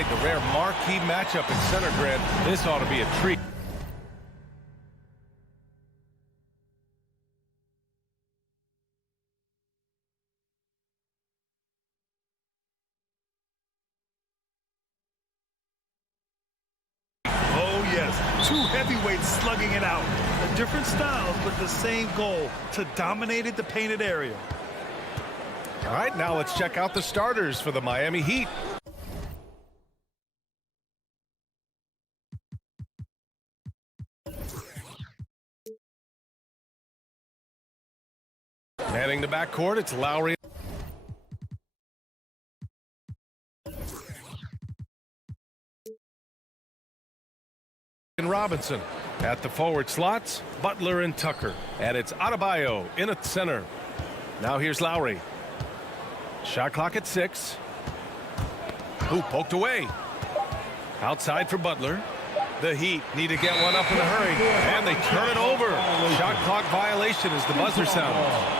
tonight, the rare marquee matchup in center, Grant. This ought to be a treat. Oh, yes. Two heavyweights slugging it out. Different styles, but the same goal, to dominate the painted area. All right, now let's check out the starters for the Miami Heat. Manning the backcourt, it's Lowry. And Robinson. At the forward slots, Butler and Tucker. And it's Adebayo in at center. Now here's Lowry. Shot clock at 6. Ooh, poked away. Outside for Butler. The Heat need to get one up in a hurry. And they turn it over. Shot clock violation as the buzzer sounds.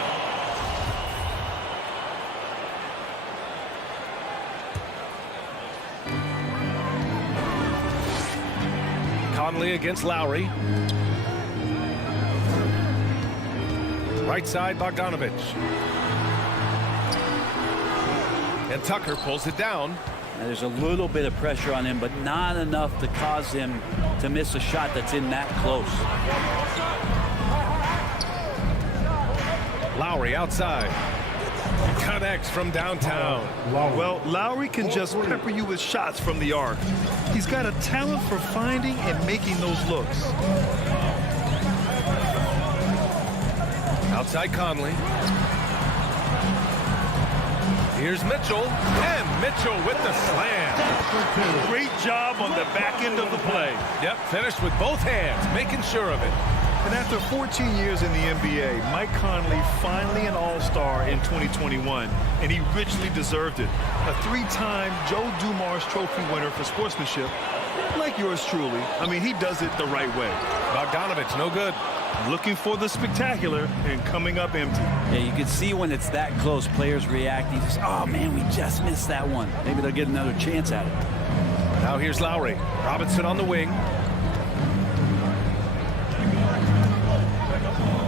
Conley against Lowry. Right side, Bogdanovich. And Tucker pulls it down. And there's a little bit of pressure on him, but not enough to cause him to miss a shot that's in that close. Lowry outside. Connects from downtown. Well, Lowry can just pepper you with shots from the arc. He's got a talent for finding and making those looks. Outside Conley. Here's Mitchell. And Mitchell with the slam. Great job on the back end of the play. Yep, finished with both hands, making sure of it. And after 14 years in the NBA, Mike Conley finally an all-star in 2021, and he richly deserved it. A 3-time Joe Dumars Trophy winner for sportsmanship, like yours truly. I mean, he does it the right way. Bogdanovich, no good. Looking for the spectacular and coming up empty. Yeah, you can see when it's that close, players react. You just, oh, man, we just missed that one. Maybe they'll get another chance at it. Now here's Lowry. Robinson on the wing.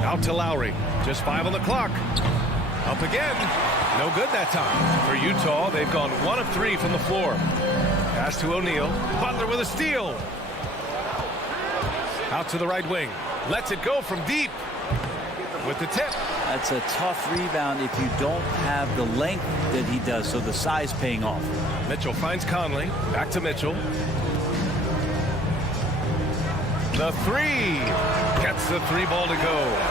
Out to Lowry. Just 5 on the clock. Up again. No good that time. For Utah, they've gone 1 of 3 from the floor. Pass to O'Neal. Butler with a steal. Out to the right wing. Lets it go from deep. With the tip. That's a tough rebound if you don't have the length that he does, so the size paying off. Mitchell finds Conley. Back to Mitchell. The 3. Gets the 3 ball to go.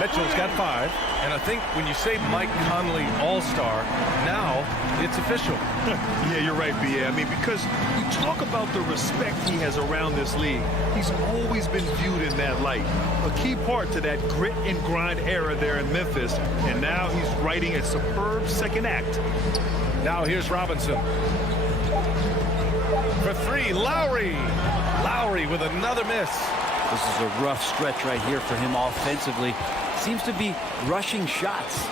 Mitchell's got 5. And I think when you say Mike Conley all-star, now it's official. Yeah, you're right, B.A. I mean, because you talk about the respect he has around this league. He's always been viewed in that light. A key part to that grit and grind era there in Memphis. And now he's writing a superb second act. Now here's Robinson. For 3, Lowry. Lowry with another miss. This is a rough stretch right here for him offensively. Seems to be rushing shots.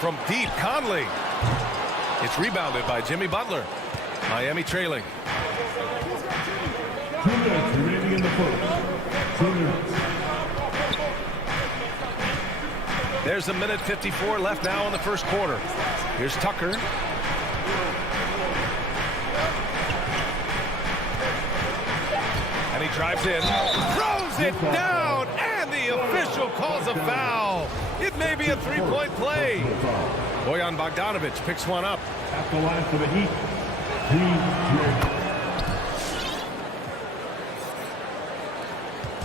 From deep, Conley. It's rebounded by Jimmy Butler. Miami trailing. 2 minutes remaining in the first. 2 minutes. There's a minute 54 left now in the first quarter. Here's Tucker. And he drives in, throws it down, and the official calls a foul. It may be a 3-point play. Bojan Bogdanovich picks one up. At the line for the Heat.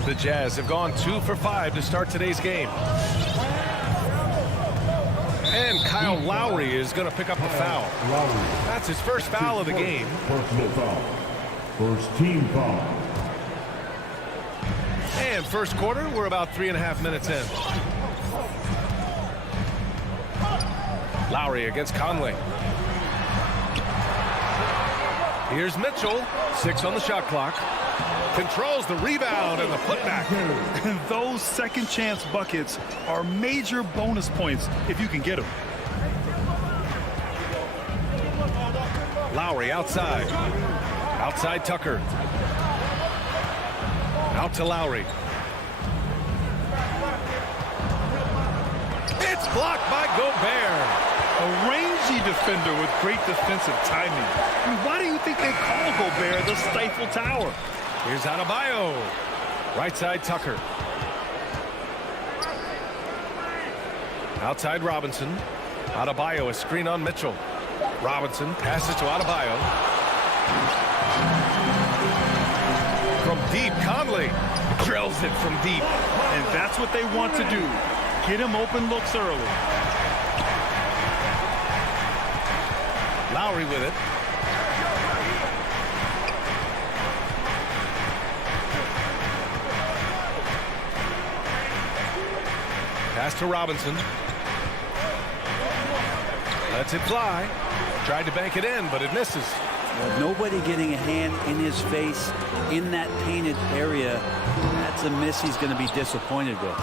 The Jazz have gone 2 for 5 to start today's game. And Kyle Lowry is going to pick up the foul. That's his first foul of the game. Personal foul. First team foul. And first quarter, we're about 3.5 minutes in. Lowry against Conley. Here's Mitchell. 6 on the shot clock. Controls the rebound and the putback. And those second chance buckets are major bonus points if you can get them. Lowry outside. Outside Tucker. Out to Lowry. It's blocked by Gobert. A rangy defender with great defensive timing. I mean, why do you think they call Gobert the Stifle Tower? Here's Adebayo. Right side Tucker. Outside Robinson. Adebayo, a screen on Mitchell. Robinson passes to Adebayo. From deep, Conley drills it from deep. And that's what they want to do. Get him open looks early. Lowry with it. Pass to Robinson. Lets it fly. Tried to bank it in, but it misses. Well, nobody getting a hand in his face in that painted area. That's a miss he's going to be disappointed with.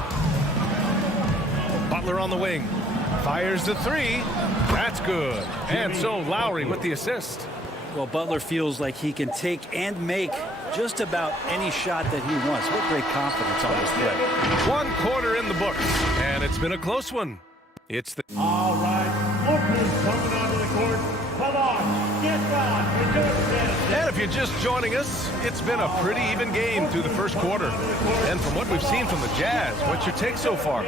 Butler on the wing. Fires the three. That's good. And so Lowry with the assist. Well, Butler feels like he can take and make just about any shot that he wants. What great confidence on this play. 1 quarter in the books, and it's been a close one. It's the All right, lookers coming onto the court. Come on, get on. You're doing it. And if you're just joining us, it's been a pretty even game through the first quarter. And from what we've seen from the Jazz, what's your take so far?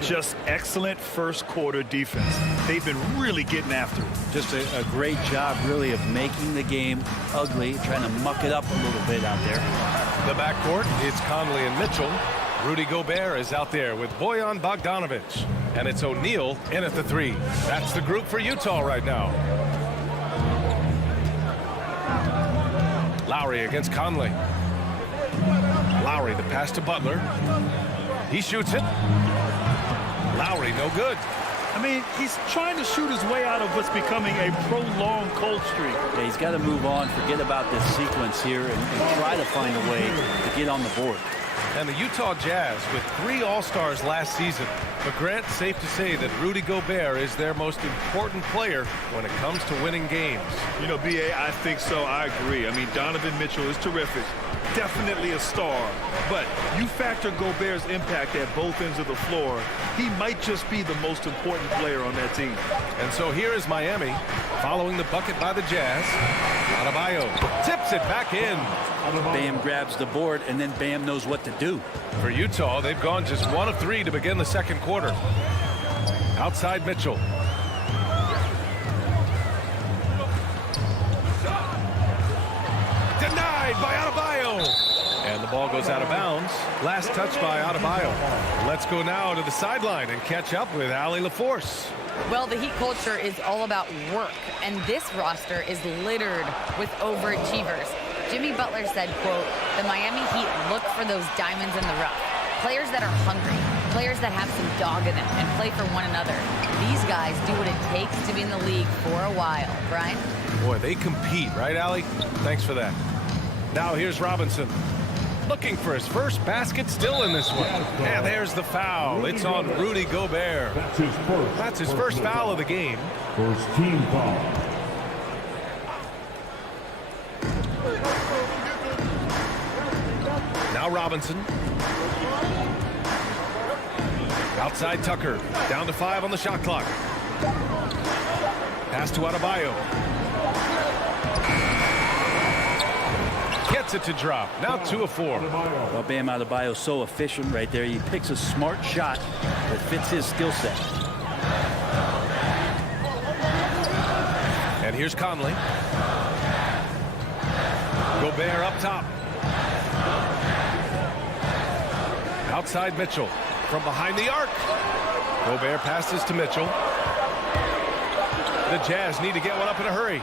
Just excellent first quarter defense. They've been really getting after it. Just a great job, really, of making the game ugly, trying to muck it up a little bit out there. The backcourt, it's Conley and Mitchell. Rudy Gobert is out there with Bojan Bogdanovic. And it's O'Neal in at the three. That's the group for Utah right now. Lowry against Conley. Lowry, the pass to Butler. He shoots it. Lowry, no good. I mean, he's trying to shoot his way out of what's becoming a prolonged cold streak. Yeah, he's got to move on, forget about this sequence here, and try to find a way to get on the board. And the Utah Jazz with 3 All-Stars last season. But Grant, safe to say that Rudy Gobert is their most important player when it comes to winning games. You know, B.A., I think so. I agree. I mean, Donovan Mitchell is terrific. Definitely a star. But you factor Gobert's impact at both ends of the floor, he might just be the most important player on that team. And so here is Miami following the bucket by the Jazz. Adebayo tips it back in. Bam grabs the board, and then Bam knows what to do. For Utah, they've gone just 1 of 3 to begin the second quarter. Outside Mitchell. Denied by Adebayo. And the ball goes out of bounds. Last touch by Adebayo. Let's go now to the sideline and catch up with Allie LaForce. Well, the Heat culture is all about work, and this roster is littered with overachievers. Jimmy Butler said, quote, "The Miami Heat look for those diamonds in the rough. Players that are hungry, players that have some dog in them and play for one another. These guys do what it takes to be in the league for a while." Brian? Boy, they compete, right, Allie? Thanks for that. Now here's Robinson. Looking for his first basket, still in this one. And there's the foul. It's on Rudy Gobert. That's his first foul of the game. First team foul. Now Robinson. Outside Tucker. Down to 5 on the shot clock. Pass to Adebayo. Gets it to drop. Now 2 of 4. Well, Bam Adebayo so efficient right there. He picks a smart shot that fits his skill set. And here's Conley. Gobert up top. Outside Mitchell. From behind the arc. Gobert passes to Mitchell. The Jazz need to get one up in a hurry.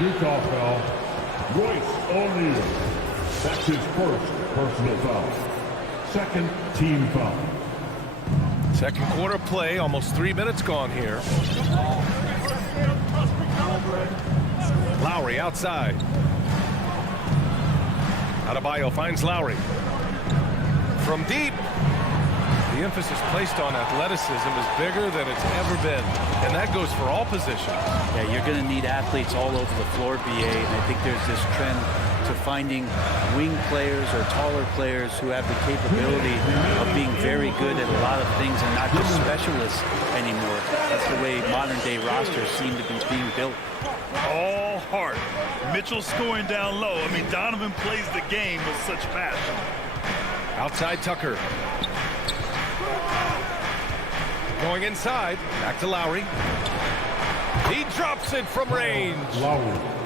Utah foul. Royce O'Neal. That's his first personal foul. Second team foul. Second quarter play, almost 3 minutes gone here. Lowry outside. Adebayo finds Lowry. From deep. The emphasis placed on athleticism is bigger than it's ever been, and that goes for all positions. Yeah, you're going to need athletes all over the floor, BA, and I think there's this trend to finding wing players or taller players who have the capability of being very good at a lot of things and not just specialists anymore. That's the way modern-day rosters seem to be being built. All heart. Mitchell scoring down low. I mean, Donovan plays the game with such passion. Outside Tucker. Going inside. Back to Lowry. He drops it from range.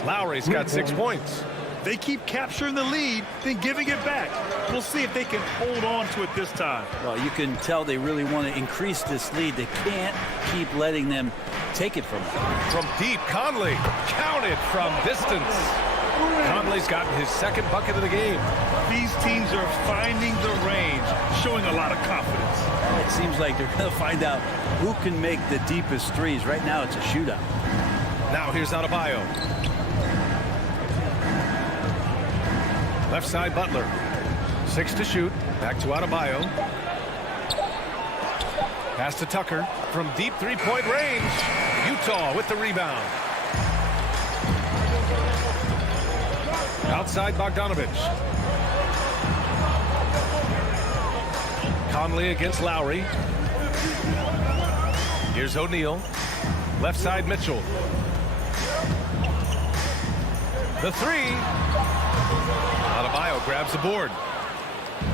Lowry's got 6 points. They keep capturing the lead, then giving it back. We'll see if they can hold on to it this time. Well, you can tell they really want to increase this lead. They can't keep letting them take it from them. From deep, Conley counted from distance. Conley's gotten his second bucket of the game. These teams are finding the range, showing a lot of confidence. It seems like they're going to find out who can make the deepest threes. Right now, it's a shootout. Now here's Adebayo. Left side, Butler. 6 to shoot. Back to Adebayo. Pass to Tucker from deep three-point range. Utah with the rebound. Outside Bogdanovich. Conley against Lowry. Here's O'Neal. Left side Mitchell. The three. Adebayo grabs the board.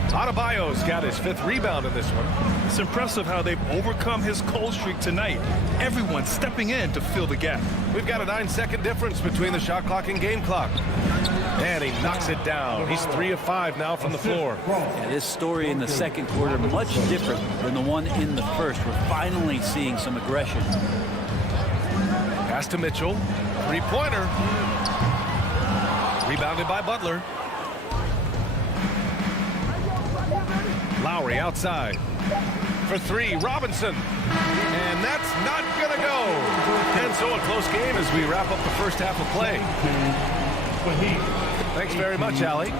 Adebayo's got his 5th rebound in this one. It's impressive how they've overcome his cold streak tonight. Everyone stepping in to fill the gap. We've got a 9-second difference between the shot clock and game clock. And he knocks it down. He's 3 of 5 now from the floor. Yeah, this story in the second quarter much different than the one in the first. We're finally seeing some aggression. Pass to Mitchell. Three-pointer. Rebounded by Butler. Lowry outside. For 3, Robinson. And that's not going to go. And so a close game as we wrap up the first half of play. Thanks very much, Allie.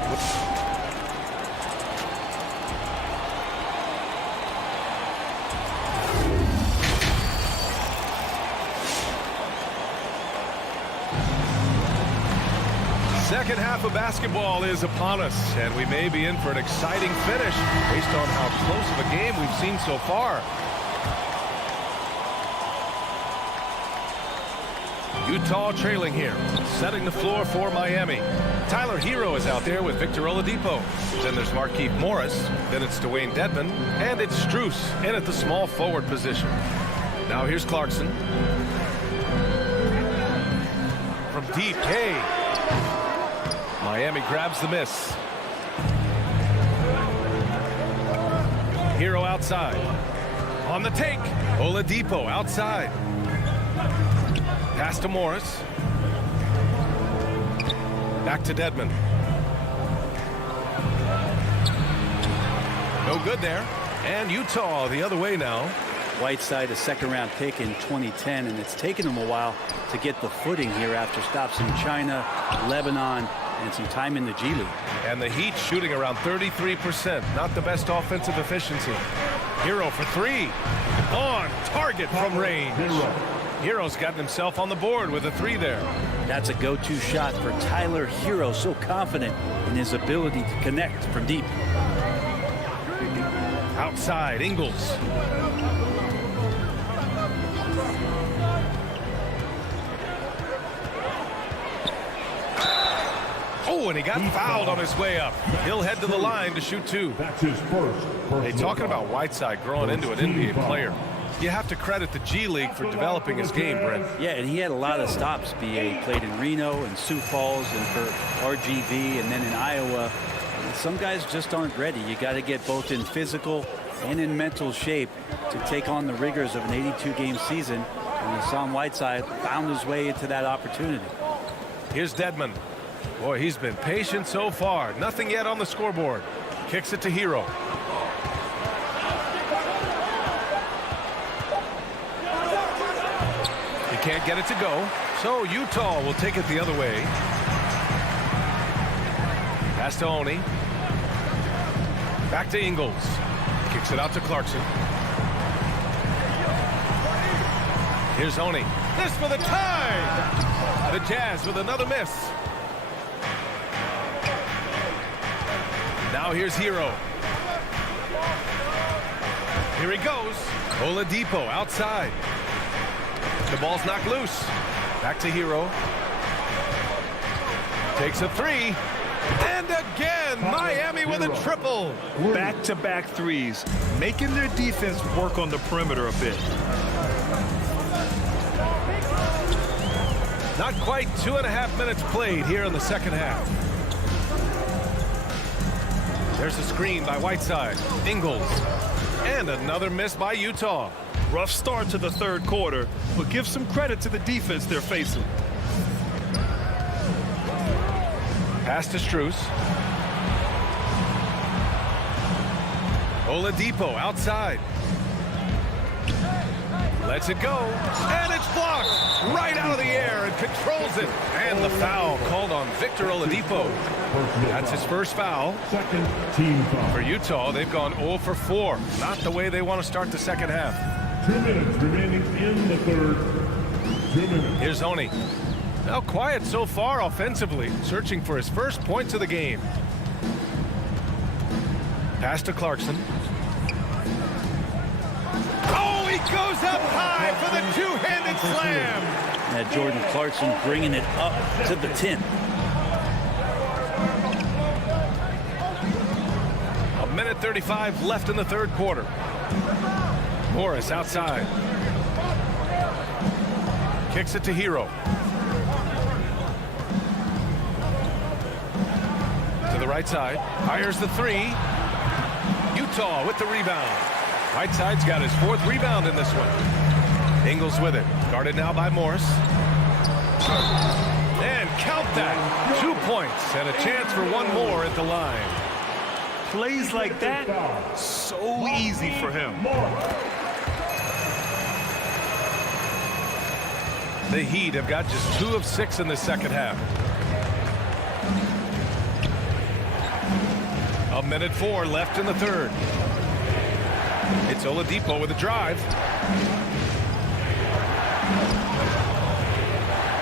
Second half of basketball is upon us, and we may be in for an exciting finish based on how close of a game we've seen so far. Utah trailing here, setting the floor for Miami. Tyler Hero is out there with Victor Oladipo. Then there's Markieff Morris. Then it's Dwayne Dedmon. And it's Strus in at the small forward position. Now here's Clarkson. From deep, Hay. Miami grabs the miss. Hero outside. On the take. Oladipo outside. Pass to Morris. Back to Dedmon. No good there. And Utah the other way now. Whiteside, a second-round pick in 2010, and it's taken him a while to get the footing here after stops in China, Lebanon, and some time in the G League. And the Heat shooting around 33%. Not the best offensive efficiency. Hero for 3. On target from range. Hero's gotten himself on the board with a 3 there. That's a go-to shot for Tyler Hero, so confident in his ability to connect from deep. Outside, Ingles. Oh, and he got fouled on his way up. He'll head to the line to shoot 2. That's his first. Hey, talking about Whiteside growing into an NBA player, you have to credit the G League for developing his game, Brent. Yeah, and he had a lot of stops, BA. He played in Reno and Sioux Falls and for RGV and then in Iowa. And some guys just aren't ready. You got to get both in physical and in mental shape to take on the rigors of an 82-game season. And Hassan Whiteside found his way into that opportunity. Here's Dedmon. Boy, he's been patient so far. Nothing yet on the scoreboard. Kicks it to Hero. He can't get it to go, so Utah will take it the other way. Pass to Oni. Back to Ingles. Kicks it out to Clarkson. Here's Oni. This for the tie! The Jazz with another miss. Now here's Hero. Here he goes. Oladipo outside. The ball's knocked loose. Back to Hero. Takes a three. And again, Miami with a triple. Back-to-back threes, making their defense work on the perimeter a bit. Not quite 2.5 minutes played here in the second half. There's a screen by Whiteside. Ingles. And another miss by Utah. Rough start to the third quarter, but give some credit to the defense they're facing. Pass to Strus. Oladipo outside. Lets it go. And it's blocked right out of the air and controls it. And the foul called on Victor Oladipo. That's his first foul. Second team foul. For Utah, they've gone 0 for 4. Not the way they want to start the second half. 2 minutes remaining in the third. 2 minutes. Here's Oni. Now quiet so far offensively, searching for his first points of the game. Pass to Clarkson. Oh, he goes up high for the two-handed slam. And Jordan Clarkson bringing it up to the 10. A minute 35 left in the third quarter. Morris outside. Kicks it to Hero. To the right side. Fires the three. Utah with the rebound. Whiteside's got his 4th rebound in this one. Ingles with it. Guarded now by Morris. And count that. 2 points and a chance for one more at the line. Plays like that, so easy for him. The Heat have got just 2 of 6 in the second half. A minute 4 left in the third. It's Oladipo with a drive.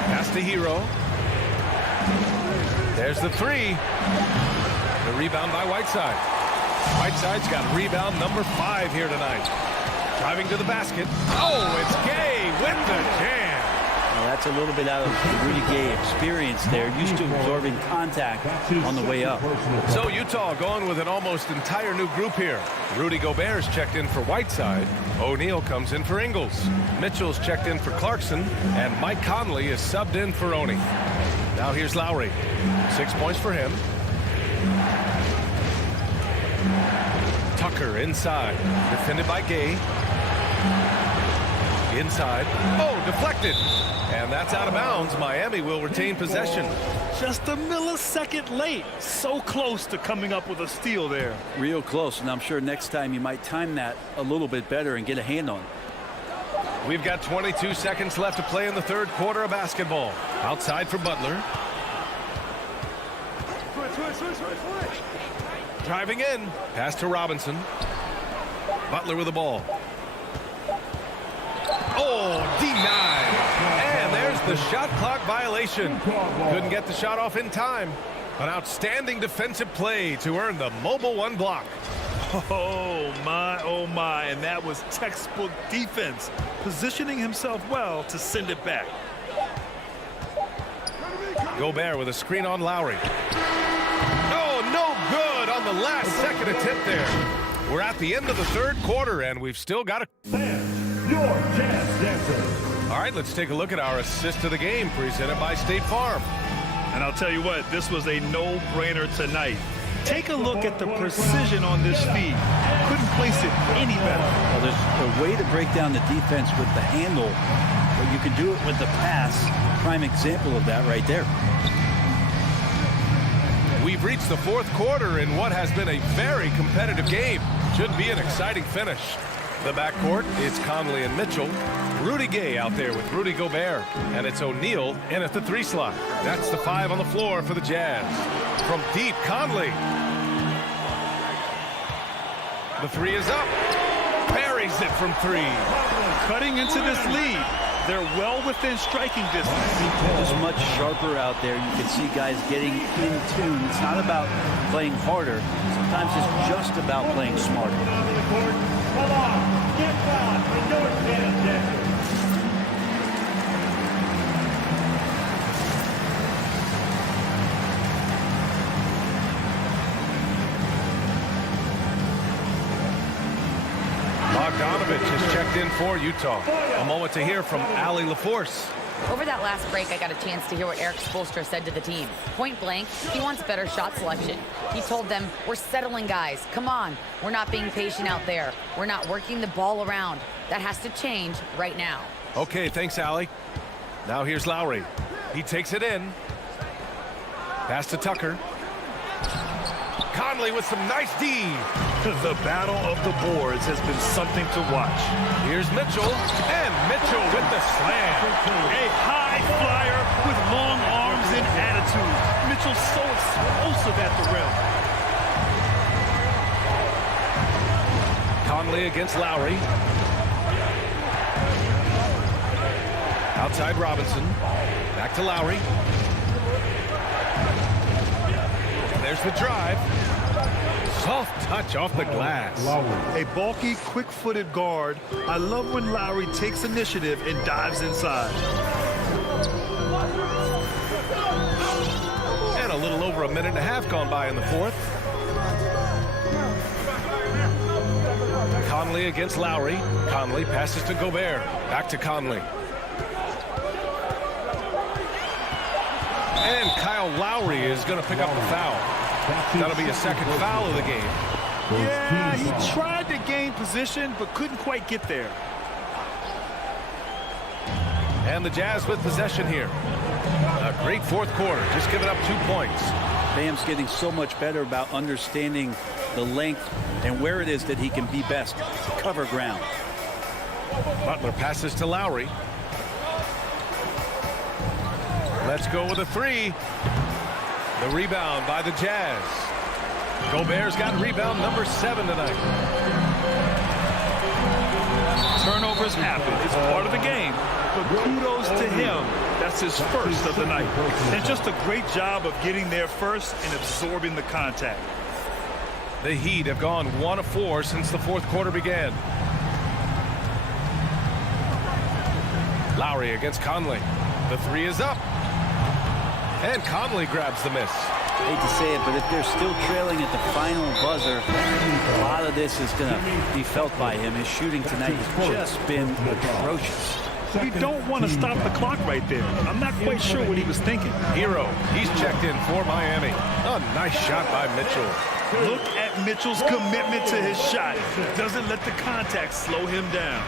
Pass to Hero. There's the three. The rebound by Whiteside. Whiteside's got rebound number 5 here tonight. Driving to the basket. Oh, it's Gay with the jam. Well, that's a little bit out of the Rudy Gay experience there. Used to absorbing contact on the way up. So Utah going with an almost entire new group here. Rudy Gobert's checked in for Whiteside. O'Neal comes in for Ingles. Mitchell's checked in for Clarkson. And Mike Conley is subbed in for Oni. Now here's Lowry. 6 points for him. Tucker inside. Defended by Gay. Inside. Oh, deflected. And that's out of bounds. Miami will retain possession. Just a millisecond late. So close to coming up with a steal there. Real close, and I'm sure next time you might time that a little bit better and get a hand on it. We've got 22 seconds left to play in the third quarter of basketball. Outside for Butler. Driving in. Pass to Robinson. Butler with the ball. Oh, denied. And there's the shot clock violation. Couldn't get the shot off in time. An outstanding defensive play to earn the mobile 1 block. Oh my, and that was textbook defense, positioning himself well to send it back. Gobert with a screen on Lowry. Oh, no good on the last second attempt there. We're at the end of the third quarter, and we've still got a... Your Jazz Dancer. All right, let's take a look at our assist of the game presented by State Farm. And I'll tell you what, this was a no-brainer tonight. Take a look at the precision on this feed. Couldn't place it any better. Well, there's a way to break down the defense with the handle, but you can do it with the pass. Prime example of that right there. We've reached the fourth quarter in what has been a very competitive game. Should be an exciting finish. The backcourt, it's Conley and Mitchell. Rudy Gay out there with Rudy Gobert. And it's O'Neal in at the 3 slot. That's the 5 on the floor for the Jazz. From deep, Conley. The three is up. Buries it from three. Cutting into this lead. They're well within striking distance. Just much sharper out there. You can see guys getting in tune. It's not about playing harder. Sometimes it's just about playing smarter. Come on, get down. We know it's been objective. Bogdanovich has checked in for Utah. A moment to hear from Allie LaForce. Over that last break, I got a chance to hear what Eric Spoelstra said to the team. Point blank, he wants better shot selection. He told them, we're settling guys. Come on. We're not being patient out there. We're not working the ball around. That has to change right now. Okay, thanks, Allie. Now here's Lowry. He takes it in. Pass to Tucker. Conley with some nice D. The battle of the boards has been something to watch. Here's Mitchell, and Mitchell with the slam. A high flyer with long arms and attitude. Mitchell so explosive at the rim. Conley against Lowry. Outside Robinson. Back to Lowry. And there's the drive. Soft touch off the glass. A bulky, quick-footed guard. I love when Lowry takes initiative and dives inside. And a little over a minute and a half gone by in the fourth. Conley against Lowry. Conley passes to Gobert. Back to Conley. And Kyle Lowry is going to pick up the foul. That'll be a second foul of the game. Yeah, he tried to gain position, but couldn't quite get there. And the Jazz with possession here. A great fourth quarter, just giving up 2 points. Bam's getting so much better about understanding the length and where it is that he can be best. Cover ground. Butler passes to Lowry. Let's go with a three. The rebound by the Jazz. Gobert's got rebound number 7 tonight. Turnovers happen. It's part of the game. But kudos to him. That's his first of the night. And just a great job of getting there first and absorbing the contact. The Heat have gone 1 of 4 since the fourth quarter began. Lowry against Conley. The three is up. And Conley grabs the miss. Hate to say it, but if they're still trailing at the final buzzer, a lot of this is going to be felt by him. His shooting tonight has just been atrocious. We don't want to stop the clock right there. I'm not quite sure what he was thinking. Hero, he's checked in for Miami. A nice shot by Mitchell. Look at Mitchell's commitment to his shot. Doesn't let the contact slow him down.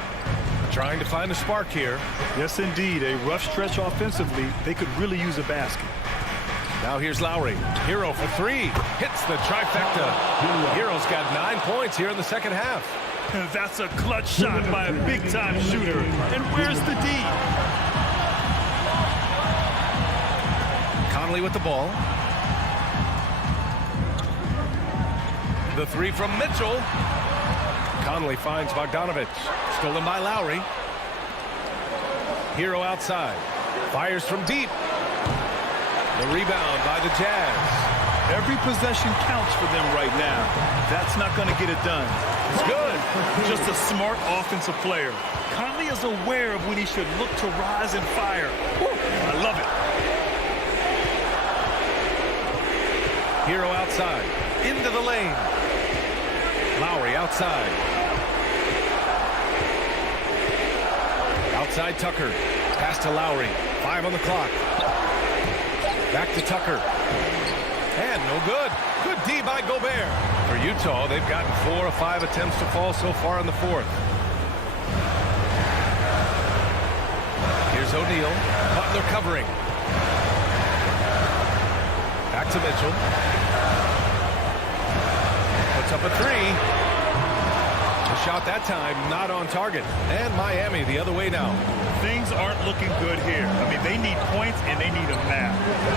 Trying to find a spark here. Yes, indeed. A rough stretch offensively. They could really use a basket. Now here's Lowry. Hero for three. Hits the trifecta. Hero's got 9 points here in the second half. That's a clutch shot by a big-time shooter. And where's the D? Conley with the ball. The three from Mitchell. Conley finds Bogdanovich. Stolen by Lowry. Hero outside. Fires from deep. The rebound by the Jazz. Every possession counts for them right now. That's not going to get it done. It's good. Just a smart offensive player. Conley is aware of when he should look to rise and fire. Woo, I love it. Hero outside. Into the lane. Lowry outside. Outside Tucker. Pass to Lowry. 5 on the clock. Back to Tucker. And no good. Good D by Gobert. For Utah, they've gotten 4 of 5 attempts to fall so far in the fourth. Here's O'Neal. Butler covering. Back to Mitchell. Puts up a three. The shot that time, not on target. And Miami the other way now. Things aren't looking good here. I mean, they need points, and they need them now.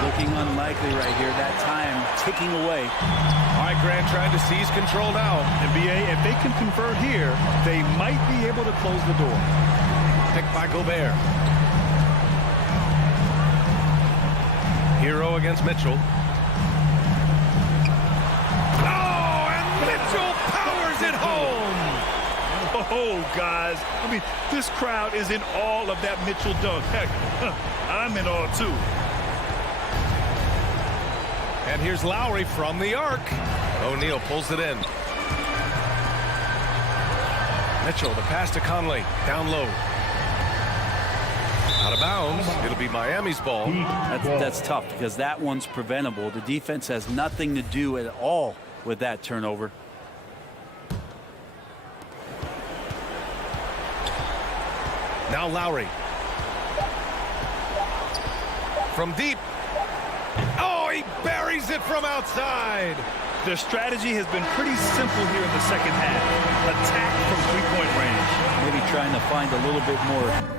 Looking unlikely right here. That time ticking away. All right, Grant trying to seize control now. NBA, if they can convert here, they might be able to close the door. Picked by Gobert. Hero against Mitchell. Oh, and Mitchell powers it home. Oh, guys. I mean, this crowd is in awe of that Mitchell dunk. Heck, I'm in awe, too. And here's Lowry from the arc. O'Neal pulls it in. Mitchell, the pass to Conley. Down low. Out of bounds. It'll be Miami's ball. That's tough because that one's preventable. The defense has nothing to do at all with that turnover. Now Lowry. From deep. Oh, he buries it from outside. Their strategy has been pretty simple here in the second half. Attack from three-point range. Maybe trying to find a little bit more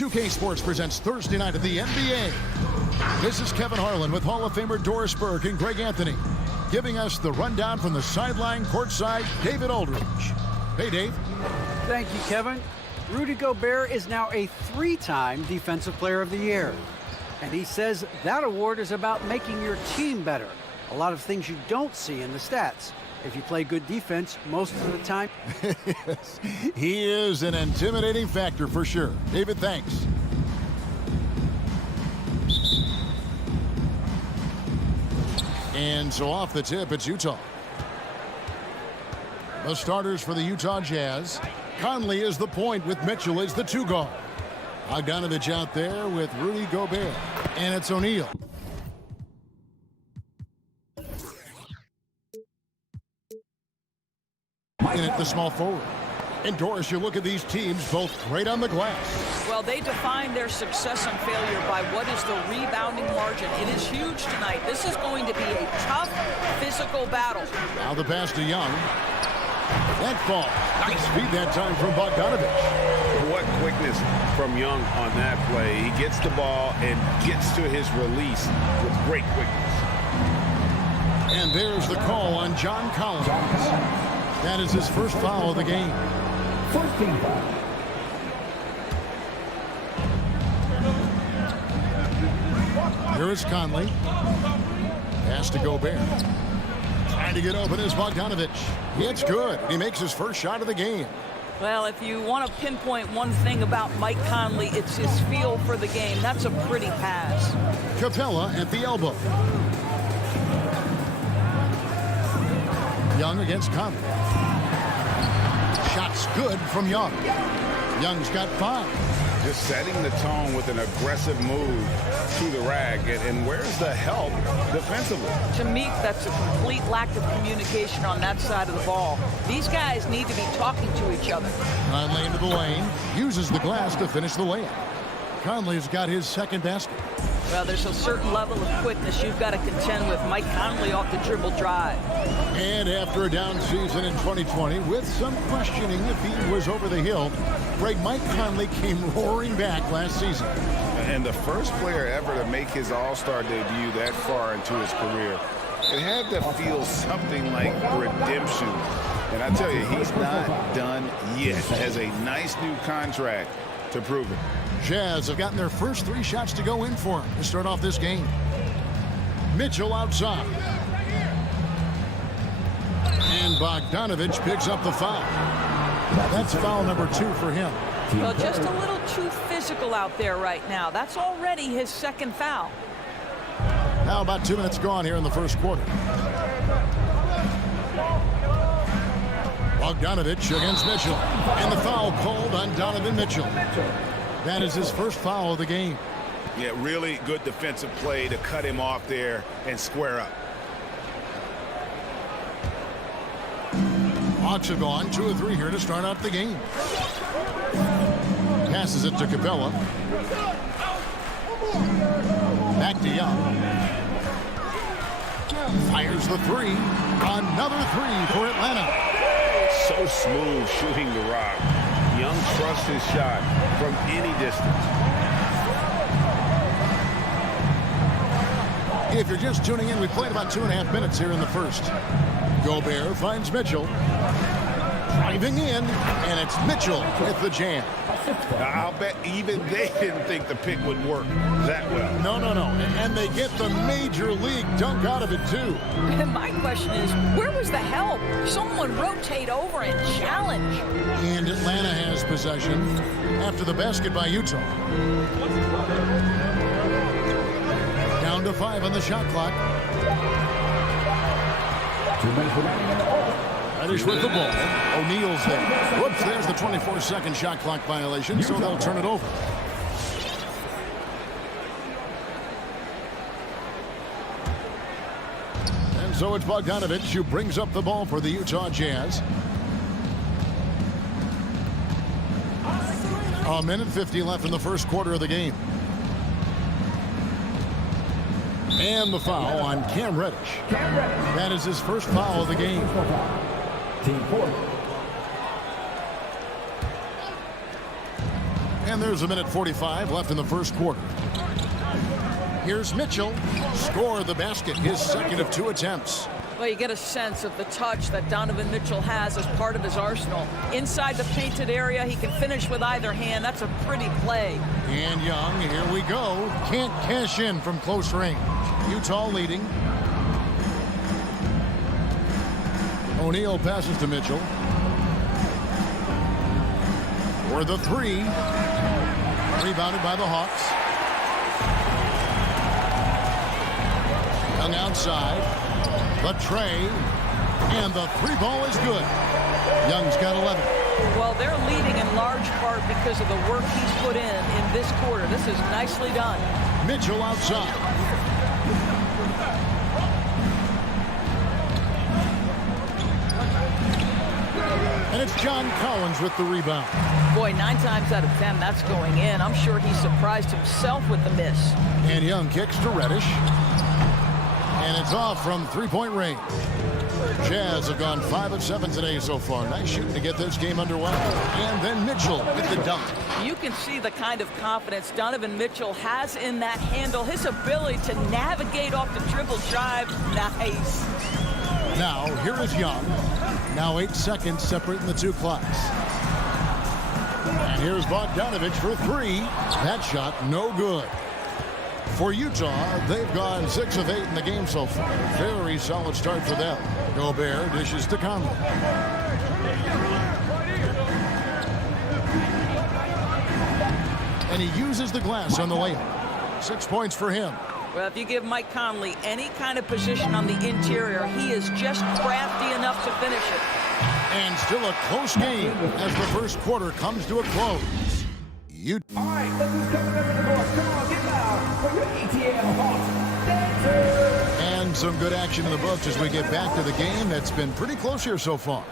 2K Sports presents Thursday night of the NBA. This is Kevin Harlan with Hall of Famer Doris Burke and Greg Anthony, giving us the rundown from the sideline courtside, David Aldridge. Hey, Dave. Thank you, Kevin. Rudy Gobert is now a 3-time Defensive Player of the Year. And he says that award is about making your team better. A lot of things you don't see in the stats. If you play good defense most of the time. Yes, he is an intimidating factor for sure. David, thanks. And so off the tip, it's Utah. The starters for the Utah Jazz. Conley is the point with Mitchell as the 2 guard. Bogdanovich out there with Rudy Gobert. And it's O'Neal. In at the small forward. And Doris, you look at these teams, both great on the glass. Well, they define their success and failure by what is the rebounding margin. It is huge tonight. This is going to be a tough physical battle. Now the pass to Young. That falls. Nice feed that time from Bogdanovich. What quickness from Young on that play. He gets the ball and gets to his release with great quickness. And there's the call on John Collins. That is his first foul of the game. First team foul. Here is Conley. Pass to Gobert. Trying to get open is Bogdanovich. It's good. He makes his first shot of the game. Well, if you want to pinpoint one thing about Mike Conley, it's his feel for the game. That's a pretty pass. Capella at the elbow. Young against Conley. Shots good from Young. Young's got 5. Just setting the tone with an aggressive move to the rack. And where's the help defensively? To me, that's a complete lack of communication on that side of the ball. These guys need to be talking to each other. Conley into the lane. Uses the glass to finish the layup. Conley's got his second basket. Well, there's a certain level of quickness you've got to contend with. Mike Conley off the dribble drive. And after a down season in 2020, with some questioning if he was over the hill, Mike Conley came roaring back last season. And the first player ever to make his All-Star debut that far into his career. It had to feel something like redemption. And I tell you, he's not done yet. Has a nice new contract to prove it. Jazz have gotten their first 3 shots to go in for him to start off this game. Mitchell outside. And Bogdanovich picks up the foul. That's foul number 2 for him. Well, just a little too physical out there right now. That's already his second foul. Now about 2 minutes gone here in the first quarter. Bogdanovich against Mitchell. And the foul called on Donovan Mitchell. That is his first foul of the game. Yeah, really good defensive play to cut him off there and square up. Hawks have gone 2 of 3 here to start out the game. Passes it to Capella. Back to Young. Fires the 3. Another 3 for Atlanta. So smooth shooting the rock. Young trusts his shot from any distance. If you're just tuning in, we played about 2.5 minutes here in the first. Gobert finds Mitchell. Driving in, and it's Mitchell with the jam. I'll bet even they didn't think the pick would work that well. No. And they get the major league dunk out of it, too. And my question is, where was the help? Someone rotate over and challenge. And Atlanta has possession after the basket by Utah. Down to 5 on the shot clock. 2 minutes remaining in the quarter. Reddish with the ball. O'Neal's there. Whoops, there's the 24-second shot clock violation, so they'll turn it over. And so it's Bogdanovich who brings up the ball for the Utah Jazz. 1:50 left in the first quarter of the game. And the foul on Cam Reddish. That is his first foul of the game. Team 4. And there's a minute 45 left in the first quarter. Here's Mitchell. Scored the basket, his second of 2 attempts. Well, you get a sense of the touch that Donovan Mitchell has as part of his arsenal. Inside the painted area, he can finish with either hand. That's a pretty play. And Young, here we go. Can't cash in from close range. Utah leading. O'Neal passes to Mitchell. For the 3. Rebounded by the Hawks. Young outside. The tray. And the 3 ball is good. Young's got 11. Well, they're leading in large part because of the work he's put in this quarter. This is nicely done. Mitchell outside. And it's John Collins with the rebound. Boy, 9 times out of 10, that's going in. I'm sure he surprised himself with the miss. And Young kicks to Reddish. And it's off from 3-point range. Jazz have gone 5 of 7 today so far. Nice shooting to get this game underway. And then Mitchell with the dunk. You can see the kind of confidence Donovan Mitchell has in that handle. His ability to navigate off the dribble drive. Nice. Now, here is Young. Now 8 seconds separating the 2 clocks. And here's Bogdanovich for 3. That shot no good. For Utah, they've gone 6 of 8 in the game so far. Very solid start for them. Gobert dishes to Conley. And he uses the glass on the layup. 6 points for him. Well, if you give Mike Conley any kind of position on the interior, he is just crafty enough to finish it. And still a close game as the first quarter comes to a close. All right, look who's coming up in the court. Come on, get loud for your ETN Hawks dancers. And some good action in the books as we get back to the game. That's been pretty close here so far.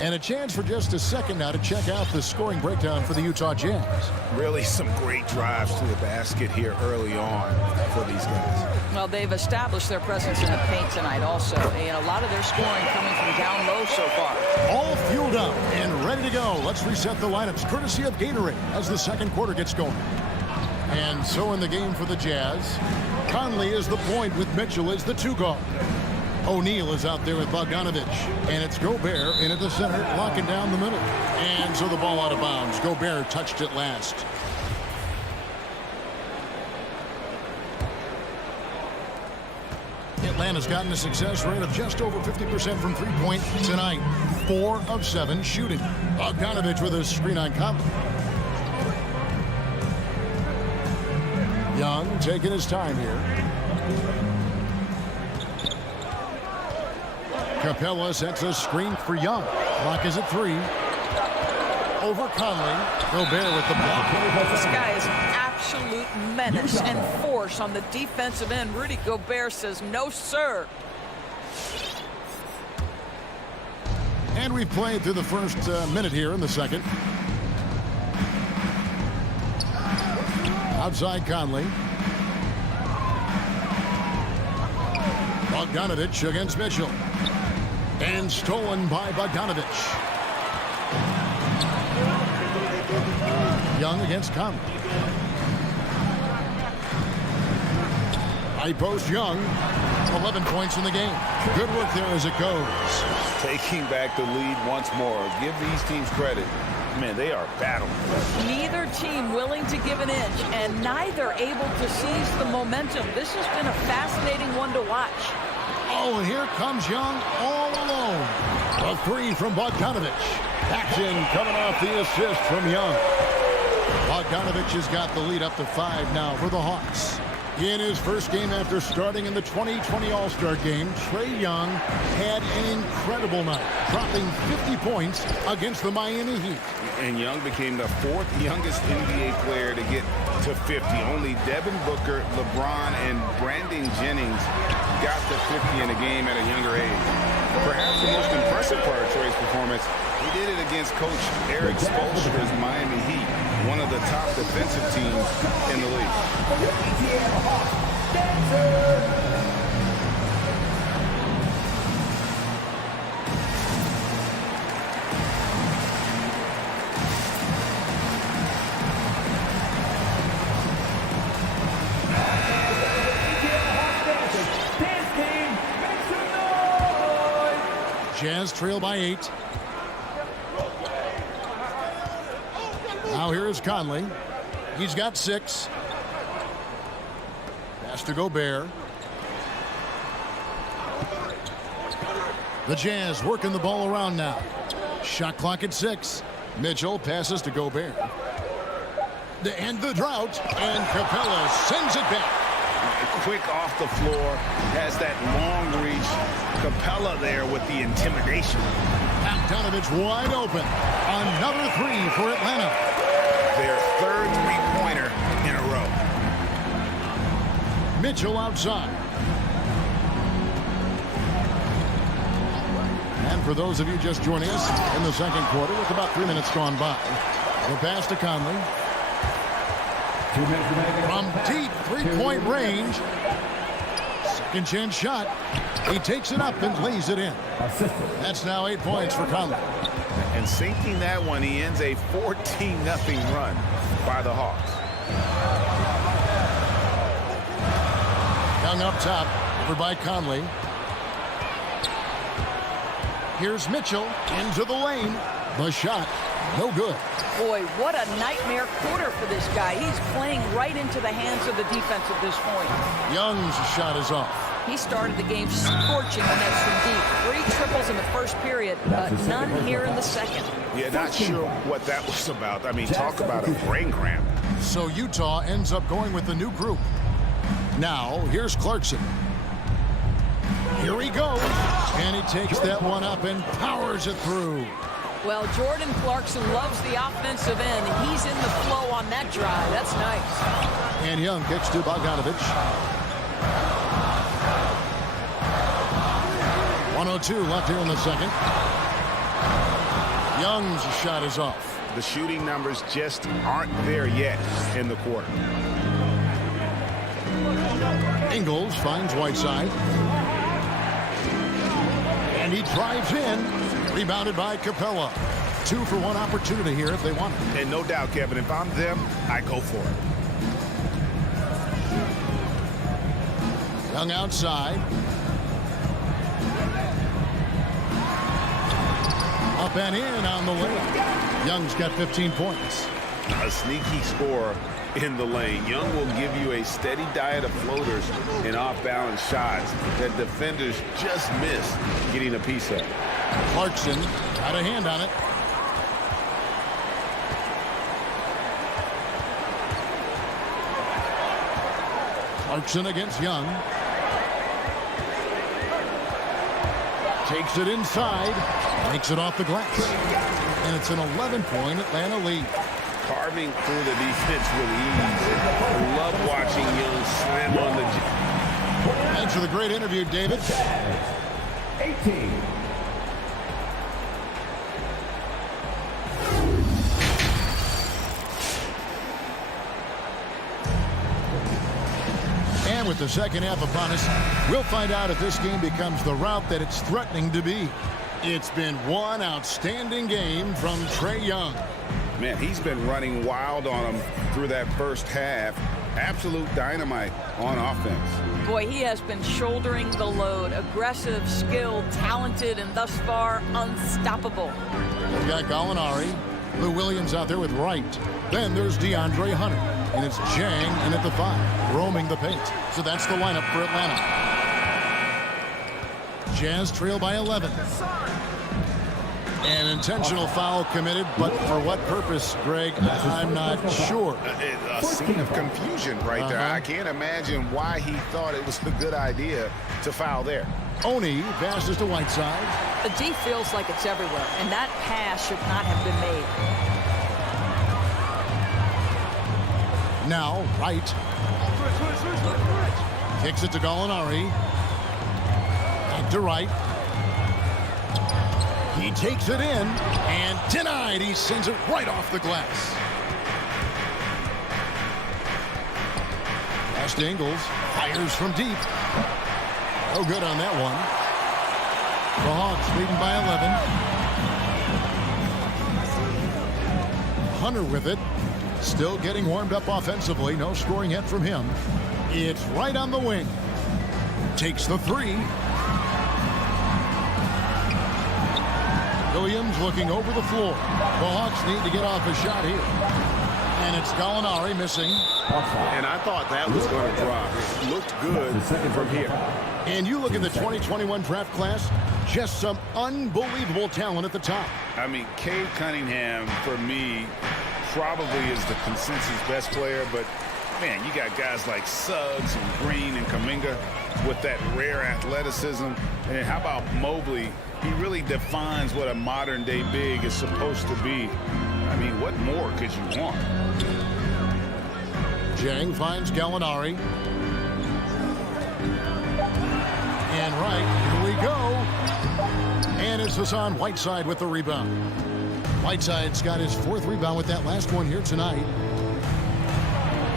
And a chance for just a second now to check out the scoring breakdown for the Utah Jazz. Really some great drives to the basket here early on for these guys. Well, they've established their presence in the paint tonight also. And a lot of their scoring coming from down low so far. All fueled up and ready to go. Let's reset the lineups courtesy of Gatorade as the second quarter gets going. And so in the game for the Jazz, Conley is the point with Mitchell as the 2 guard. O'Neal is out there with Bogdanovich. And it's Gobert in at the center, locking down the middle. And so the ball out of bounds. Gobert touched it last. Atlanta's gotten a success rate of just over 50% from 3-point tonight. 4 of 7 shooting. Bogdanovich with a screen on Conley. Young taking his time here. Capella sets a screen for Young. Clock is at 3. Over Conley. Gobert with the block. This guy is absolute menace and force on the defensive end. Rudy Gobert says, no, sir. And we've played through the first minute here in the second. Outside Conley. Bogdanovich against Mitchell. And stolen by Bogdanovich. Young against Conley. High post Young. 11 points in the game. Good work there as it goes. Taking back the lead once more. Give these teams credit. Man, they are battling. Neither team willing to give an inch and neither able to seize the momentum. This has been a fascinating one to watch. Oh, and here comes Young all alone. A 3 from Bogdanovich. Action coming off the assist from Young. Bogdanovich has got the lead up to 5 now for the Hawks. In his first game after starting in the 2020 All-Star Game, Trae Young had an incredible night, dropping 50 points against the Miami Heat. And Young became the 4th youngest NBA player to get to 50. Only Devin Booker, LeBron, and Brandon Jennings got to 50 in a game at a younger age. Perhaps the most impressive part of Trae's performance, he did it against Coach Eric Spoelstra's Miami Heat, one of the top defensive teams in the league. Jazz trail by 8. Now here is Conley. He's got 6. Pass to Gobert. The Jazz working the ball around now. Shot clock at 6. Mitchell passes to Gobert. To end the drought, and Capella sends it back. Quick off the floor, has that long reach. Capella there with the intimidation. Bogdanovich wide open. Another 3 for Atlanta. Their third three-pointer in a row. Mitchell outside. And for those of you just joining us in the second quarter with about 3 minutes gone by, the pass to Conley. From deep three-point range. Second chance shot. He takes it up and lays it in. That's now 8 points for Conley. And sinking that one, he ends a 14-0 run by the Hawks. Young up top, over by Conley. Here's Mitchell into the lane. The shot, no good. Boy, what a nightmare quarter for this guy. He's playing right into the hands of the defense at this point. Young's shot is off. He started the game scorching the nets from deep. 3 triples in the first period, but none here in the second. Yeah, not sure what that was about. I mean, talk about a brain cramp. So Utah ends up going with the new group. Now, here's Clarkson. Here he goes. And he takes that one up and powers it through. Well, Jordan Clarkson loves the offensive end. He's in the flow on that drive. That's nice. And Young kicks to Bogdanovich. 1:02 left here in the second. Young's shot is off. The shooting numbers just aren't there yet in the quarter. Ingles finds Whiteside. And he drives in. Rebounded by Capella. 2 for 1 opportunity here if they want it. And no doubt, Kevin, if I'm them, I go for it. Young outside. Up and in on the lane. Young's got 15 points. A sneaky score in the lane. Young will give you a steady diet of floaters and off-balance shots that defenders just miss getting a piece of. Clarkson got a hand on it. Clarkson against Young. Takes it inside. Makes it off the glass. And it's an 11-point Atlanta lead. Carving through the defense with ease. I love watching Young slam on the... Thanks for the great interview, David. 18. And with the second half upon us, we'll find out if this game becomes the route that it's threatening to be. It's been one outstanding game from Trae Young. Man, he's been running wild on him through that first half. Absolute dynamite on offense. Boy, he has been shouldering the load. Aggressive, skilled, talented, and thus far unstoppable. We've got Gallinari. Lou Williams out there with Wright. Then there's DeAndre Hunter. And it's Jang in at the 5, roaming the paint. So that's the lineup for Atlanta. Jazz trail by 11. An intentional foul committed, but for what purpose, Greg? I'm not sure. A scene of confusion right there. I can't imagine why he thought it was a good idea to foul there. Oni passes to Whiteside. The D feels like it's everywhere, and that pass should not have been made. Now, Wright. Kicks it to Gallinari. Back to Wright. He takes it in and denied. He sends it right off the glass. Pass to Ingles. Fires from deep. No good on that one. The Hawks leading by 11. Hunter with it. Still getting warmed up offensively. No scoring yet from him. It's right on the wing. Takes the 3. Williams looking over the floor. The Hawks need to get off a shot here. And it's Gallinari missing. And I thought that was going to drop. It looked good from here. And you look at the 2021 draft class, just some unbelievable talent at the top. I mean, Cade Cunningham, for me, probably is the consensus best player, but man, you got guys like Suggs and Green and Kuminga with that rare athleticism. And how about Mobley? He really defines what a modern-day big is supposed to be. I mean, what more could you want? Jang finds Gallinari. And right, here we go. And it's Hassan Whiteside with the rebound. Whiteside's got his 4th rebound with that last one here tonight.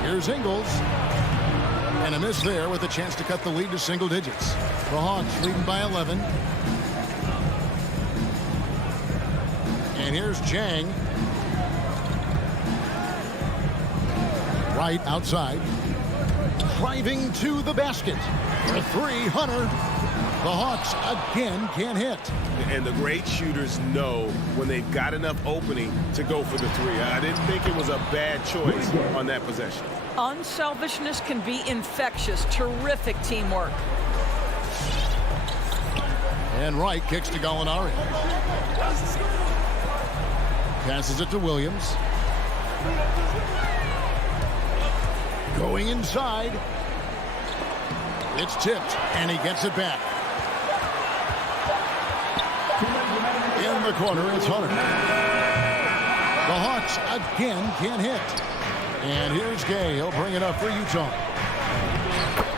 Here's Ingles. And a miss there with a chance to cut the lead to single digits. The Hawks leading by 11. And here's Jang. Right outside. Driving to the basket. For 3, Hunter. The Hawks again can't hit. And the great shooters know when they've got enough opening to go for the 3. I didn't think it was a bad choice on that possession. Unselfishness can be infectious. Terrific teamwork. And Wright kicks to Gallinari. Passes it to Williams. Going inside. It's tipped, and he gets it back. In the corner, it's Hunter. The Hawks again can't hit. And here's Gay. He'll bring it up for Utah.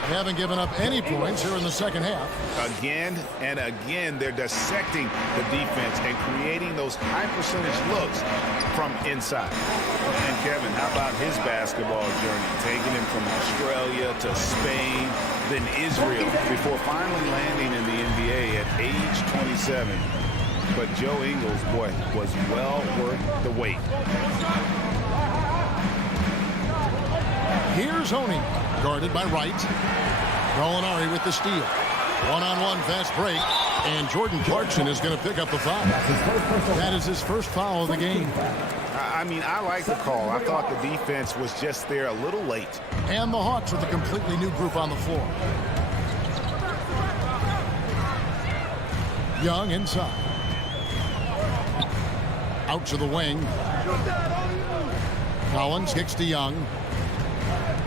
They haven't given up any points here in the second half. Again and again, they're dissecting the defense and creating those high percentage looks from inside. And Kevin, how about his basketball journey? Taking him from Australia to Spain, then Israel, before finally landing in the NBA at age 27. But Joe Ingles, boy, was well worth the wait. Here's Honey, guarded by Wright. Gallinari with the steal. One-on-one fast break, and Jordan Clarkson is going to pick up the foul. That is his first foul of the game. I mean, I like the call. I thought the defense was just there a little late. And the Hawks with a completely new group on the floor. Young inside. Out to the wing. Collins kicks to Young.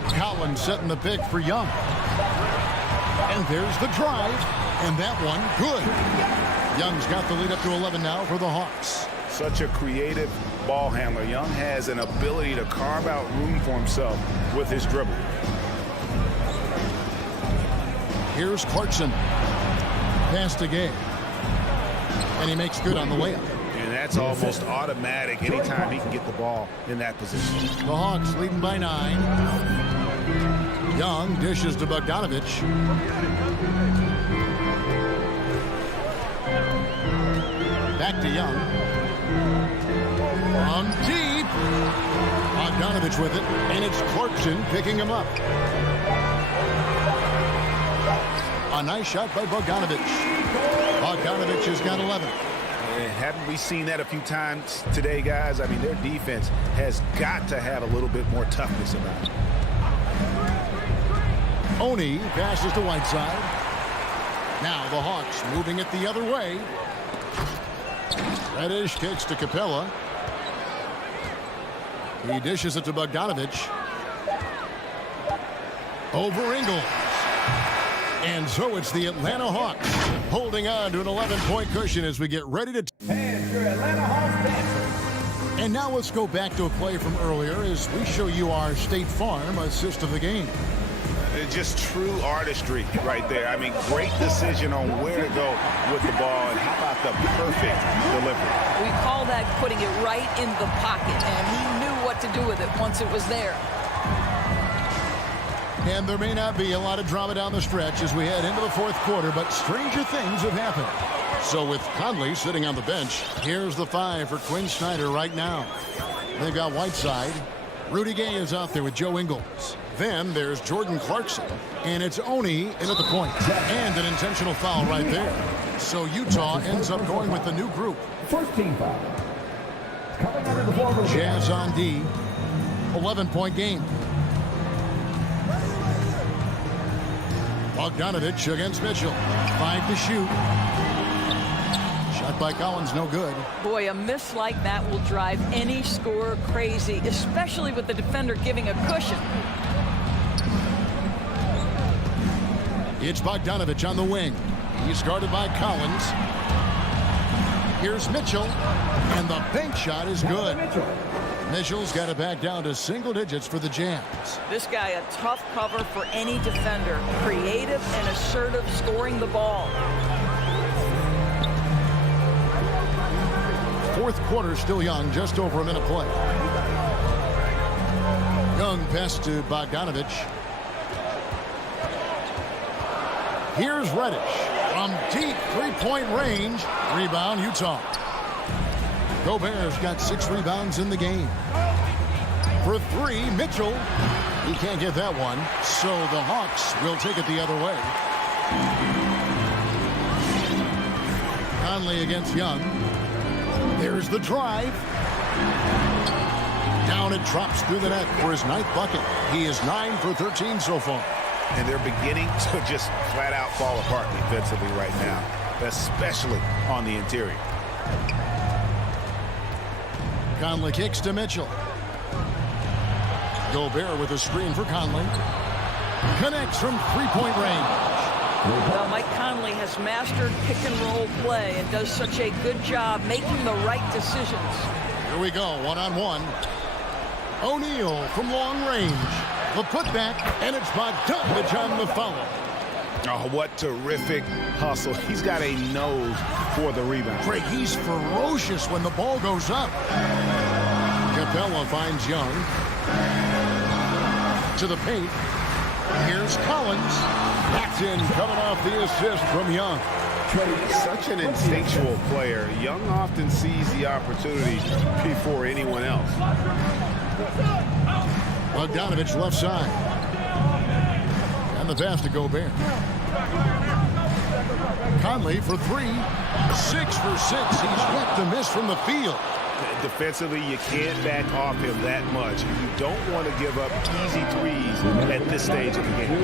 Collins setting the pick for Young. And there's the drive. And that one, good. Young's got the lead up to 11 now for the Hawks. Such a creative ball handler. Young has an ability to carve out room for himself with his dribble. Here's Clarkson. Pass to Gay. And he makes good on the layup. And that's almost automatic anytime he can get the ball in that position. The Hawks leading by 9. Young dishes to Bogdanovich. Back to Young. From deep. Bogdanovich with it. And it's Clarkson picking him up. A nice shot by Bogdanovich. Bogdanovich has got 11. And haven't we seen that a few times today, guys? I mean, their defense has got to have a little bit more toughness about it. Oni passes to Whiteside. Now the Hawks moving it the other way. Reddish kicks to Capella. He dishes it to Bogdanovich. Over Ingles. And so it's the Atlanta Hawks holding on to an 11-point cushion as we get ready to... And your Atlanta Hawks dancers. And now let's go back to a play from earlier as we show you our State Farm assist of the game. Just true artistry right there. I mean, great decision on where to go with the ball, and how about the perfect delivery. We call that putting it right in the pocket, and he knew what to do with it once it was there. And there may not be a lot of drama down the stretch as we head into the fourth quarter, but stranger things have happened. So with Conley sitting on the bench, here's the 5 for Quinn Snyder right now. They've got Whiteside. Rudy Gay is out there with Joe Ingles. Then there's Jordan Clarkson, and it's Oni in at the point. And an intentional foul right there. So Utah ends up going with the new group. First team foul. Coming under the floor. Jazz on D. 11-point game. Bogdanovich against Mitchell. 5 to shoot. Shot by Collins, no good. Boy, a miss like that will drive any scorer crazy, especially with the defender giving a cushion. It's Bogdanovich on the wing. He's guarded by Collins. Here's Mitchell, and the bank shot is good. Mitchell's got it back down to single digits for the Jazz. This guy a tough cover for any defender. Creative and assertive scoring the ball. Fourth quarter still young, just over a minute play. Young pass to Bogdanovich. Here's Reddish from deep three-point range. Rebound, Utah. Gobert's got 6 rebounds in the game. For 3, Mitchell. He can't get that one, so the Hawks will take it the other way. Conley against Young. There's the drive. Down it drops through the net for his 9th bucket. He is 9 for 13 so far. And they're beginning to just flat out fall apart defensively right now, especially on the interior. Conley kicks to Mitchell. Gobert with a screen for Conley. Connects from three-point range. Well, Mike Conley has mastered pick-and-roll play and does such a good job making the right decisions. Here we go, one-on-one. O'Neal from long range. The putback, and it's Bogdanovich on the foul. Oh, what terrific hustle. He's got a nose for the rebound. Craig, he's ferocious when the ball goes up. Capella finds Young. To the paint. Here's Collins. That's in, coming off the assist from Young. Such an instinctual player. Young often sees the opportunity before anyone else. Bogdanovich left side. And the pass to Gobert. Conley for 3. 6 for 6. He's yet to miss from the field. Defensively, you can't back off him that much. You don't want to give up easy threes at this stage of the game.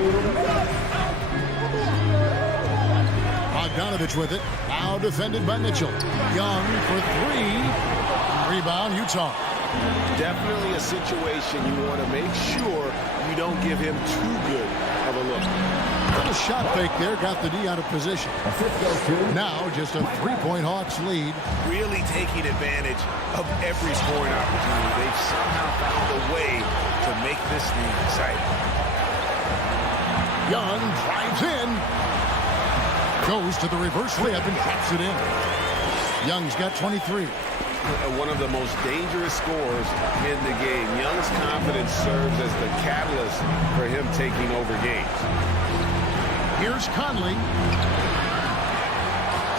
Bogdanovich with it. Now defended by Mitchell. Young for 3. Rebound, Utah. Definitely a situation you want to make sure you don't give him too good of a look. Little shot fake there, got the D out of position. Now just a 3-point Hawks lead. Really taking advantage of every scoring opportunity. They've somehow found a way to make this thing exciting. Young drives in. Goes to the reverse layup and drops it in. Young's got 23. One of the most dangerous scorers in the game. Young's confidence serves as the catalyst for him taking over games. Here's Conley.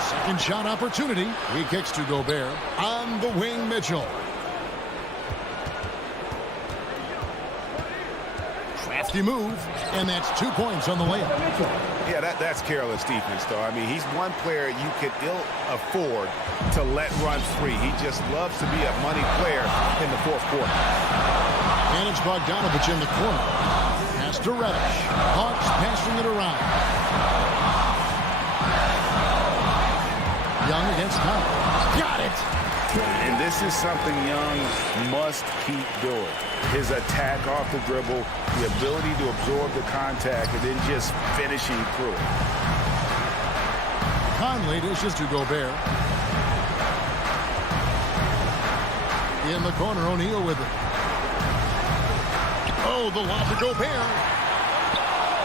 Second shot opportunity. He kicks to Gobert. On the wing, Mitchell. Crafty move. And that's 2 points on the layup. Yeah, that's careless defense, though. I mean, he's one player you could ill afford to let run free. He just loves to be a money player in the fourth quarter. And it's Bogdanovich in the corner. Pass to Reddish. Hawks passing it around. Young against Conley. Got it! And this is something Young must keep doing. His attack off the dribble, the ability to absorb the contact, and then just finishing through it. Conley dishes to Gobert. In the corner, O'Neal with it. Oh, the lob to Gobert.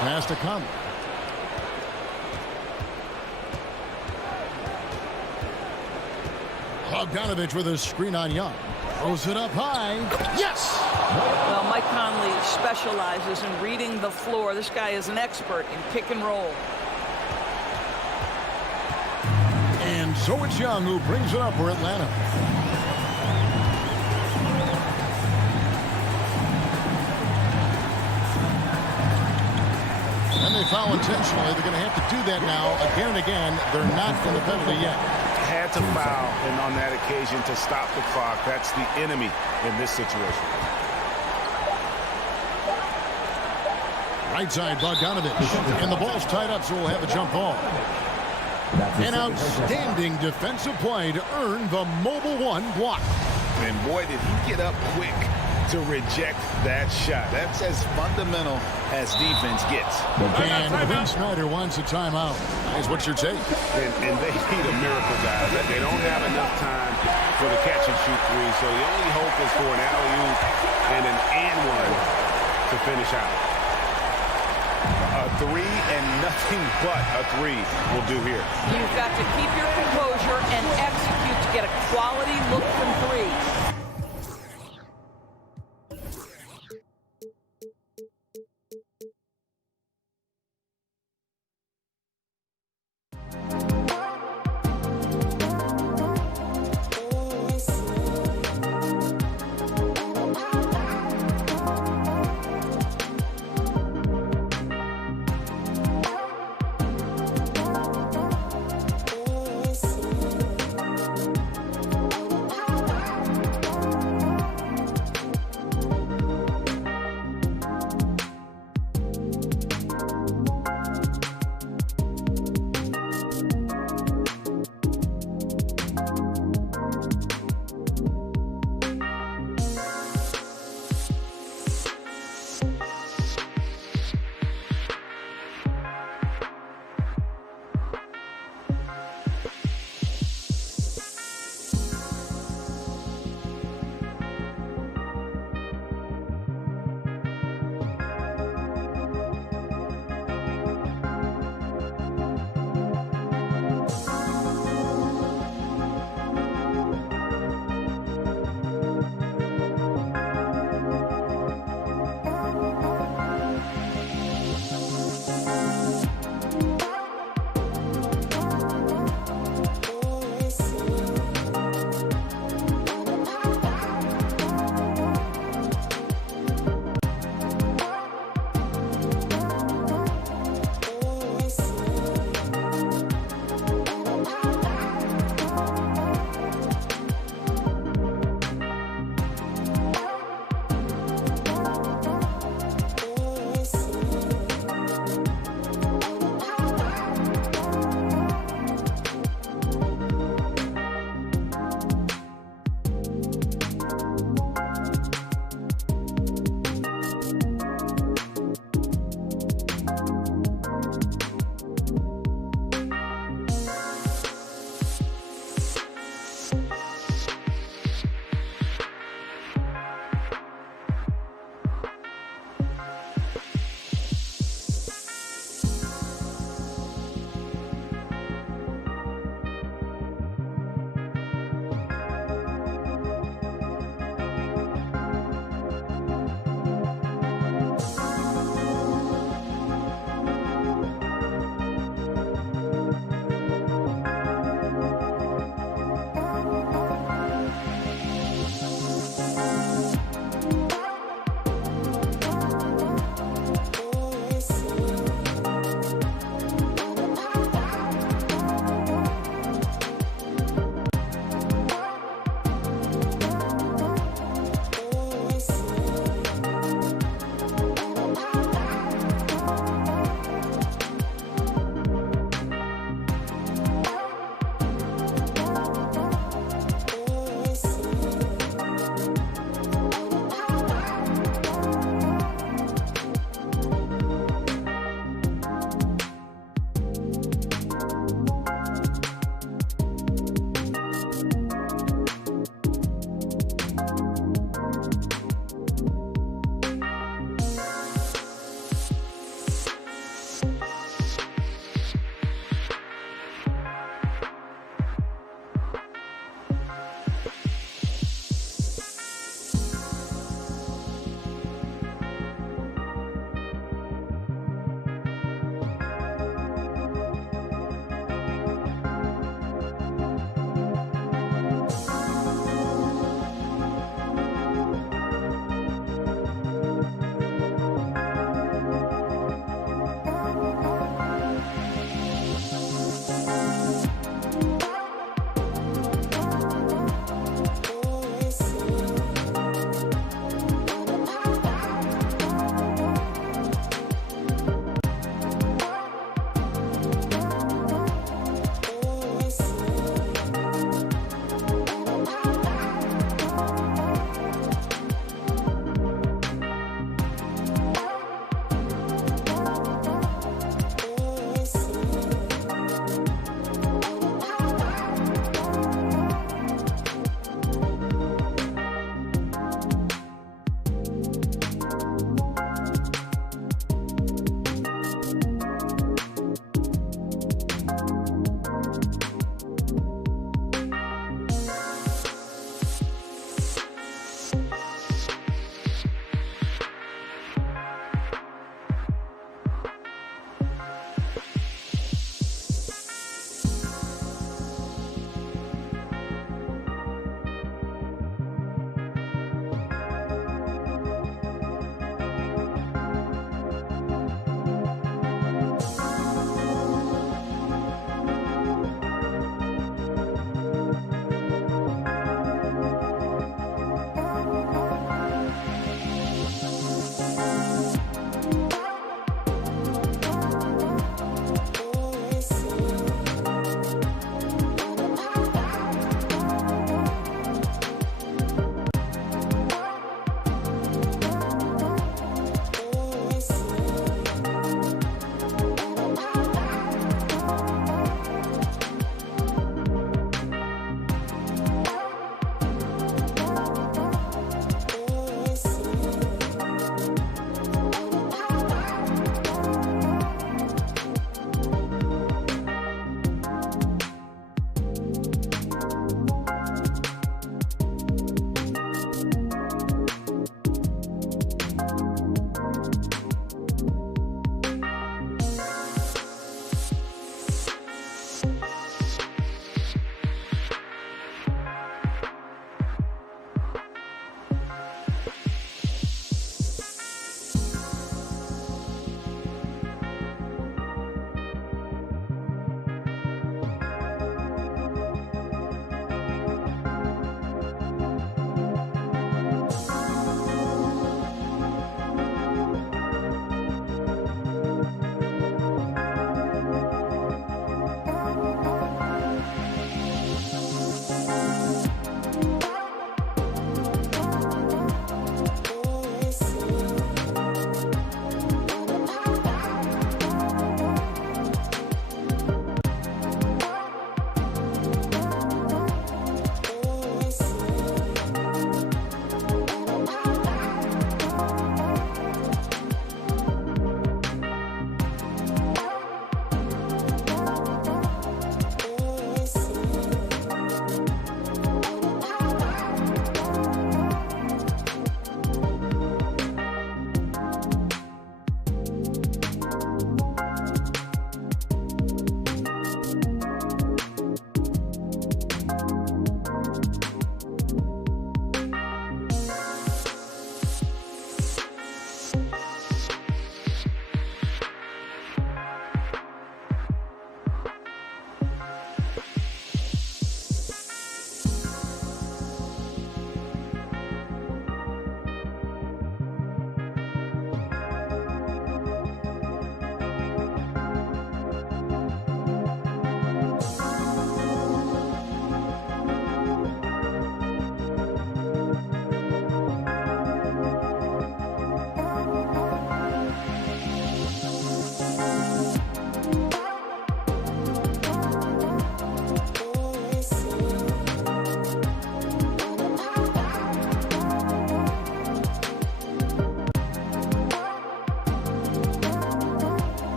Pass to Conley. Bogdanovich with a screen on Young. Throws it up high. Yes! Well, Mike Conley specializes in reading the floor. This guy is an expert in pick and roll. And so it's Young who brings it up for Atlanta. And they foul intentionally. They're going to have to do that now again and again. They're not in the penalty yet. Had to foul, and on that occasion to stop the clock. That's the enemy in this situation. Right side, Bogdanovich. And the ball's tied up, so we'll have a jump ball. An outstanding defensive play to earn the mobile one block. And boy, did he get up quick to reject that shot. That's as fundamental as defense gets. And Vince Snyder wants a timeout. Guys, what's your take? And they need a miracle, guys. They don't have enough time for the catch and shoot three, so the only hope is for an alley-oop and an and-one to finish out. A three and nothing but a three will do here. You've got to keep your composure and execute to get a quality look from three.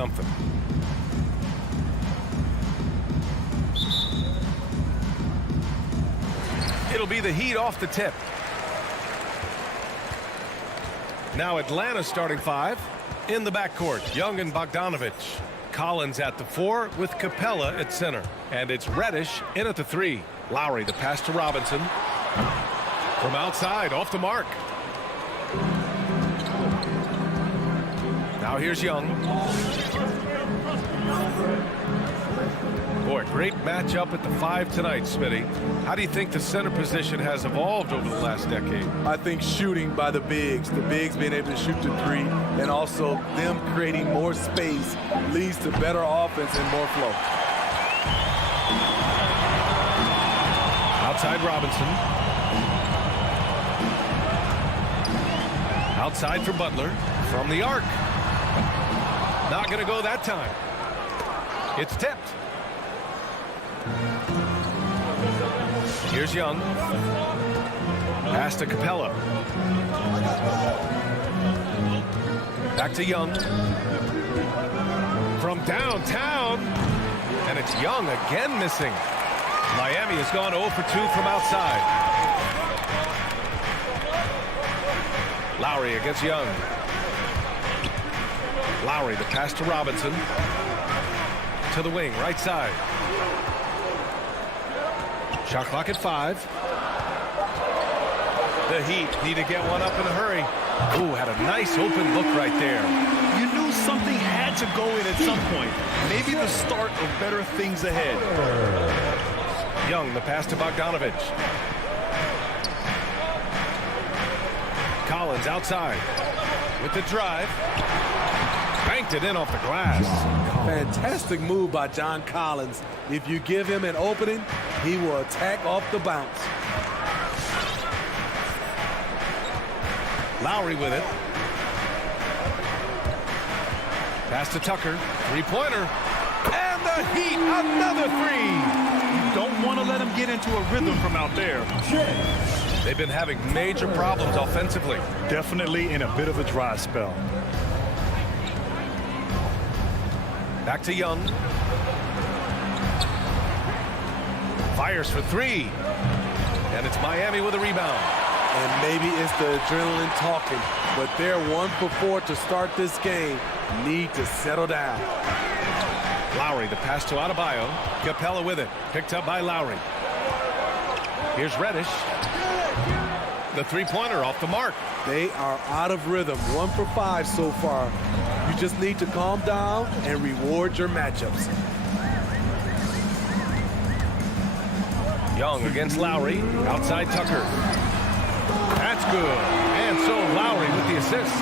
something. It'll be the Heat off the tip. Now Atlanta starting 5 in the backcourt. Young and Bogdanovich. Collins at the 4 with Capella at center. And it's Reddish in at the 3. Lowry, the pass to Robinson. From outside, off the mark. Now here's Young. Boy, great matchup at the 5 tonight, Smitty. How do you think the center position has evolved over the last decade? I think shooting by the bigs being able to shoot the 3, and also them creating more space leads to better offense and more flow. Outside Robinson. Outside for Butler. From the arc. Not going to go that time. It's tipped. Here's Young. Pass to Capella. Back to Young. From downtown. And it's Young again missing. Miami has gone 0 for 2 from outside. Lowry against Young. Lowry, the pass to Robinson. To the wing, right side. Shot clock at 5. The Heat need to get one up in a hurry. Ooh, had a nice open look right there. You knew something had to go in at some point. Maybe the start of better things ahead. Young, the pass to Bogdanovich. Collins outside with the drive. Banked it in off the glass. Fantastic move by John Collins. If you give him an opening, he will attack off the bounce. Lowry with it. Pass to Tucker. Three-pointer. And the Heat, another 3. You don't want to let him get into a rhythm from out there. They've been having major problems offensively. Definitely in a bit of a dry spell. Back to Young. Fires for 3. And it's Miami with a rebound. And maybe it's the adrenaline talking, but they're 1 for 4 to start this game. Need to settle down. Lowry, the pass to Adebayo. Capella with it. Picked up by Lowry. Here's Reddish. The three-pointer off the mark. They are out of rhythm. 1 for 5 so far. You just need to calm down and reward your matchups. Young against Lowry. Outside Tucker. That's good. And so Lowry with the assist.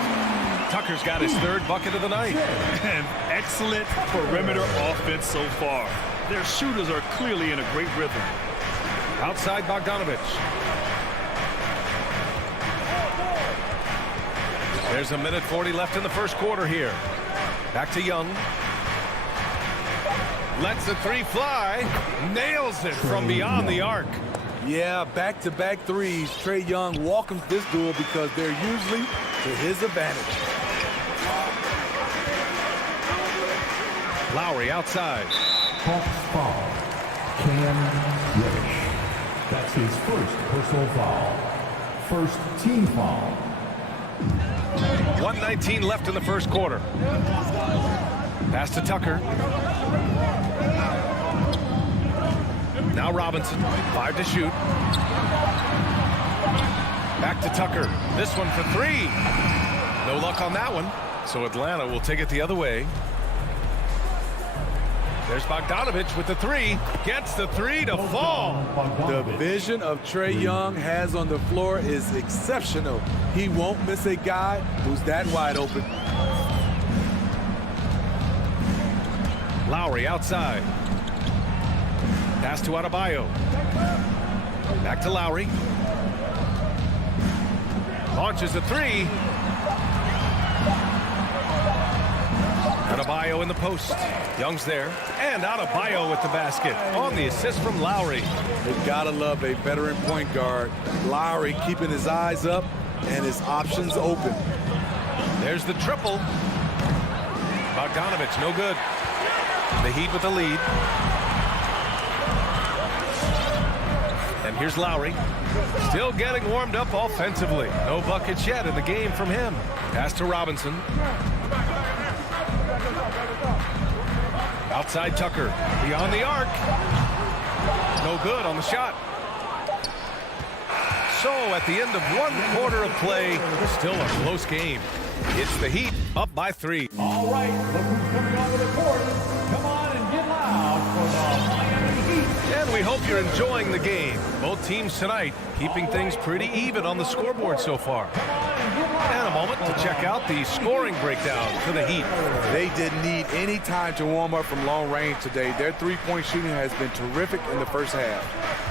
Tucker's got his 3rd bucket of the night. And excellent perimeter offense so far. Their shooters are clearly in a great rhythm. Outside Bogdanovich. There's 1:40 left in the first quarter here. Back to Young. Lets the 3 fly. Nails it from beyond the arc. Yeah, back-to-back threes. Trae Young welcomes this duel because they're usually to his advantage. Lowry outside. Hawks foul. Cam Reddish. That's his first personal foul. First team foul. 1:19 left in the first quarter. Pass to Tucker. Now Robinson. 5 to shoot. Back to Tucker. This one for 3. No luck on that one. So Atlanta will take it the other way. There's Bogdanovich with the 3. Gets the 3 to fall. The vision of Trae Young has on the floor is exceptional. He won't miss a guy who's that wide open. Lowry outside. Pass to Adebayo. Back to Lowry. Launches a 3. Adebayo in the post. Young's there. And Adebayo with the basket on the assist from Lowry. You gotta love a veteran point guard. Lowry keeping his eyes up and his options open. There's the triple. Bogdanovich, no good. The Heat with the lead. And here's Lowry. Still getting warmed up offensively. No buckets yet in the game from him. Pass to Robinson. Outside Tucker. Beyond the arc. No good on the shot. So at the end of one quarter of play, still a close game. It's the Heat up by 3. All right, look who's coming onto the court. Come on and get loud for the Miami Heat. And we hope you're enjoying the game. Both teams tonight keeping things pretty even on the scoreboard so far. And a moment to check out the scoring breakdown for the Heat. They didn't need any time to warm up from long range today. Their three-point shooting has been terrific in the first half.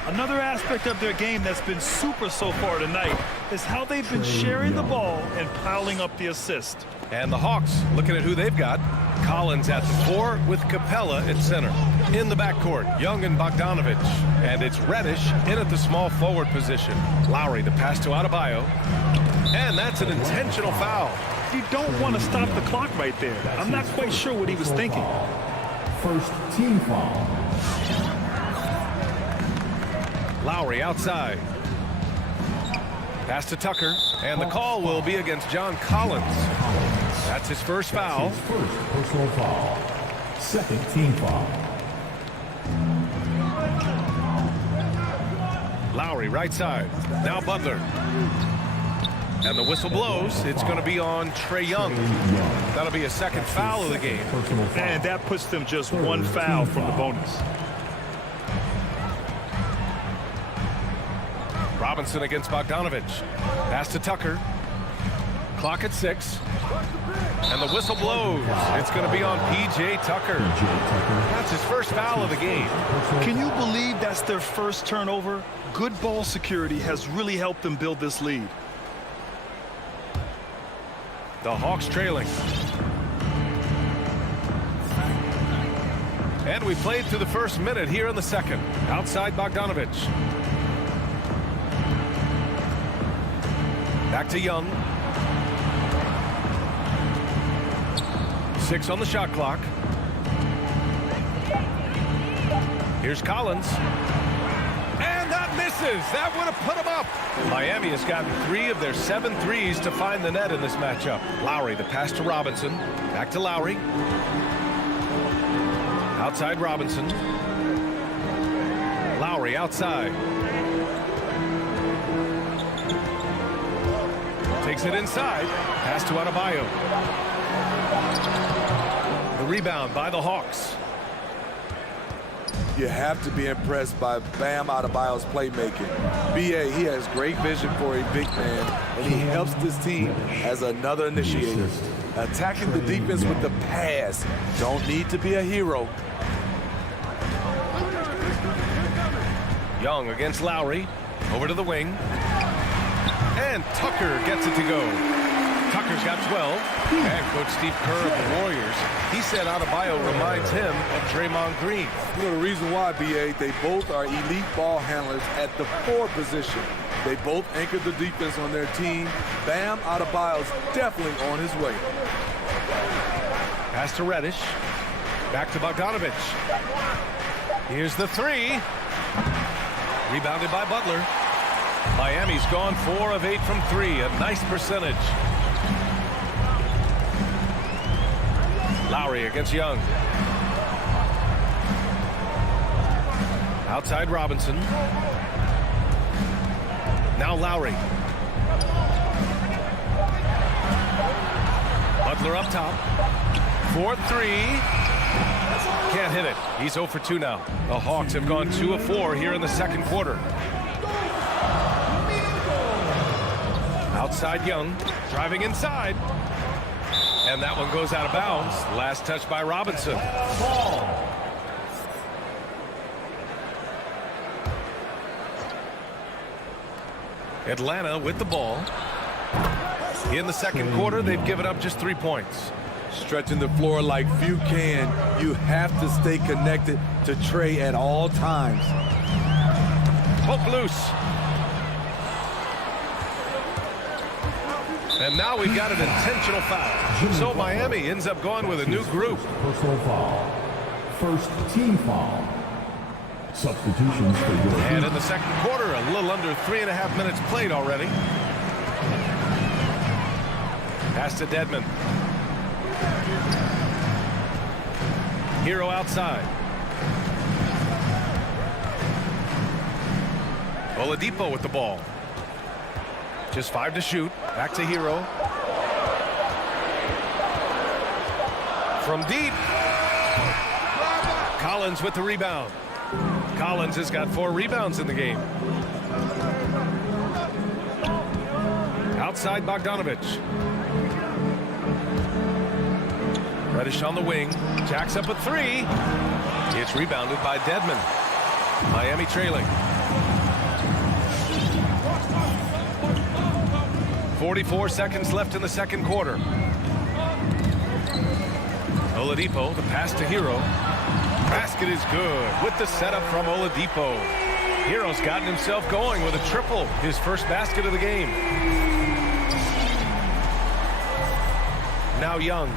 Another aspect of their game that's been super so far tonight is how they've been sharing the ball and piling up the assist. And the Hawks looking at who they've got. Collins at the 4 with Capella at center. In the backcourt, Young and Bogdanovich. And it's Reddish in at the small forward position. Lowry, the pass to Adebayo. And that's an intentional foul. You don't want to stop the clock right there. I'm not quite sure what he was thinking. First team foul. Lowry outside. Pass to Tucker. And the call will be against John Collins. That's his first foul. His first personal foul. Second team foul. Lowry right side. Now Butler. And the whistle blows. It's going to be on Trae Young. That'll be a second foul of the game. And that puts them just one foul from the bonus. Robinson against Bogdanovich. Pass to Tucker. Clock at 6. And the whistle blows. It's going to be on P.J. Tucker. That's his first foul of the game. Can you believe that's their first turnover? Good ball security has really helped them build this lead. The Hawks trailing. And we played through the first minute here in the second. Outside Bogdanovich. Back to Young. 6 on the shot clock. Here's Collins. And that misses. That would have put him up. Miami has gotten 3 of their 7 threes to find the net in this matchup. Lowry, the pass to Robinson. Back to Lowry. Outside Robinson. Lowry outside. Takes it inside. Pass to Adebayo. The rebound by the Hawks. You have to be impressed by Bam Adebayo's playmaking. B.A., he has great vision for a big man, and he helps this team as another initiator. Attacking the defense with the pass. Don't need to be a hero. Young against Lowry. Over to the wing. And Tucker gets it to go. Tucker's got 12. And Coach Steve Kerr of the Warriors, he said Adebayo reminds him of Draymond Green. You know the reason why, B.A., they both are elite ball handlers at the 4 position. They both anchor the defense on their team. Bam Adebayo's definitely on his way. Pass to Reddish. Back to Bogdanovich. Here's the 3. Rebounded by Butler. Miami's gone 4 of 8 from 3. A nice percentage. Lowry against Young. Outside Robinson. Now Lowry. Butler up top. 4-3. Can't hit it. He's 0 for 2 now. The Hawks have gone 2 of 4 here in the second quarter. Outside Young. Driving inside. And that one goes out of bounds. Last touch by Robinson. Atlanta with the ball. In the second quarter, they've given up just 3 points. Stretching the floor like few can. You have to stay connected to Trae at all times. Poke loose. And now we've got an intentional foul. So Miami ends up going with a new group. Personal foul. First team foul. Substitutions for your And in the second quarter, a little under 3.5 minutes played already. Pass to Dedmon. Hero outside. Oladipo with the ball. Just 5 to shoot. Back to Hero. From deep. Collins with the rebound. Collins has got 4 rebounds in the game. Outside Bogdanovich. Reddish on the wing. Jacks up a 3. It's rebounded by Dedmon. Miami trailing. 44 seconds left in the second quarter. Oladipo, the pass to Hero. Basket is good with the setup from Oladipo. Hero's gotten himself going with a triple, his first basket of the game. Now Young.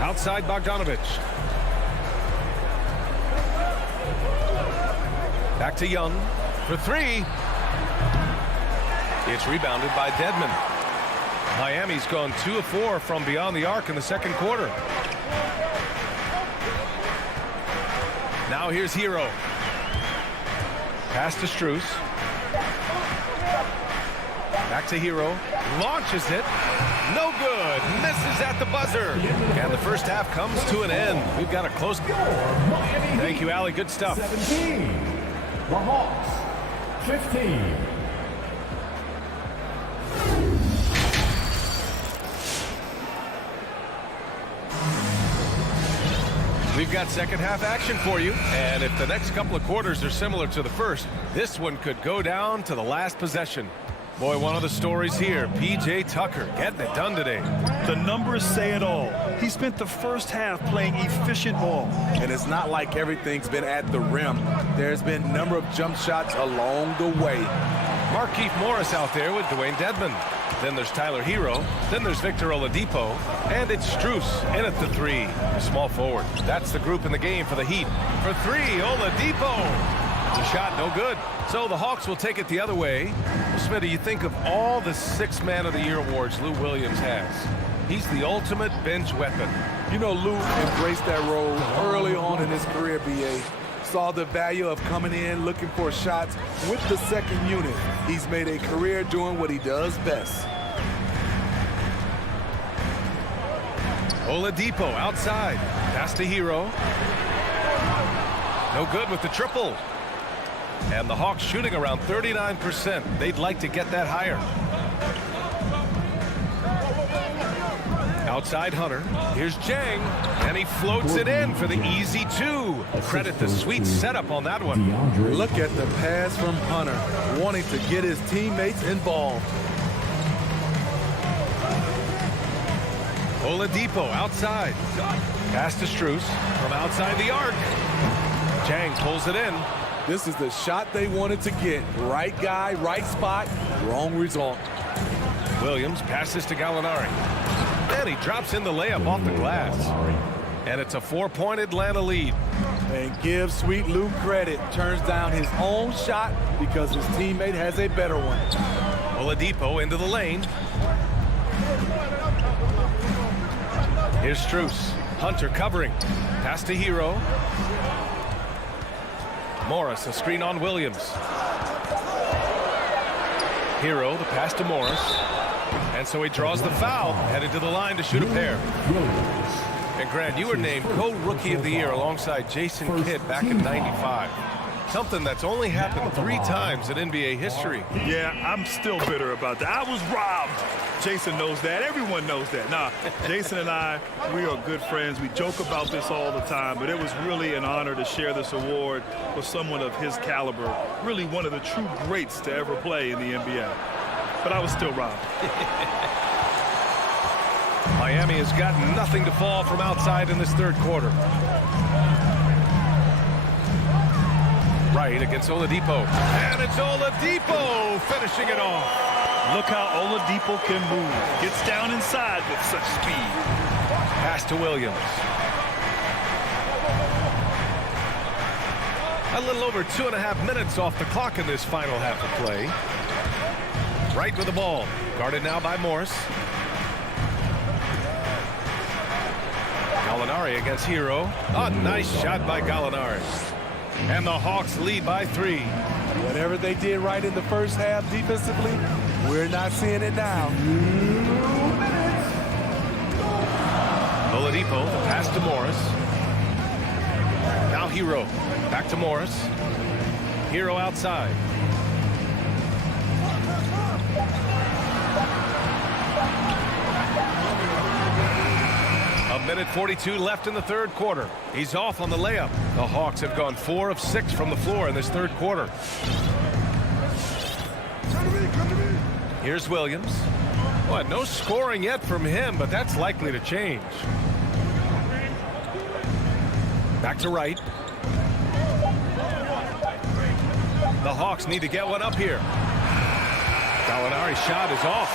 Outside Bogdanovich. Back to Young for 3. It's rebounded by Dedmon. Miami's gone 2 of 4 from beyond the arc in the second quarter. Now here's Hero. Pass to Strus. Back to Hero. Launches it. No good. Misses at the buzzer. And the first half comes to an end. We've got a close. Thank you, Allie. Good stuff. 17. The Hawks. 15. We've got second half action for you, and if the next couple of quarters are similar to the first, this one could go down to the last possession. Boy, one of the stories here, P.J. Tucker getting it done today. The numbers say it all. He spent the first half playing efficient ball. And it's not like everything's been at the rim. There's been a number of jump shots along the way. Markieff Morris out there with Dwayne Dedmon. Then there's Tyler Hero. Then there's Victor Oladipo. And it's Strus in at the 3. The small forward. That's the group in the game for the Heat. For 3, Oladipo. The shot no good. So the Hawks will take it the other way. Well, Smitty, you think of all the 6 Man of the Year awards Lou Williams has. He's the ultimate bench weapon. You know, Lou embraced that role early on in his career, B.A. Saw the value of coming in, looking for shots with the second unit. He's made a career doing what he does best. Oladipo outside. Pass to Hero. No good with the triple. And the Hawks shooting around 39%. They'd like to get that higher. Outside Hunter. Here's Jang. And he floats it in for the easy 2. Credit the sweet setup on that one. Look at the pass from Hunter, wanting to get his teammates involved. Oladipo outside. Pass to Strus from outside the arc. Jang pulls it in. This is the shot they wanted to get. Right guy, right spot, wrong result. Williams passes to Gallinari. And he drops in the layup off the glass. And it's a 4-point Atlanta lead. And give Sweet Lou credit. Turns down his own shot because his teammate has a better one. Oladipo into the lane. Here's Strus. Hunter covering. Pass to Hero. Morris, a screen on Williams. Hero, the pass to Morris. And so he draws the foul, headed to the line to shoot a pair. And Grant, you were named co-rookie of the year alongside Jason Kidd back in '95. Something that's only happened 3 times in NBA history. Yeah, I'm still bitter about that. I was robbed. Jason knows that. Everyone knows that. Nah, Jason and I, we are good friends. We joke about this all the time, but it was really an honor to share this award with someone of his caliber. Really one of the true greats to ever play in the NBA. But I was still robbed. Miami has got nothing to fall from outside in this third quarter. Right against Oladipo. And it's Oladipo finishing it off. Look how Oladipo can move. Gets down inside with such speed. Pass to Williams. A little over 2.5 minutes off the clock in this final half of play. Right with the ball. Guarded now by Morris. Gallinari against Hero. A nice shot by Gallinari. And the Hawks lead by 3. Whatever they did right in the first half defensively, we're not seeing it now. Oladipo, the pass to Morris. Now Hero. Back to Morris. Hero outside. A minute 42 left in the third quarter. He's off on the layup. The Hawks have gone 4 of 6 from the floor in this third quarter. Here's Williams. Well, no scoring yet from him, but that's likely to change. Back to Wright. The Hawks need to get one up here. Gallinari's shot is off.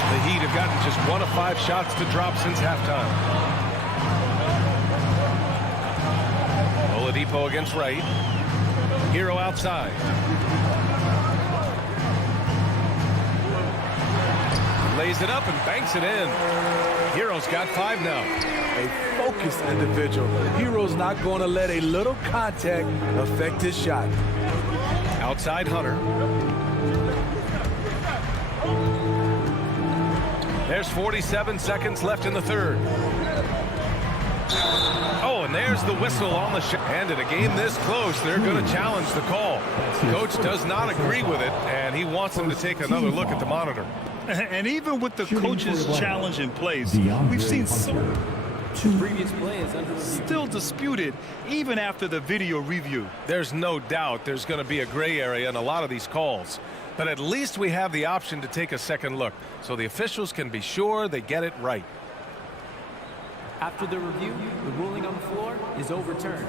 The Heat have gotten just 1 of 5 shots to drop since halftime. Oladipo against Wright. Hero outside. Lays it up and banks it in. Hero's got 5 now. A focused individual. Hero's not going to let a little contact affect his shot. Outside Hunter. There's 47 seconds left in the third. Oh, and there's the whistle on the shot. And in a game this close, they're going to challenge the call. Coach does not agree with it, and he wants him to take another look at the monitor. And even with the coach's challenge in place, we've seen so previous play is under review. Still disputed even after the video review. There's no doubt there's going to be a gray area in a lot of these calls. But at least we have the option to take a second look, so the officials can be sure they get it right. After the review, the ruling on the floor is overturned.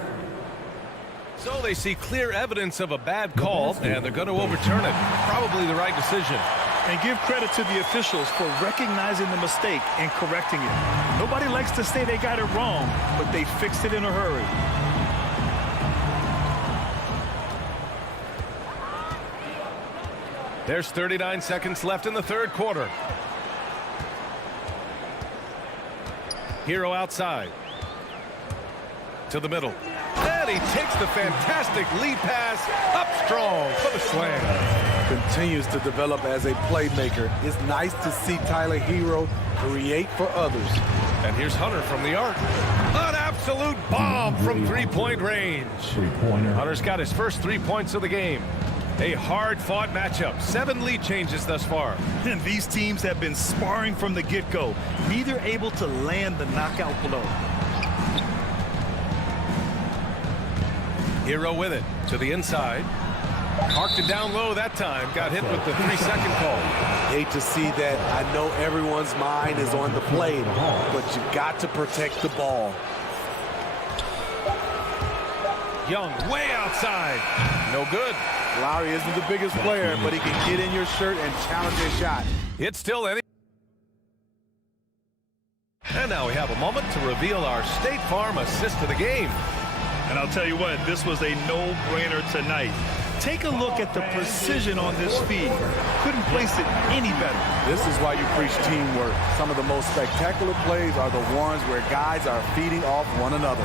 So they see clear evidence of a bad call, and they're going to overturn it. Probably the right decision. And give credit to the officials for recognizing the mistake and correcting it. Nobody likes to say they got it wrong, but they fixed it in a hurry. There's 39 seconds left in the third quarter. Hero outside. To the middle. And he takes the fantastic lead pass up strong for the slam. Continues to develop as a playmaker. It's nice to see Tyler Hero create for others. And here's Hunter from the arc. An absolute bomb from three-point range. Hunter's got his first 3 points of the game. A hard-fought matchup. 7 lead changes thus far. And these teams have been sparring from the get-go. Neither able to land the knockout blow. Hero with it to the inside. Parked it down low that time. Got hit with the 3-second call. Hate to see that. I know everyone's mind is on the play, but you got to protect the ball. Young way outside. No good. Lowry isn't the biggest player, but he can get in your shirt and challenge a shot. It's still any. And now we have a moment to reveal our State Farm assist to the game. And I'll tell you what, this was a no-brainer tonight. Take a look at the precision on this feed. Couldn't place it any better. This is why you preach teamwork. Some of the most spectacular plays are the ones where guys are feeding off one another.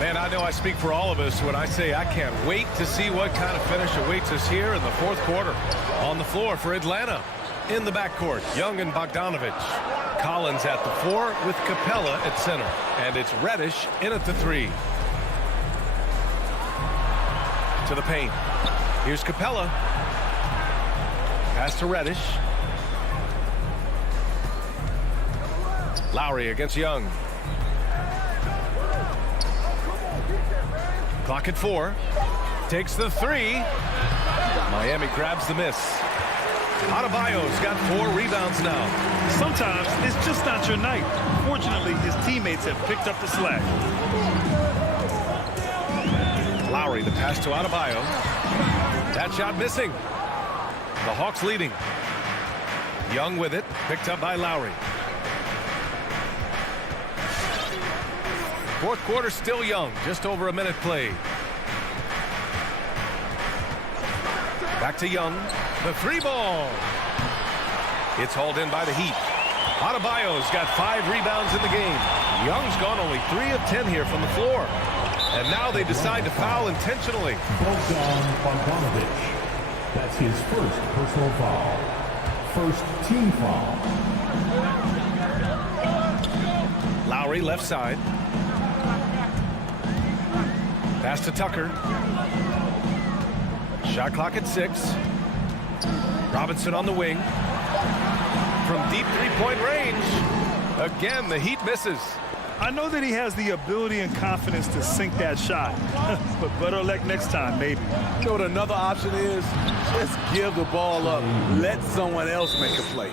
Man, I know I speak for all of us when I say I can't wait to see what kind of finish awaits us here in the fourth quarter. On the floor for Atlanta. In the backcourt, Young and Bogdanovich. Collins at the 4 with Capella at center. And it's Reddish in at the 3. To the paint. Here's Capella. Pass to Reddish. Lowry against Young. Clock at 4. Takes the 3. Miami grabs the miss. Adebayo's got 4 rebounds now. Sometimes it's just not your night. Fortunately, his teammates have picked up the slack. Lowry, the pass to Adebayo. That shot missing. The Hawks leading. Young with it, picked up by Lowry. Fourth quarter still Young, just over a minute played. Back to Young, the three ball. It's hauled in by the Heat. Adebayo's got 5 rebounds in the game. Young's gone only 3 of 10 here from the floor. And now they decide to foul intentionally. That's his first personal foul. First team foul. Lowry left side. Pass to Tucker. Shot clock at 6. Robinson on the wing. From deep three-point range. Again, the Heat misses. I know that he has the ability and confidence to sink that shot. But better luck next time, maybe. You know what another option is? Just give the ball up. Let someone else make a play.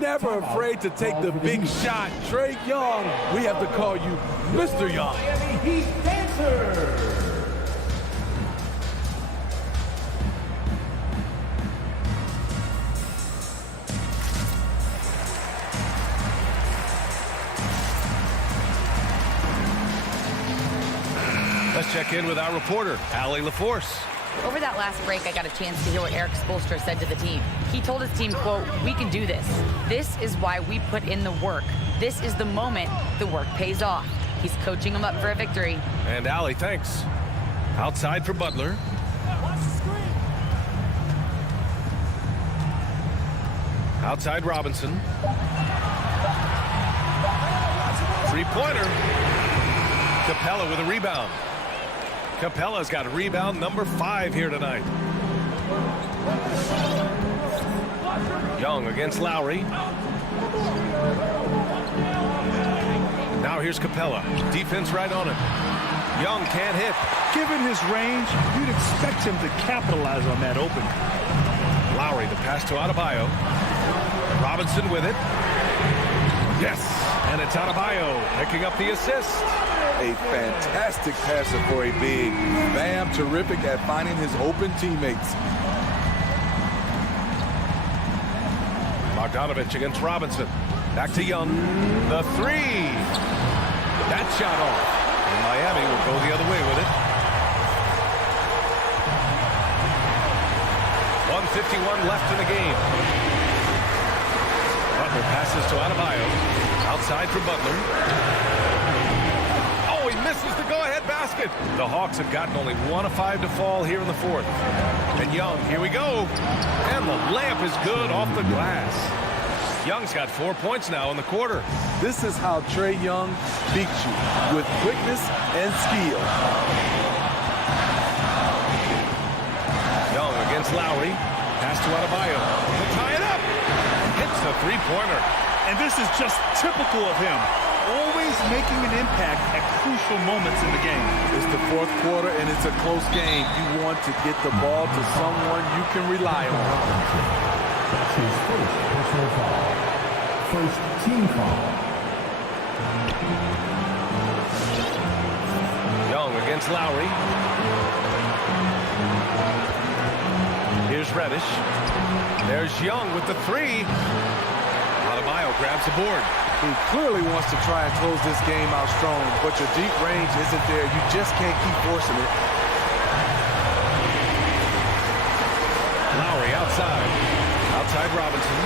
Never afraid to take the big shot. Trae Young, we have to call you Mr. Young. Miami Heat dancer. Let's check in with our reporter, Allie LaForce. Over that last break, I got a chance to hear what Eric Spoelstra said to the team. He told his team, quote, "We can do this. This is why we put in the work. This is the moment the work pays off." He's coaching them up for a victory. And Allie, thanks. Outside for Butler. Outside Robinson. Three-pointer. Capella with a rebound. Capella's got rebound number 5 here tonight. Young against Lowry. Now here's Capella. Defense right on him. Young can't hit. Given his range, you'd expect him to capitalize on that opening. Lowry, the pass to Adebayo. Robinson with it. Yes, and it's Adebayo picking up the assist. A fantastic passer for a big. Bam, terrific at finding his open teammates. Bogdanovich against Robinson. Back to Young. The 3. That shot off. And Miami will go the other way with it. 1:51 left in the game. Butler passes to Adebayo. Outside for Butler. Oh, he misses the go-ahead basket. The Hawks have gotten only 1 of 5 to fall here in the 4th. And Young, here we go. And the layup is good off the glass. Young's got 4 points now in the quarter. This is how Trae Young beats you, with quickness and skill. Young against Lowry. Pass to Adebayo. To tie it up. Hits the three-pointer. And this is just typical of him. Always making an impact at crucial moments in the game. It's the 4th quarter and it's a close game. You want to get the ball to someone you can rely on. That's his first personal foul. First team foul. Young against Lowry. Here's Reddish. There's Young with the 3. Adebayo grabs the board. He clearly wants to try and close this game out strong, but your deep range isn't there. You just can't keep forcing it. Lowry outside. Outside Robinson.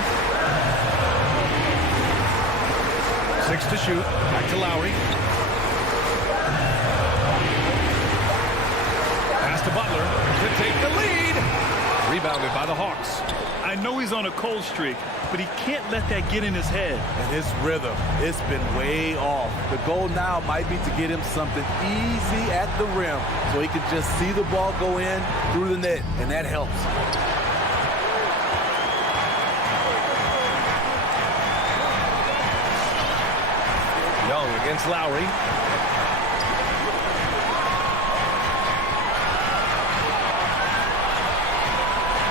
6 to shoot. Back to Lowry. Pass to Butler to take the lead. Rebounded by the Hawks. I know he's on a cold streak, but he can't let that get in his head. And his rhythm, it's been way off. The goal now might be to get him something easy at the rim so he can just see the ball go in through the net, and that helps. Young against Lowry.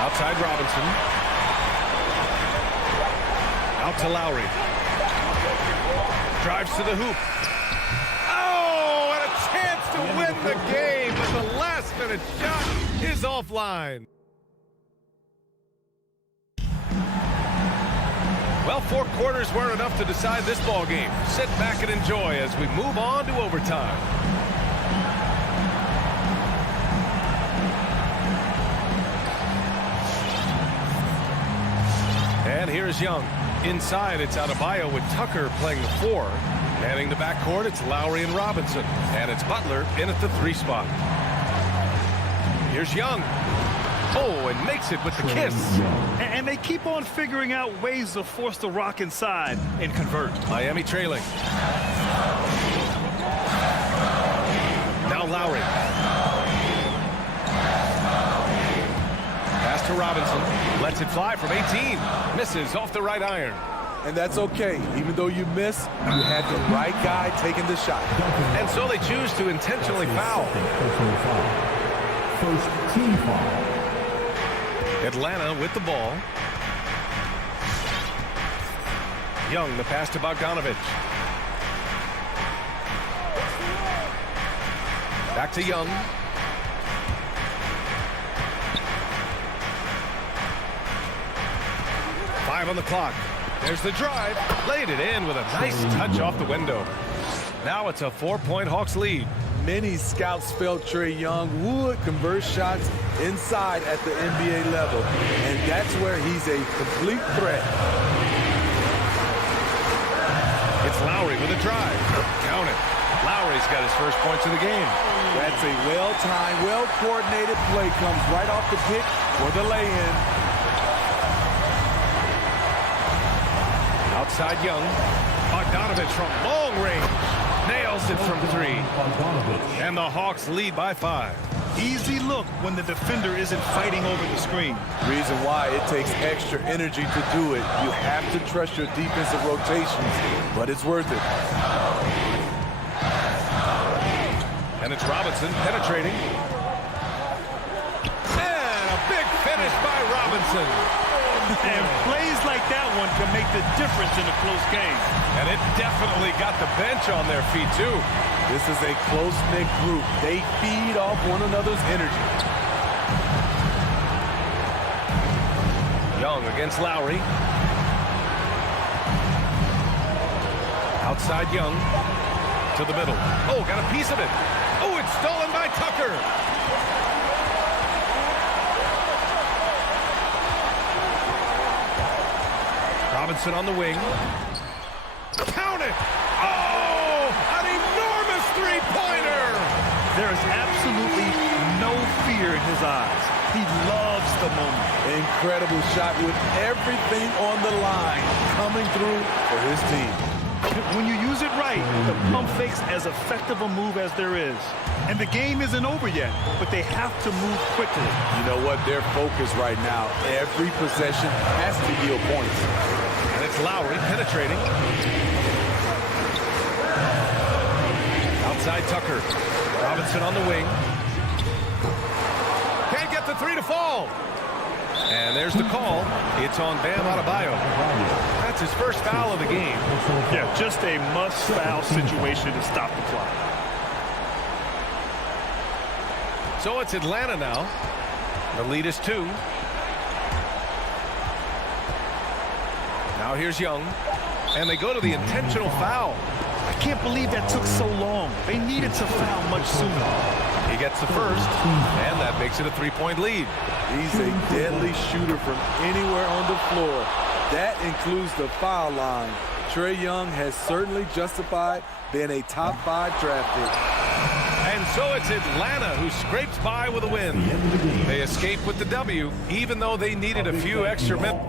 Outside Robinson. Out to Lowry. Drives to the hoop. Oh, and a chance to win the game, but the last-minute shot is offline. Well, 4 quarters were enough to decide this ball game. Sit back and enjoy as we move on to overtime. And here's Young. Inside, it's Adebayo with Tucker playing the 4. Manning the backcourt, it's Lowry and Robinson. And it's Butler in at the 3 spot. Here's Young. Oh, and makes it with the kiss. And they keep on figuring out ways to force the rock inside and convert. Miami trailing. Now Lowry. Pass to Robinson. Lets it fly from 18. Misses off the right iron. And that's okay. Even though you miss, you had the right guy taking the shot. And so they choose to intentionally foul. First team foul. Atlanta with the ball. Young, the pass to Bogdanovich. Back to Young. Five on the clock. There's the drive. Laid it in with a nice touch off the window. Now it's a 4-point Hawks lead. Many scouts felt Trae Young would convert shots inside at the NBA level, and that's where he's a complete threat. It's Lowry with a drive. Count it. Lowry's got his first points of the game. That's a well-timed, well-coordinated play. Comes right off the pick for the lay-in. Outside Young. Bogdanovich from long range. Nails it from 3. And the Hawks lead by 5. Easy look when the defender isn't fighting over the screen. Reason why it takes extra energy to do it. You have to trust your defensive rotations, but it's worth it. And it's Robinson penetrating. And a big finish by Robinson. And plays like that one can make the difference in a close game. And it definitely got the bench on their feet, too. This is a close-knit group. They feed off one another's energy. Young against Lowry. Outside Young. To the middle. Oh, got a piece of it. Oh, it's stolen by Tucker. Robinson on the wing. Count it! Oh! An enormous three-pointer! There is absolutely no fear in his eyes. He loves the moment. Incredible shot with everything on the line coming through for his team. When you use it right, the pump fake's as effective a move as there is. And the game isn't over yet, but they have to move quickly. You know what? Their focus right now, every possession has to yield points. And it's Lowry penetrating. Outside Tucker. Robinson on the wing. Can't get the 3 to fall. And there's the call. It's on Bam Adebayo. That's his first foul of the game. Yeah, just a must-foul situation to stop the clock. So it's Atlanta now. The lead is 2. Now here's Young. And they go to the intentional foul. I can't believe that took so long. They needed to foul much sooner. He gets the first, and that makes it a 3-point lead. He's a deadly shooter from anywhere on the floor. That includes the foul line. Trae Young has certainly justified being a top 5 draft pick. And so it's Atlanta who scrapes by with a win. They escape with the W, even though they needed a few extra minutes.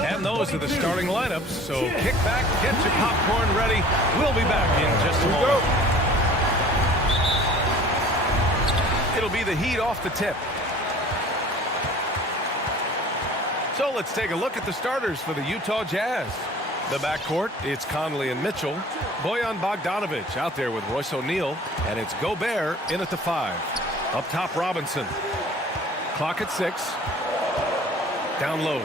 And those are the starting lineups. So kick back, get your popcorn ready. We'll be back in just a moment. It'll be the Heat off the tip. So let's take a look at the starters for the Utah Jazz. The backcourt, it's Conley and Mitchell. Bojan Bogdanovic out there with Royce O'Neal. And it's Gobert in at the 5. Up top, Robinson. Clock at 6. Down low.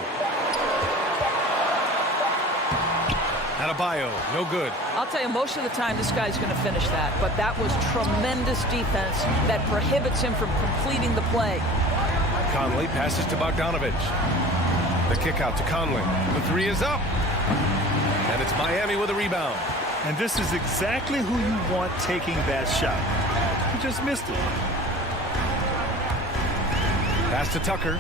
Adebayo, no good. I'll tell you, most of the time this guy's going to finish that, but that was tremendous defense that prohibits him from completing the play. Conley passes to Bogdanovic. The kick out to Conley. The 3 is up. And it's Miami with a rebound. And this is exactly who you want taking that shot. He just missed it. Pass to Tucker.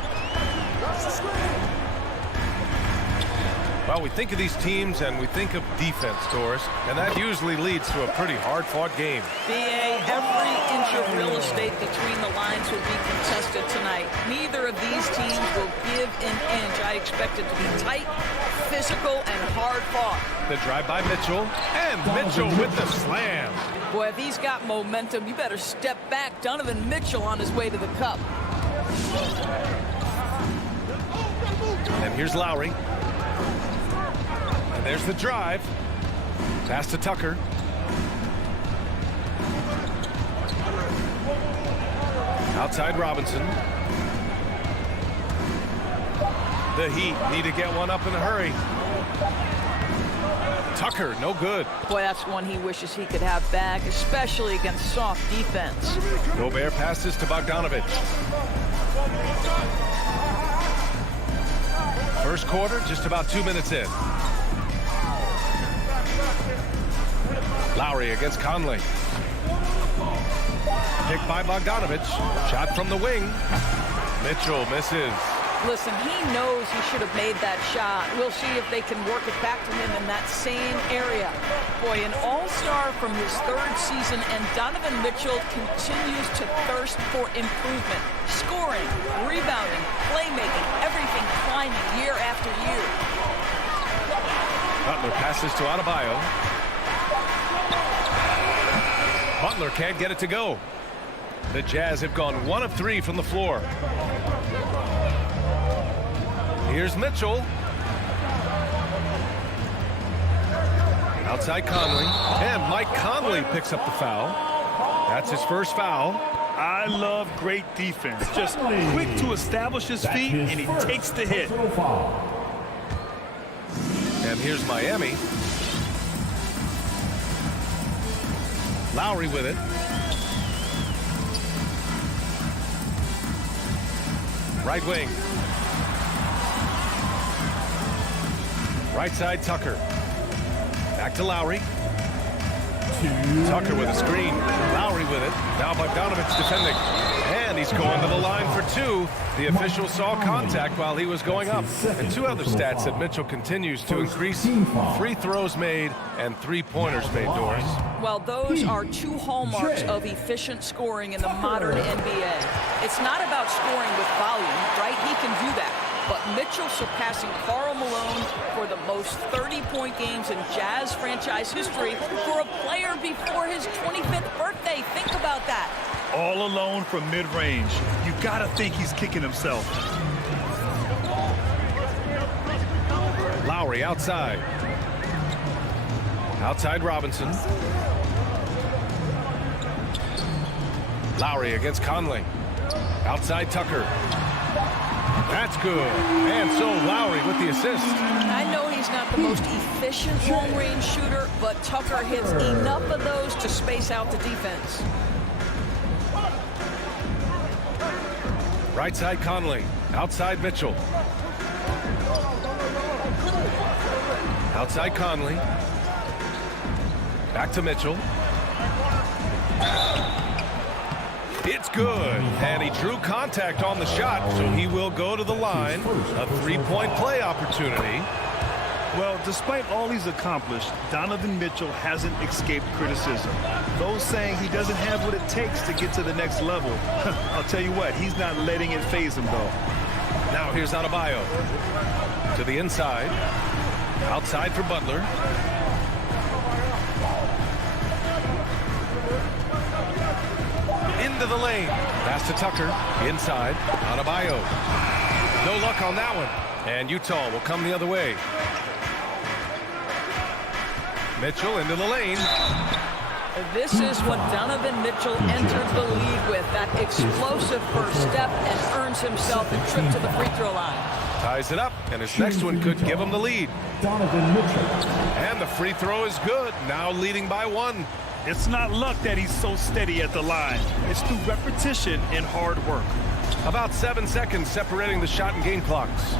Well, we think of these teams and we think of defense, Doris, and that usually leads to a pretty hard-fought game. BA, every inch of real estate between the lines will be contested tonight. Neither of these teams will give an inch. I expect it to be tight, physical, and hard-fought. The drive by Mitchell, and Mitchell with the slam. Boy, if he's got momentum, you better step back. Donovan Mitchell on his way to the cup. And here's Lowry. And there's the drive. Pass to Tucker. Outside Robinson. The Heat need to get one up in a hurry. Tucker, no good. Boy, that's one he wishes he could have back, especially against soft defense. Gobert passes to Bogdanovic. First quarter, just about 2 minutes in. Lowry against Conley. Picked by Bogdanovic. Shot from the wing. Mitchell misses. Listen, he knows he should have made that shot. We'll see if they can work it back to him in that same area. Boy, an all-star from his 3rd season, and Donovan Mitchell continues to thirst for improvement. Scoring, rebounding, playmaking, everything climbing year after year. Butler passes to Adebayo. Butler can't get it to go. The Jazz have gone 1 of 3 from the floor. Here's Mitchell. Outside Conley. And Mike Conley picks up the foul. That's his first foul. I love great defense. Just quick to establish his feet, and he takes the hit. And here's Miami. Lowry with it. Right wing. Right side, Tucker. Back to Lowry. Tucker with a screen. Lowry with it. Now Bogdanovic's defending. And he's going to the line for 2. The official saw contact while he was going up. And 2 other stats that Mitchell continues to increase. Free throws made and 3-pointers made, Doris. Well, those are 2 hallmarks of efficient scoring in the modern NBA. It's not about scoring with volume, right? He can do that. But Mitchell surpassing Karl Malone for the most 30-point games in Jazz franchise history for a player before his 25th birthday. Think about that. All alone from mid-range. You gotta think he's kicking himself. Lowry outside. Outside Robinson. Lowry against Conley. Outside Tucker. That's good. And so Lowry with the assist. I know he's not the most efficient long-range shooter, but Tucker hits enough of those to space out the defense. Right side Conley. Outside Mitchell. Outside Conley. Back to Mitchell. It's good. And he drew contact on the shot, so he will go to the line. A 3-point play opportunity. Well, despite all he's accomplished, Donovan Mitchell hasn't escaped criticism. Those saying he doesn't have what it takes to get to the next level. I'll tell you what, he's not letting it faze him, though. Now here's Adebayo. To the inside. Outside for Butler. Into the lane. Pass to Tucker. Inside. Adebayo. No luck on that one. And Utah will come the other way. Mitchell into the lane. This is what Donovan Mitchell entered the league with, that explosive first step, and earns himself a trip to the free throw line. Ties it up, and his next one could give him the lead. Donovan Mitchell. And the free throw is good, now leading by 1. It's not luck that he's so steady at the line. It's through repetition and hard work. About 7 seconds separating the shot and game clocks.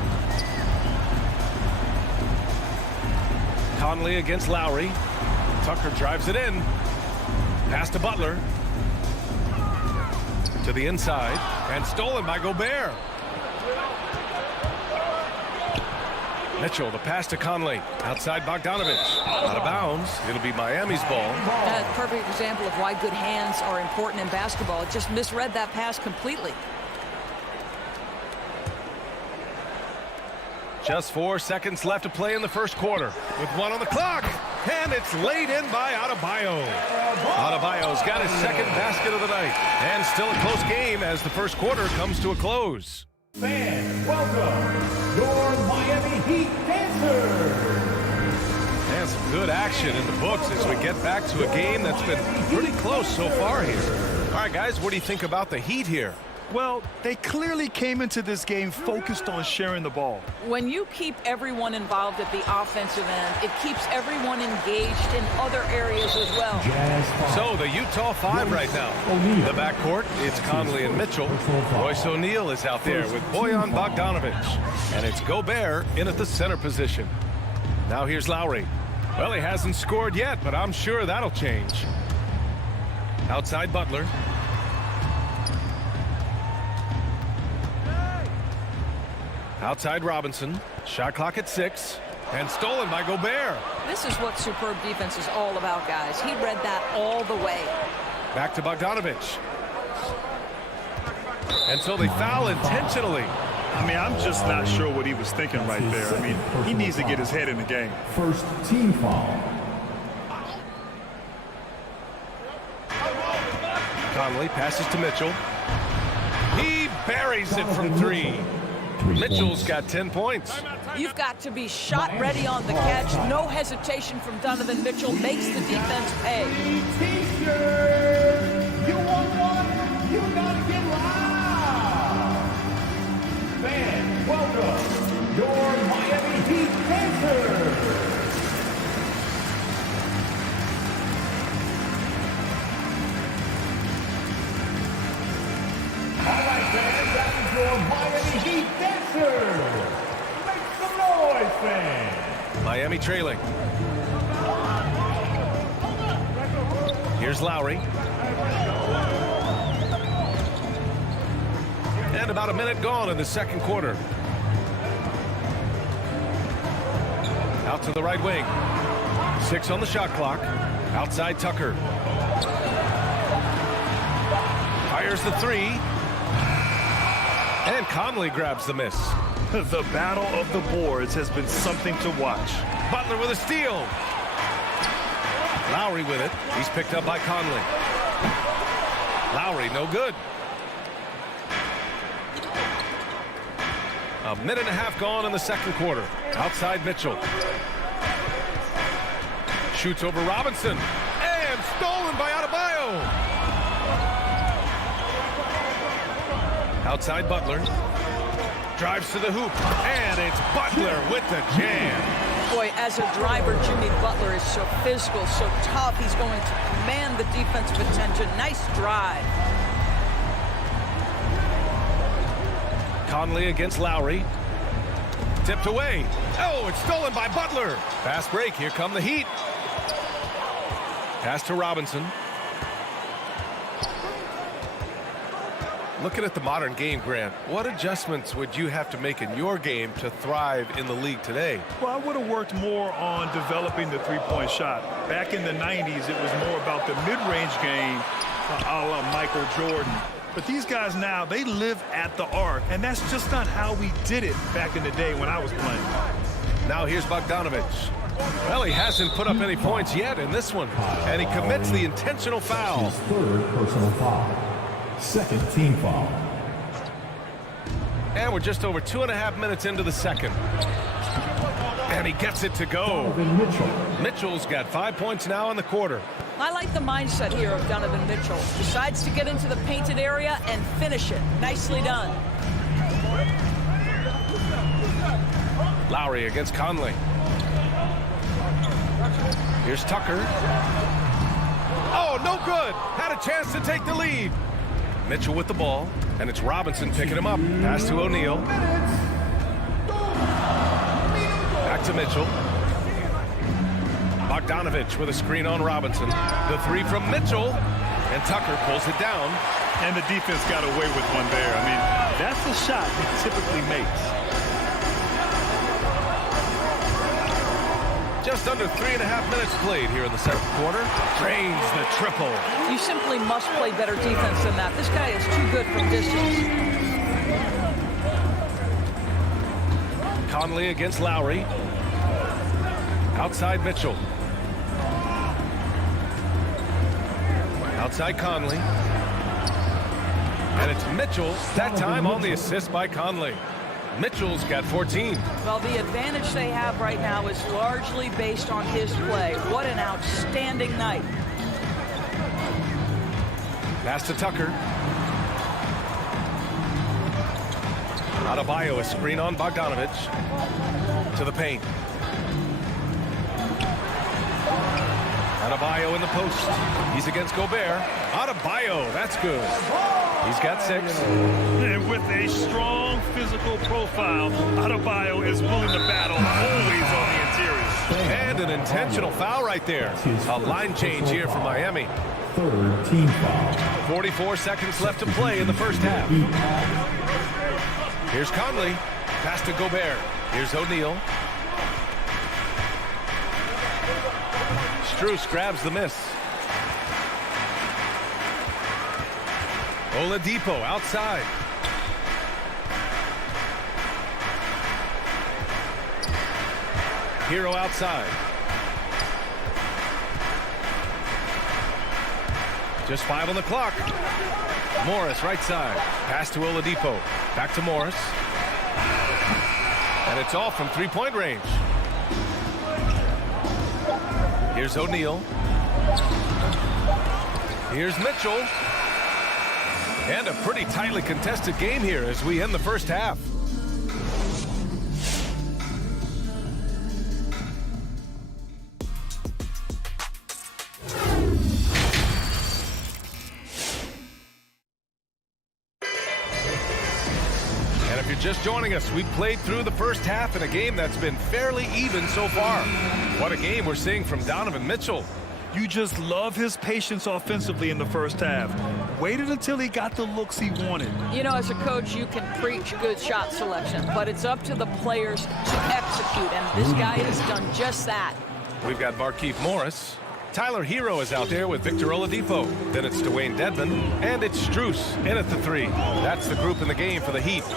Conley against Lowry. Tucker drives it in. Pass to Butler. To the inside. And stolen by Gobert. Mitchell, the pass to Conley. Outside Bogdanovich. Out of bounds. It'll be Miami's ball. That's a perfect example of why good hands are important in basketball. It just misread that pass completely. Just 4 seconds left to play in the first quarter. With 1 on the clock. And it's laid in by Adebayo. Adebayo's got his second basket of the night. And still a close game as the first quarter comes to a close. Fans, welcome your Miami Heat dancers. And some good action in the books as we get back to a game that's been pretty close so far here. All right, guys, what do you think about the Heat here? Well, they clearly came into this game focused on sharing the ball. When you keep everyone involved at the offensive end, it keeps everyone engaged in other areas as well. So the Utah 5 right now. The backcourt, it's Conley and Mitchell. Royce O'Neal is out there with Bojan Bogdanovich. And it's Gobert in at the center position. Now here's Lowry. Well, he hasn't scored yet, but I'm sure that'll change. Outside Butler. Outside Robinson. Shot clock at 6. And stolen by Gobert. This is what superb defense is all about, guys. He read that all the way. Back to Bogdanovich. And so they foul intentionally. I mean, I'm just not sure what he was thinking right there. I mean, he needs to get his head in the game. First team foul. Conley passes to Mitchell. He buries it from 3. Mitchell's got 10 points. You've got to be shot ready on the catch. No hesitation from Donovan Mitchell. Makes the defense pay. T-shirt. You want one? You gotta get loud. Fans, welcome your Miami Heat dancers. All right, fans, that is your Miami Heat dancers. Make some noise, fans. Miami trailing. Here's Lowry. And about a minute gone in the second quarter. Out to the right wing. 6 on the shot clock. Outside Tucker. Fires the 3. And Conley grabs the miss. The battle of the boards has been something to watch. Butler with a steal. Lowry with it. He's picked up by Conley. Lowry, no good. A minute and a half gone in the second quarter. Outside Mitchell. Shoots over Robinson. And stolen by Adebayo. Outside Butler. Drives to the hoop. And it's Butler with the jam. Boy, as a driver, Jimmy Butler is so physical, so tough. He's going to command the defensive attention. Nice drive. Conley against Lowry. Tipped away. Oh, it's stolen by Butler. Fast break. Here come the Heat. Pass to Robinson. Looking at the modern game, Grant, what adjustments would you have to make in your game to thrive in the league today? Well, I would have worked more on developing the three-point shot. Back in the 90s, it was more about the mid-range game, a la Michael Jordan. But these guys now, they live at the arc, and that's just not how we did it back in the day when I was playing. Now here's Bogdanovich. Well, he hasn't put up any points yet in this one, and he commits the intentional foul. His third personal foul. Second team foul. And we're just over 2.5 minutes into the second. And he gets it to go. Mitchell's got 5 points now in the quarter. I like the mindset here of Donovan Mitchell. Decides to get into the painted area and finish it. Nicely done. Lowry against Conley. Here's Tucker. Oh, no good. Had a chance to take the lead. Mitchell with the ball, and it's Robinson picking him up. Pass to O'Neal. Back to Mitchell. Bogdanovich with a screen on Robinson. The three from Mitchell, and Tucker pulls it down. And the defense got away with one there. I mean, that's the shot he typically makes. Just under 3.5 minutes played here in the second quarter. Drains the triple. You simply must play better defense than that. This guy is too good from distance. Conley against Lowry. Outside Mitchell. Outside Conley. And it's Mitchell, that time on the assist by Conley. Mitchell's got 14. Well, the advantage they have right now is largely based on his play. What an outstanding night. Pass to Tucker. Adebayo, a screen on Bogdanovich. To the paint. Adebayo in the post. He's against Gobert. Adebayo, that's good. He's got 6. And with a strong physical profile, Adebayo is willing to battle always on the interior. And an intentional foul right there. A line change here for Miami. Third team foul. 44 seconds left to play in the first half. Here's Conley. Pass to Gobert. Here's O'Neal. Strus grabs the miss. Oladipo outside. Hero outside. Just 5 on the clock. Morris right side. Pass to Oladipo. Back to Morris. And it's off from 3-point range. Here's O'Neal. Here's Mitchell. And a pretty tightly contested game here as we end the first half. And if you're just joining us, we played through the first half in a game that's been fairly even so far. What a game we're seeing from Donovan Mitchell. You just love his patience offensively in the first half. Waited until he got the looks he wanted. You know, as a coach, you can preach good shot selection, but it's up to the players to execute, and this guy has done just that. We've got Markieff Morris. Tyler Hero is out there with Victor Oladipo. Then it's Dwayne Dedmon, and it's Strus in at the 3. That's the group in the game for the Heat.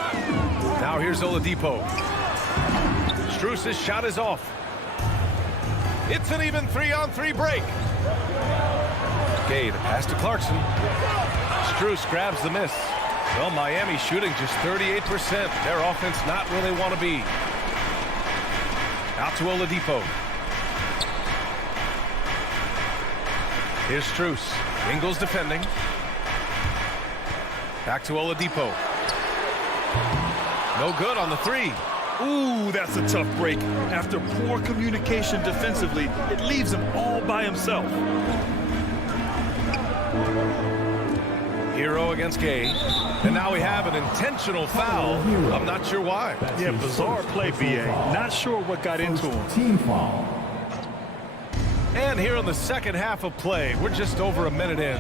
Now here's Oladipo. Strus's shot is off. It's an even 3-on-3 break. Okay, the pass to Clarkson. Strus grabs the miss. Well, Miami shooting just 38%. Their offense not where they want to be. Out to Oladipo. Here's Strus. Ingles defending. Back to Oladipo. No good on the 3. Ooh, that's a tough break. After poor communication defensively, it leaves him all by himself. Hero against Gay. And now we have an intentional foul. I'm not sure why. Yeah, bizarre play, BA. Not sure what got into him. Team foul. And here in the second half of play, we're just over a minute in.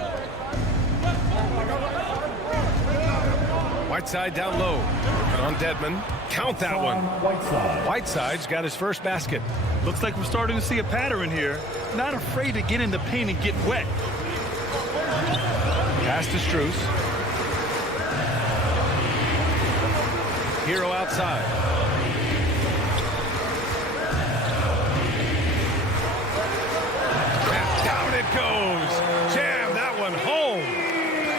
Whiteside down low. And on Dedmon. Count that one. Whiteside's got his first basket. Looks like we're starting to see a pattern here. Not afraid to get in the paint and get wet. Pass to Strus. Hero outside. And down it goes. Jam that one home.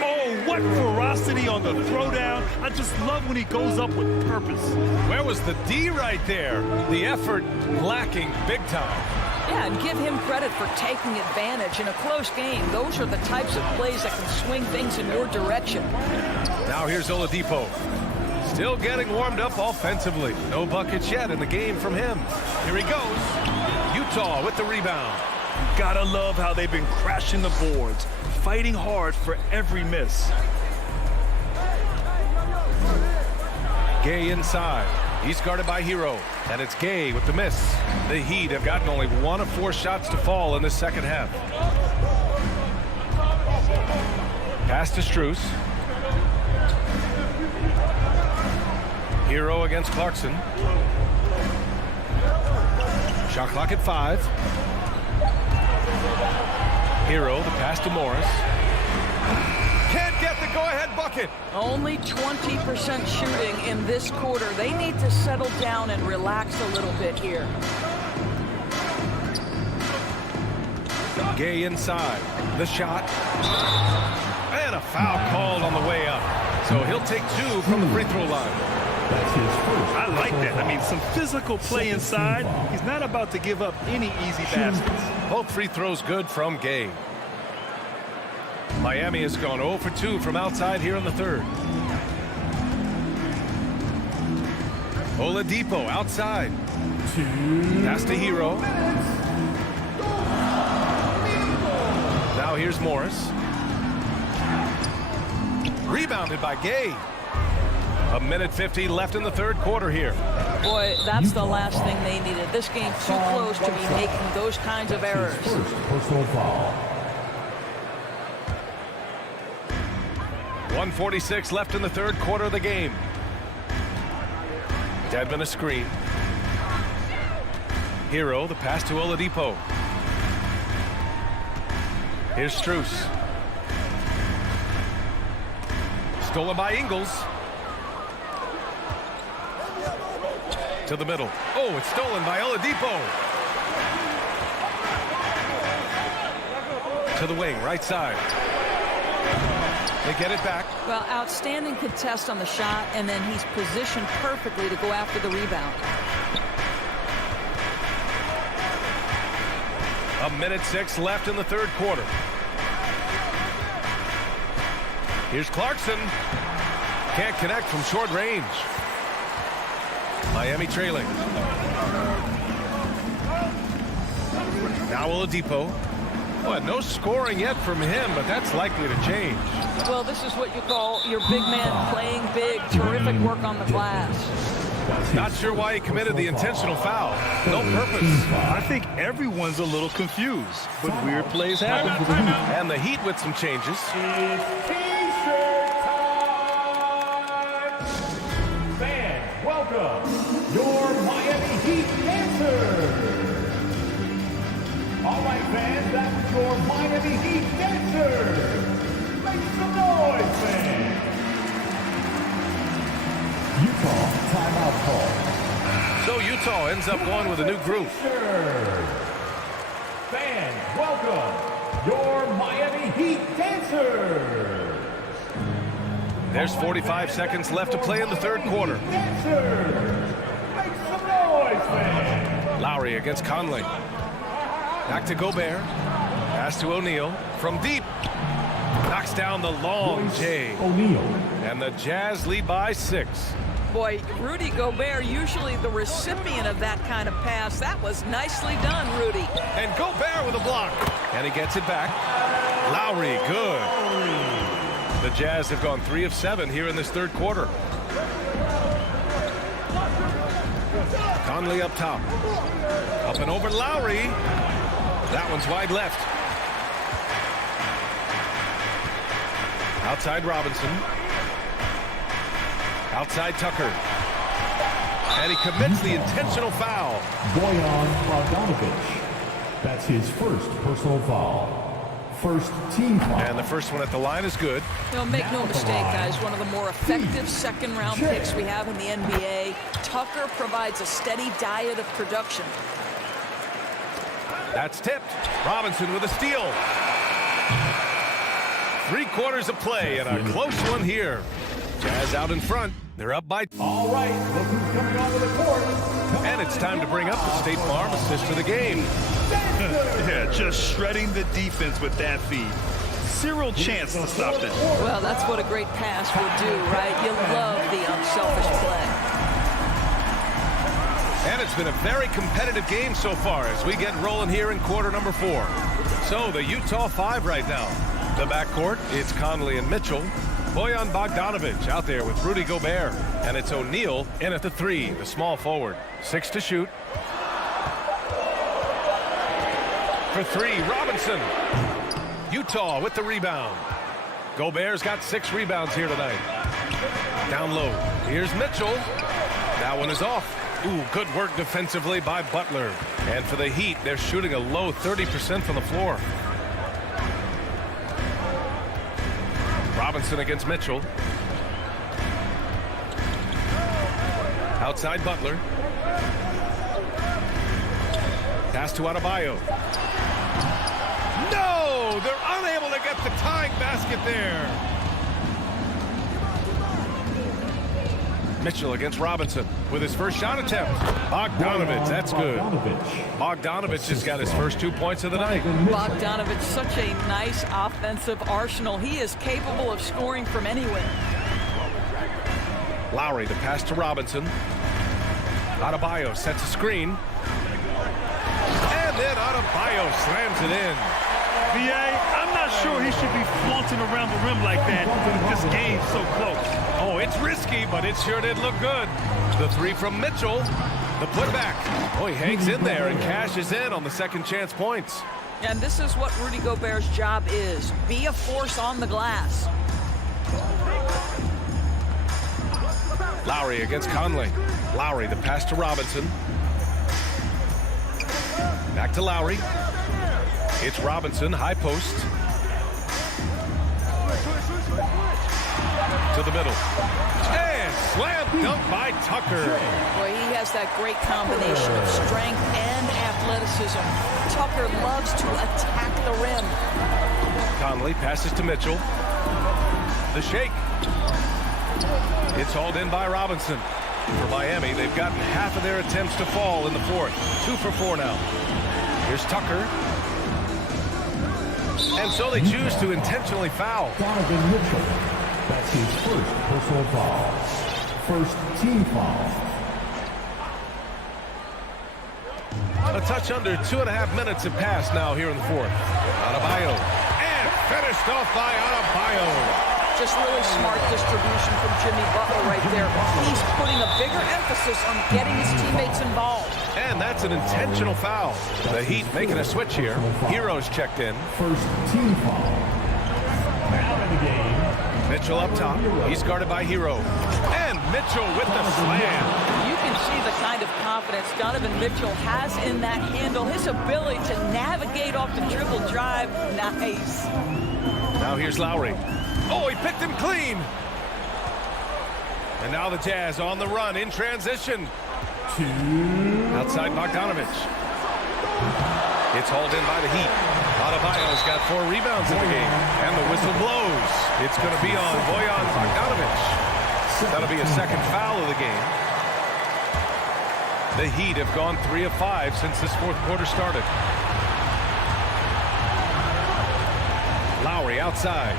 Oh, what ferocity on the throwdown. I just love when he goes up with purpose. Where was the D right there? The effort lacking big time. Yeah, and give him credit for taking advantage in a close game. Those are the types of plays that can swing things in your direction. Now here's Oladipo. Still getting warmed up offensively. No buckets yet in the game from him. Here he goes. Utah with the rebound. Gotta love how they've been crashing the boards, fighting hard for every miss. Gay inside. He's guarded by Hero, and it's Gay with the miss. The Heat have gotten only 1 of 4 shots to fall in the second half. Pass to Strus. Hero against Clarkson. Shot clock at 5. Hero, the pass to Morris. Can't get the go-ahead bucket. Only 20% shooting in this quarter. They need to settle down and relax a little bit here. Gay inside. The shot. And a foul called on the way up. So he'll take 2 from the free throw line. I like that. I mean, some physical play inside. He's not about to give up any easy baskets. Both free throws good from Gay. Miami has gone 0 for 2 from outside here in the third. Oladipo outside. Pass to Hero. Now here's Morris. Rebounded by Gay. 1:50 left in the third quarter here. Boy, that's the last thing they needed. This game too close to be making those kinds of errors. Personal foul. 1:46 left in the third quarter of the game. Dedmon a screen. Hero, the pass to Oladipo. Here's Strus. Stolen by Ingles. To the middle. Oh, it's stolen by Oladipo. To the wing, right side. They get it back. Well, outstanding contest on the shot, and then he's positioned perfectly to go after the rebound. 1:06 left in the third quarter. Here's Clarkson. Can't connect from short range. Miami trailing. Now Oladipo. Well, no scoring yet from him, but that's likely to change. Well, this is what you call your big man playing big. Terrific work on the glass. Not sure why he committed the intentional foul. No purpose. I think everyone's a little confused, but weird plays happen. And the Heat with some changes. It's T-shirt time! Fans, welcome your Miami Heat dancers! All right, fans, that's your Miami Heat dancers! Make some noise, fans! Utah timeout call. So Utah ends up going with a new group. Fans, welcome your Miami Heat dancers! There's 45 seconds left to play in the third quarter. Dancers! Make some noise, fans! Lowry against Conley. Back to Gobert. Pass to O'Neal. From deep. Knocks down the long J. O'Neal. And the Jazz lead by 6. Boy, Rudy Gobert, usually the recipient of that kind of pass. That was nicely done, Rudy. And Gobert with a block. And he gets it back. Lowry, good. The Jazz have gone 3 of 7 here in this third quarter. Conley up top. Up and over Lowry. That one's wide left. Outside Robinson. Outside Tucker. And he commits the intentional foul. Bojan Bogdanovic. That's his first personal foul. First team foul. And the first one at the line is good. You know, make no mistake, guys, one of the more effective second-round picks we have in the NBA. Tucker provides a steady diet of production. That's tipped. Robinson with a steal. 3 quarters of play and a close one here. Jazz out in front. They're up by. All right, look who's coming onto the court. And it's time to bring up the State Farm assist of the game. Yeah, just shredding the defense with that feed. Zero chance to stop that. Well, that's what a great pass will do, right? You love the unselfish play. And it's been a very competitive game so far as we get rolling here in quarter number 4. So the Utah 5 right now. The backcourt, it's Conley and Mitchell. Bojan Bogdanovic out there with Rudy Gobert. And it's O'Neal in at the 3, the small forward. 6 to shoot. For 3, Robinson. Utah with the rebound. Gobert's got 6 rebounds here tonight. Down low. Here's Mitchell. That one is off. Ooh, good work defensively by Butler. And for the Heat, they're shooting a low 30% from the floor. Robinson against Mitchell. Outside Butler. Pass to Adebayo. No! They're unable to get the tying basket there. Mitchell against Robinson with his first shot attempt. Bogdanovic, that's good. Bogdanovic just got his first 2 points of the night. Bogdanovic, such a nice offensive arsenal. He is capable of scoring from anywhere. Lowry, the pass to Robinson. Adebayo sets a screen. And then Adebayo slams it in. VA, I'm not sure he should be flaunting around the rim like that. This game's so close. Oh, it's risky, but it sure did look good. The 3 from Mitchell. The putback. Oh, he hangs in there and cashes in on the second chance points. And this is what Rudy Gobert's job is. Be a force on the glass. Lowry against Conley. Lowry, the pass to Robinson. Back to Lowry. It's Robinson, high post. To the middle. And slam dunk by Tucker. Boy, he has that great combination of strength and athleticism. Tucker loves to attack the rim. Conley passes to Mitchell. The shake. It's hauled in by Robinson. For Miami, they've gotten half of their attempts to fall in the 4th. 2 for 4 now. Here's Tucker. And so they choose to intentionally foul. Donovan Mitchell. That's his first personal foul. First team foul. A touch under 2.5 minutes have passed now here in the 4th. Adebayo. And finished off by Adebayo. Just really smart distribution from Jimmy Butler right there. He's putting a bigger emphasis on getting his teammates involved. And that's an intentional foul. The Heat making a switch here. Hero's checked in. First team foul. Now in the game. Mitchell up top. He's guarded by Hero. And Mitchell with the slam. You can see the kind of confidence Donovan Mitchell has in that handle. His ability to navigate off the dribble drive. Nice. Now here's Lowry. Oh, he picked him clean. And now the Jazz on the run in transition. Outside Bogdanovic. It's hauled in by the Heat. Adebayo's got 4 rebounds in the game. And the whistle blows. It's going to be on Bojan Bogdanovic. That'll be a second foul of the game. The Heat have gone 3 of 5 since this 4th quarter started. Lowry outside.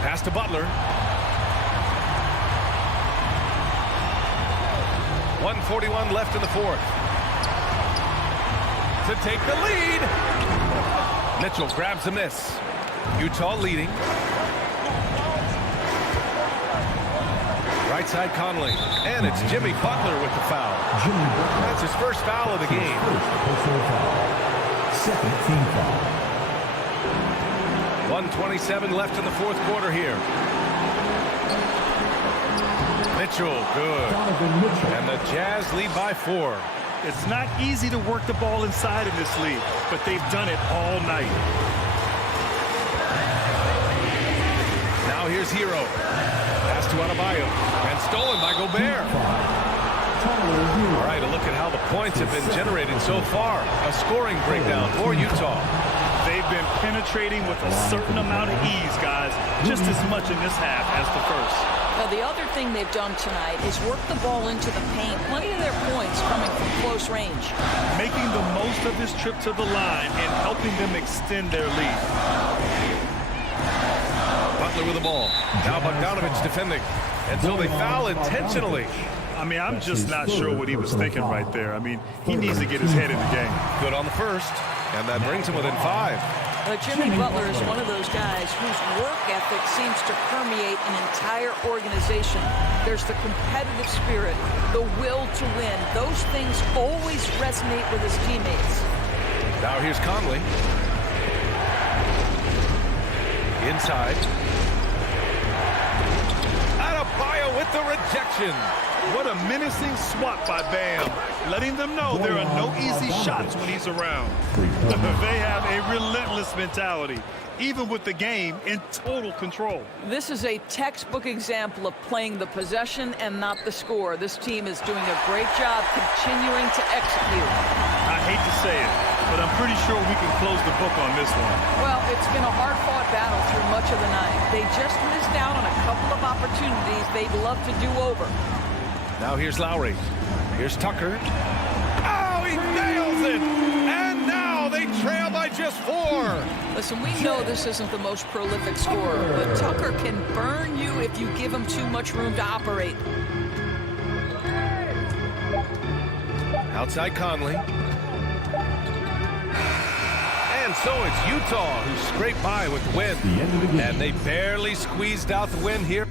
Pass to Butler. 1:41 left in the 4th. To take the lead. Mitchell grabs a miss. Utah leading. Right side Conley. And it's Jimmy Butler with the foul. That's his first foul of the game. Second team foul. 1:27 left in the 4th quarter here. Mitchell, good. And the Jazz lead by 4. It's not easy to work the ball inside in this league, but they've done it all night. his hero. Pass to Adebayo, and stolen by Gobert. All right, a look at how the points have been generated so far. A scoring breakdown for Utah. They've been penetrating with a certain amount of ease, guys, just as much in this half as the first. Now, the other thing they've done tonight is work the ball into the paint. Plenty of their points coming from close range. Making the most of this trip to the line and helping them extend their lead. Butler with the ball. Now Bogdanovich defending. And so they foul intentionally. I mean, I'm just not sure what he was thinking right there. I mean, he needs to get his head in the game. Good on the first. And that brings him within 5. Jimmy Butler is one of those guys whose work ethic seems to permeate an entire organization. There's the competitive spirit, the will to win. Those things always resonate with his teammates. Now here's Conley. Inside. Adebayo with the rejection. What a menacing swat by Bam, letting them know there are no easy shots when he's around. They have a relentless mentality, even with the game in total control. This is a textbook example of playing the possession and not the score. This team is doing a great job continuing to execute. I hate to say it, but I'm pretty sure we can close the book on this one. Well, it's been a hard-fought battle through much of the night. They just missed out on a couple of opportunities they'd love to do over. Now here's Lowry. Here's Tucker. Oh, he nails it! And now they trail by just 4. Listen, we know this isn't the most prolific scorer, but Tucker can burn you if you give him too much room to operate. Outside Conley. And so it's Utah who scraped by with the win. And they barely squeezed out the win here.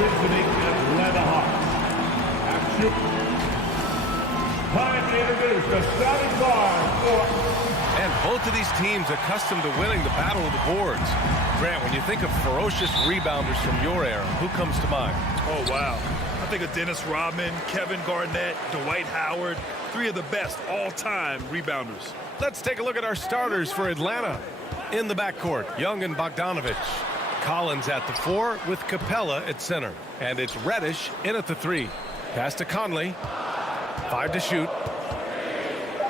representing Atlanta Hawks. Action. Time to introduce the starting guard for... And both of these teams accustomed to winning the battle of the boards. Grant, when you think of ferocious rebounders from your era, who comes to mind? Oh, wow. I think of Dennis Rodman, Kevin Garnett, Dwight Howard, three of the best all-time rebounders. Let's take a look at our starters for Atlanta. In the backcourt, Young and Bogdanovich. Collins at the 4 with Capella at center. And it's Reddish in at the 3. Pass to Conley. 5 to shoot.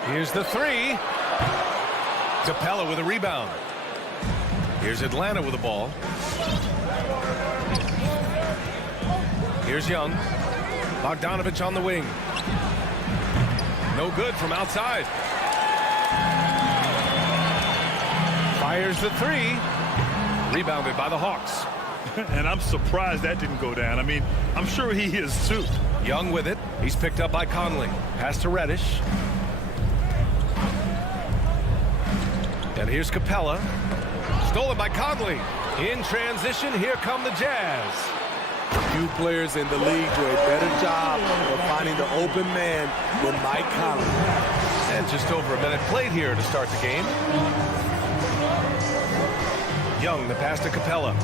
Here's the 3. Capella with a rebound. Here's Atlanta with the ball. Here's Young. Bogdanovich on the wing. No good from outside. Fires the 3. Rebounded by the Hawks. And I'm surprised that didn't go down. I mean, I'm sure he is too. Young with it. He's picked up by Conley. Pass to Reddish. And here's Capella. Stolen by Conley. In transition, here come the Jazz. Few players in the league do a better job of finding the open man than Mike Conley. And just over a minute played here to start the game. Young, the pass to Capella.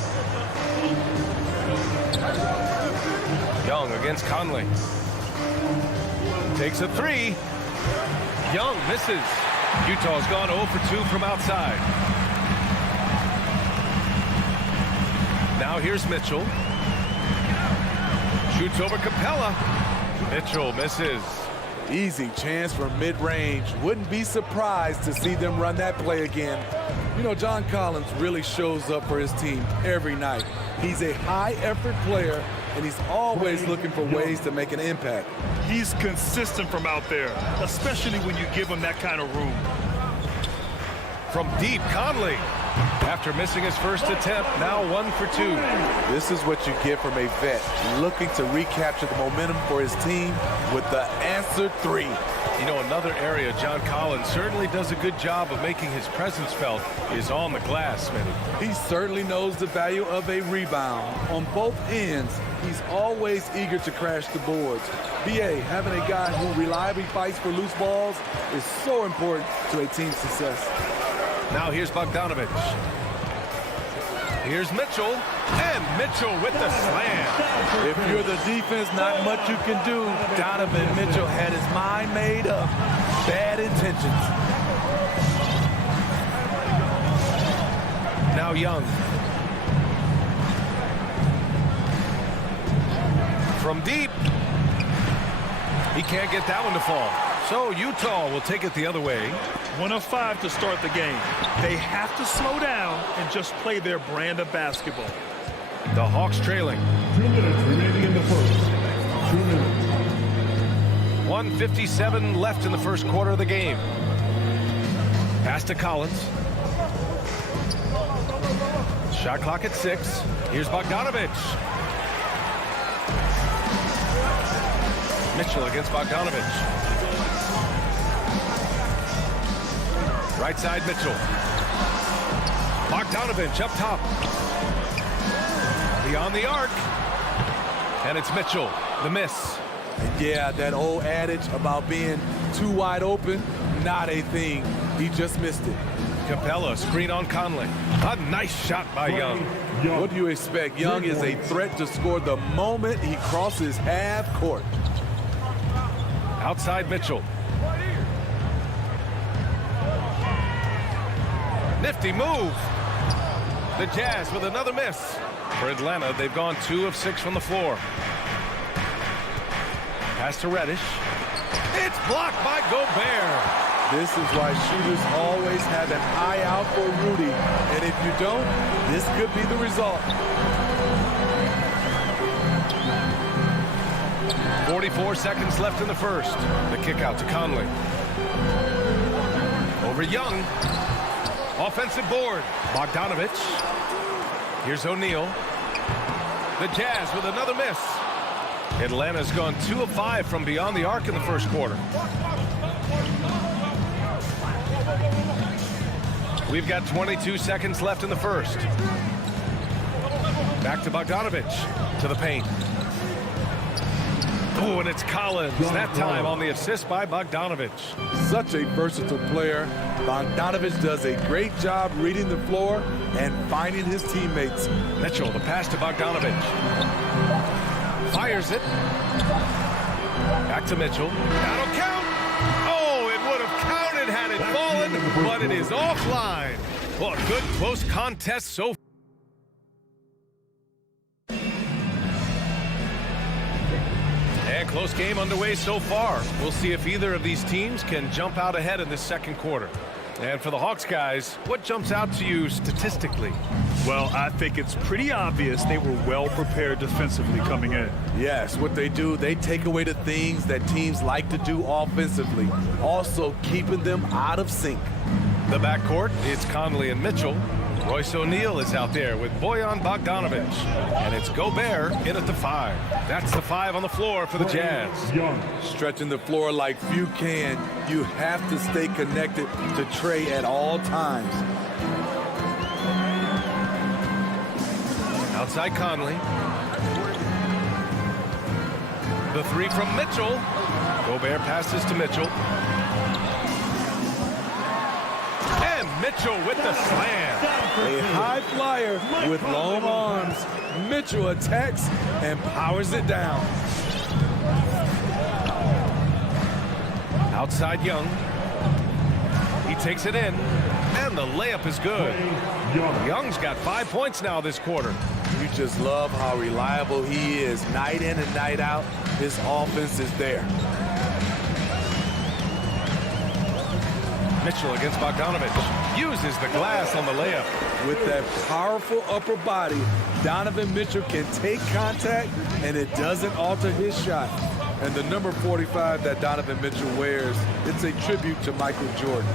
Young against Conley. Takes a 3. Young misses. Utah's gone 0 for 2 from outside. Now here's Mitchell. Shoots over Capella. Mitchell misses. Easy chance from mid-range. Wouldn't be surprised to see them run that play again. You know, John Collins really shows up for his team every night. He's a high-effort player, and he's always looking for ways to make an impact. He's consistent from out there, especially when you give him that kind of room. From deep, Conley. After missing his first attempt, now 1 for 2. This is what you get from a vet, looking to recapture the momentum for his team with the answered 3. You know, another area John Collins certainly does a good job of making his presence felt is on the glass, Smitty. He certainly knows the value of a rebound. On both ends, he's always eager to crash the boards. BA, having a guy who reliably fights for loose balls is so important to a team's success. Now here's Bogdanovich. Here's Mitchell. And Mitchell with the slam. If you're the defense, not much you can do. Donovan Mitchell had his mind made up. Bad intentions. Now Young. From deep. He can't get that one to fall. So Utah will take it the other way. 1 of 5 to start the game. They have to slow down and just play their brand of basketball. The Hawks trailing. 2 minutes remaining in the first. 2 minutes. 1:57 left in the first quarter of the game. Pass to Collins. Shot clock at 6. Here's Bogdanovich. Mitchell against Bogdanovich. Right side, Mitchell. Bogdanovich up top. Beyond the arc. And it's Mitchell, the miss. Yeah, that old adage about being too wide open, not a thing. He just missed it. Capella, screen on Conley. A nice shot by Young. What do you expect? Young is a threat to score the moment he crosses half court. Outside Mitchell. Nifty move. The Jazz with another miss. For Atlanta, they've gone 2 of 6 from the floor. Pass to Reddish. It's blocked by Gobert. This is why shooters always have an eye out for Rudy. And if you don't, this could be the result. 44 seconds left in the first. The kick out to Conley. Over Young. Offensive board. Bogdanovich. Here's O'Neal. The Jazz with another miss. Atlanta's gone 2 of 5 from beyond the arc in the first quarter. We've got 22 seconds left in the first. Back to Bogdanovich. To the paint. Oh, and it's Collins. That time on the assist by Bogdanovich. Such a versatile player. Bogdanovich does a great job reading the floor and finding his teammates. Mitchell, the pass to Bogdanovich. Fires it. Back to Mitchell. That'll count. Oh, it would have counted had it fallen, but it is offline. Well, a good close contest so far. And close game underway so far. We'll see if either of these teams can jump out ahead in this second quarter. And for the Hawks guys, what jumps out to you statistically? Well, I think it's pretty obvious they were well prepared defensively coming in. Yes, what they do, they take away the things that teams like to do offensively, also keeping them out of sync. The backcourt, it's Conley and Mitchell. Royce O'Neal is out there with Bojan Bogdanovich. And it's Gobert in at the 5. That's the 5 on the floor for the Jazz. Stretching the floor like few can, you have to stay connected to Trey at all times. Outside Conley. The 3 from Mitchell. Gobert passes to Mitchell. And Mitchell with the slam. A high flyer with long arms. Mitchell attacks and powers it down. Outside Young. He takes it in. And the layup is good. Young's got 5 points now this quarter. You just love how reliable he is. Night in and night out, his offense is there. Mitchell against Bogdanovich. Uses the glass on the layup. With that powerful upper body, Donovan Mitchell can take contact, and it doesn't alter his shot. And the number 45 that Donovan Mitchell wears, it's a tribute to Michael Jordan.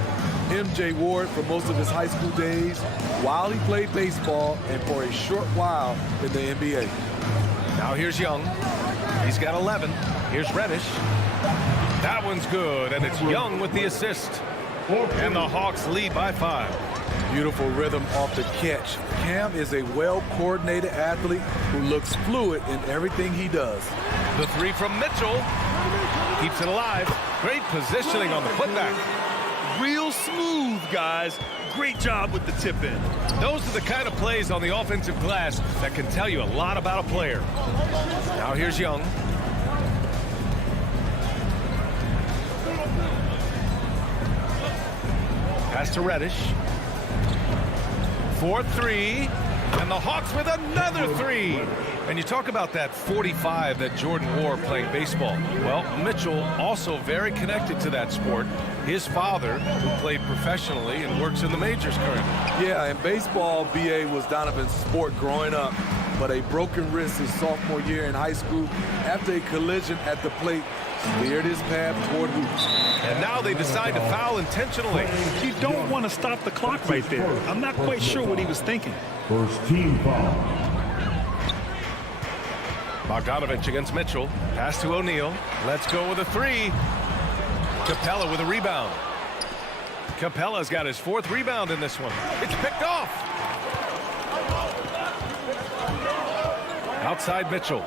MJ wore it for most of his high school days while he played baseball and for a short while in the NBA. Now here's Young. He's got 11. Here's Reddish. That one's good, and it's Young with the assist. And the Hawks lead by 5. Beautiful rhythm off the catch. Cam is a well-coordinated athlete who looks fluid in everything he does. The 3 from Mitchell. Keeps it alive. Great positioning on the putback. Real smooth, guys. Great job with the tip in. Those are the kind of plays on the offensive glass that can tell you a lot about a player. Now here's Young. Pass to Reddish. 4-3. And the Hawks with another 3. And you talk about that 45 that Jordan wore playing baseball. Well, Mitchell also very connected to that sport. His father, who played professionally and works in the majors currently. Yeah, in baseball, BA was Donovan's sport growing up. But a broken wrist his sophomore year in high school after a collision at the plate steered his path toward hoops. And now they decide to foul intentionally. You don't want to stop the clock right there. I'm not quite sure what he was thinking. First team foul. Bogdanovich against Mitchell. Pass to O'Neal. Let's go with a 3. Capella with a rebound. Capella's got his 4th rebound in this one. It's picked off. Outside Mitchell.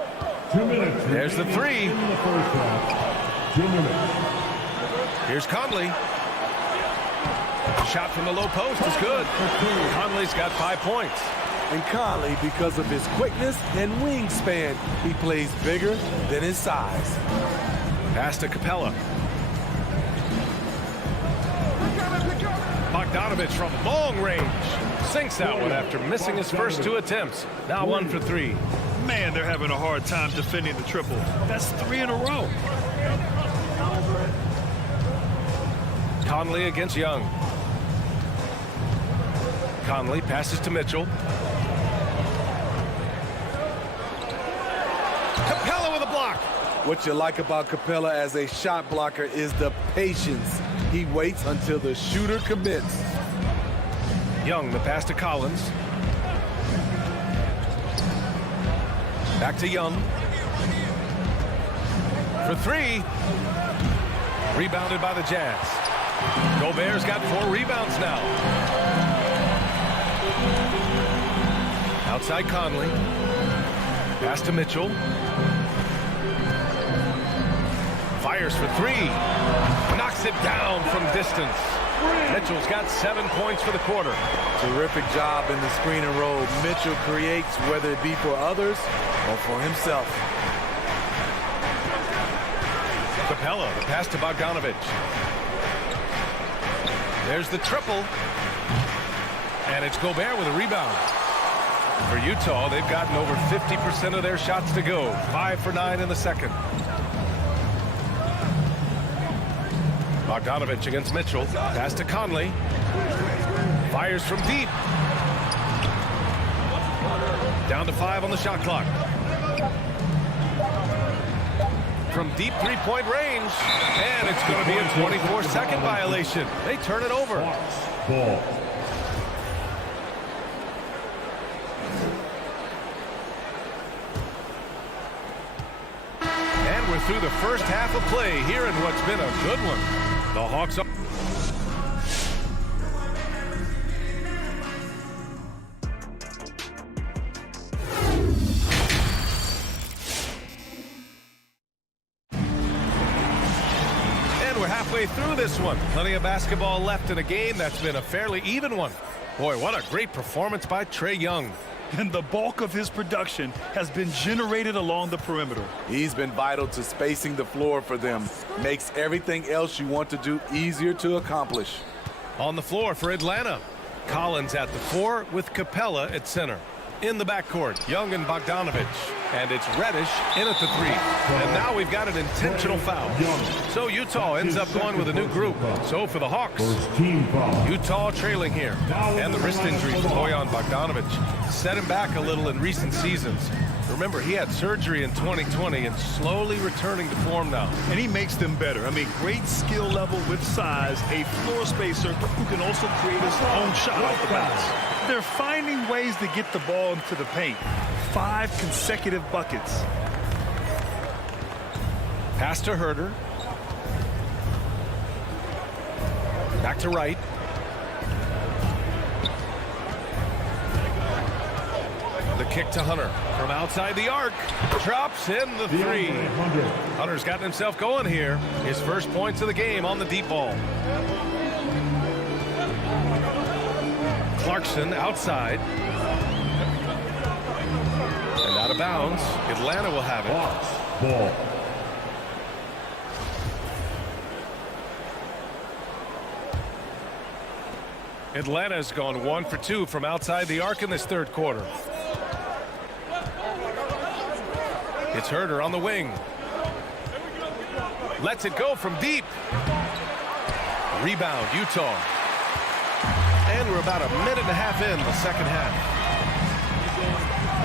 2 minutes. There's the 3. In the first half. 2 minutes. Here's Conley. Shot from the low post is good. Conley's got 5 points. And Conley, because of his quickness and wingspan, he plays bigger than his size. Pass to Capella. Bogdanovich from long range. Sinks that one after missing his first 2 attempts. Now 1 for 3. Man, they're having a hard time defending the triple. That's 3 in a row. Conley against Young. Conley passes to Mitchell. Capella with a block. What you like about Capella as a shot blocker is the patience. He waits until the shooter commits. Young, the pass to Collins. Back to Young. For 3. Rebounded by the Jazz. Gobert's got 4 rebounds now. Outside Conley. Pass to Mitchell. Fires for three. Knocks it down from distance. Mitchell's got 7 points for the quarter. Terrific job in the screen and roll. Mitchell creates, whether it be for others or for himself. Capella, the pass to Bogdanovich. There's the triple. And it's Gobert with a rebound. For Utah, they've gotten over 50% of their shots to go. 5 for 9 in the second. Bogdanovich against Mitchell. Pass to Conley. Fires from deep. Down to 5 on the shot clock. From deep three-point range. And it's going to be a 24-second violation. They turn it over. Ball. And we're through the first half of play here in what's been a good one. The Hawks are... And we're halfway through this one. Plenty of basketball left in a game that's been a fairly even one. Boy, what a great performance by Trae Young. And the bulk of his production has been generated along the perimeter. He's been vital to spacing the floor for them. Makes everything else you want to do easier to accomplish. On the floor for Atlanta. Collins at the 4 with Capella at center. In the backcourt, Young and Bogdanovich. And it's Reddish in at the 3. And now we've got an intentional foul. So Utah ends up going with a new group. So for the Hawks, Utah trailing here. And the wrist injury for Bojan Bogdanovich set him back a little in recent seasons. Remember, he had surgery in 2020 and slowly returning to form now. And he makes them better. I mean, great skill level with size, a floor spacer who can also create his own shot off the bounce. They're finding ways to get the ball into the paint. 5 consecutive buckets. Pass to Herter. Back to Wright. The kick to Hunter from outside the arc. Drops in the 3. Hunter's gotten himself going here. His first points of the game on the deep ball. Clarkson outside. And out of bounds. Atlanta will have it. Ball. Atlanta's gone 1 for 2 from outside the arc in this third quarter. It's Herter on the wing. Lets it go from deep. Rebound, Utah. And we're about a minute and a half in the second half.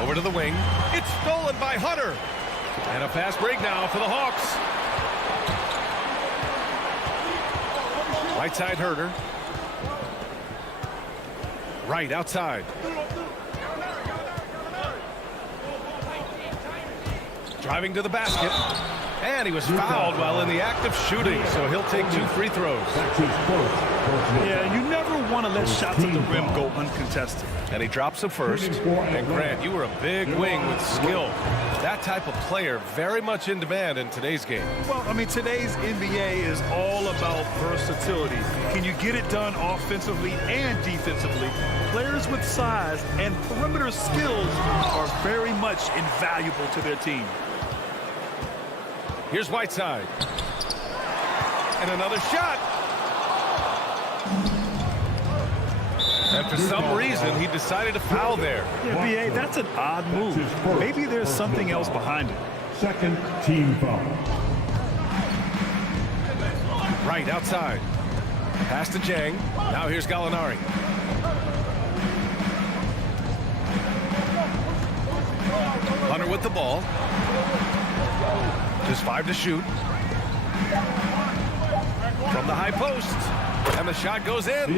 Over to the wing. It's stolen by Hunter. And a fast break now for the Hawks. Right side Herter. Right outside. Driving to the basket. And he was fouled while in the act of shooting, so he'll take 2 free throws. Yeah, you never want to let shots at the rim go uncontested. And he drops them first. And Grant, you were a big wing with skill. That type of player very much in demand in today's game. Well, I mean, today's NBA is all about versatility. Can you get it done offensively and defensively? Players with size and perimeter skills are very much invaluable to their team. Here's Whiteside. And another shot. And for some reason, he decided to foul there. Yeah, B.A., that's an odd move. Maybe there's something else behind it. Second team foul. Right outside. Pass to Jang. Now here's Gallinari. Hunter with the ball. Just 5 to shoot. From the high post. And the shot goes in.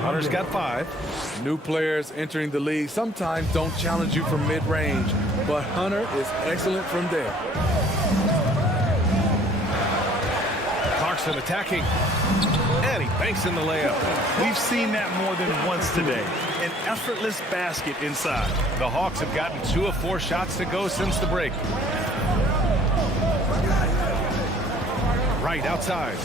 Hunter's got 5. New players entering the league sometimes don't challenge you from mid-range, but Hunter is excellent from there. Clarkson attacking. And he banks in the layup. We've seen that more than once today. An effortless basket inside. The Hawks have gotten 2 of 4 shots to go since the break. Right outside.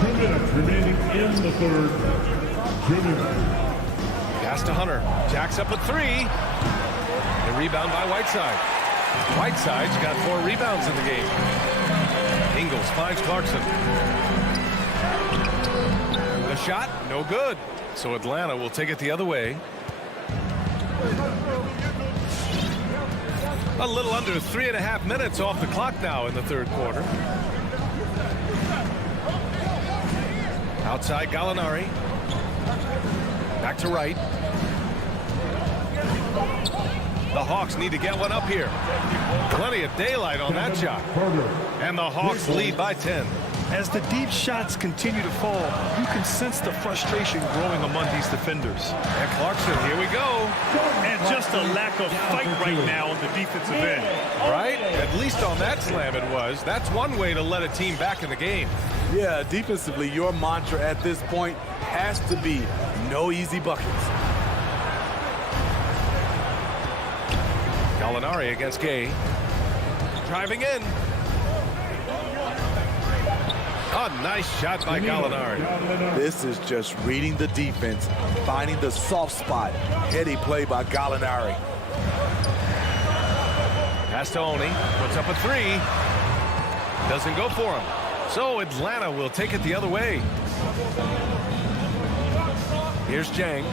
2 minutes remaining in the third. 2 minutes. Pass to Hunter. Jacks up a 3. The rebound by Whiteside. Whiteside's got 4 rebounds in the game. Ingles finds Clarkson. The shot, no good. So Atlanta will take it the other way. A little under 3.5 minutes off the clock now in the third quarter. Outside Gallinari. Back to right. The Hawks need to get one up here. Plenty of daylight on that shot. And the Hawks lead by 10. As the deep shots continue to fall, you can sense the frustration growing among these defenders. And Clarkson, here we go. And just a lack of fight right now on the defensive end. Right? At least on that slam it was. That's one way to let a team back in the game. Yeah, defensively, your mantra at this point has to be no easy buckets. Gallinari against Gay. Driving in. A nice shot by Gallinari. This is just reading the defense, finding the soft spot. Heady play by Gallinari. Pass to Oni. Puts up a 3. Doesn't go for him. So Atlanta will take it the other way. Here's Jang.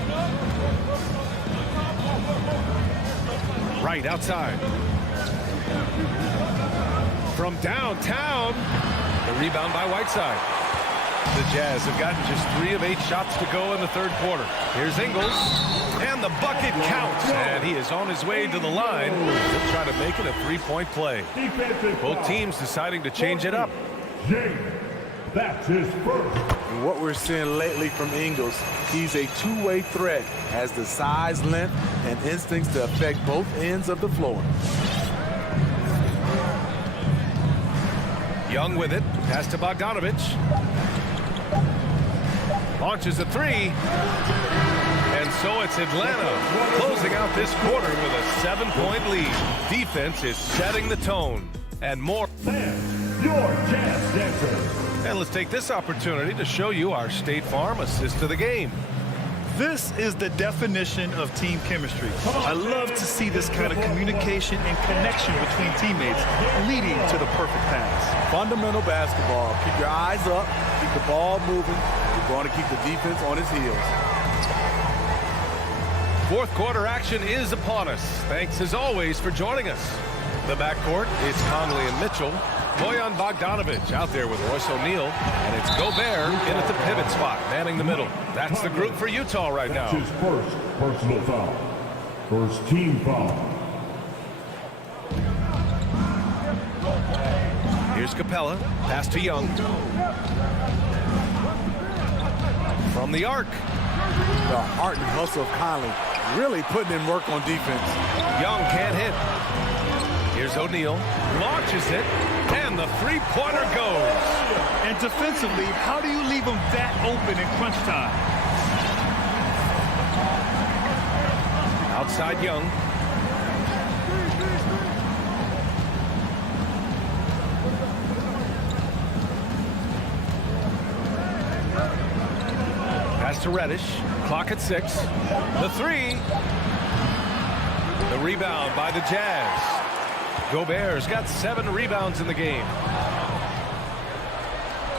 Right outside. From downtown. The rebound by Whiteside. The Jazz have gotten just 3 of 8 shots to go in the third quarter. Here's Ingles. And the bucket counts. And he is on his way to the line. He'll try to make it a 3-point play. Both teams deciding to change it up. That's his first. And what we're seeing lately from Ingles, he's a two-way threat, has the size, length, and instincts to affect both ends of the floor. Young with it. Pass to Bogdanovich. Launches a 3. And so it's Atlanta closing out this quarter with a 7-point lead. Defense is setting the tone. And more. Your Jazz Dancer. And let's take this opportunity to show you our State Farm assist to the game. This is the definition of team chemistry. I love to see this kind of communication and connection between teammates leading to the perfect pass. Fundamental basketball. Keep your eyes up, keep the ball moving. You're going to keep the defense on its heels. Fourth quarter action is upon us. Thanks as always for joining us. The backcourt is Conley and Mitchell. Bojan Bogdanovich out there with Royce O'Neal. And it's Gobert in at the pivot spot, manning the middle. That's the group for Utah right now. That's his first personal foul. First team foul. Here's Capella. Pass to Young. From the arc. The heart and hustle of Conley really putting in work on defense. Young can't hit. Here's O'Neal. Launches it. And the three-pointer goes. And defensively, how do you leave them that open in crunch time? Outside Young. Pass to Reddish. Clock at 6. The 3. The rebound by the Jazz. Gobert's got 7 rebounds in the game.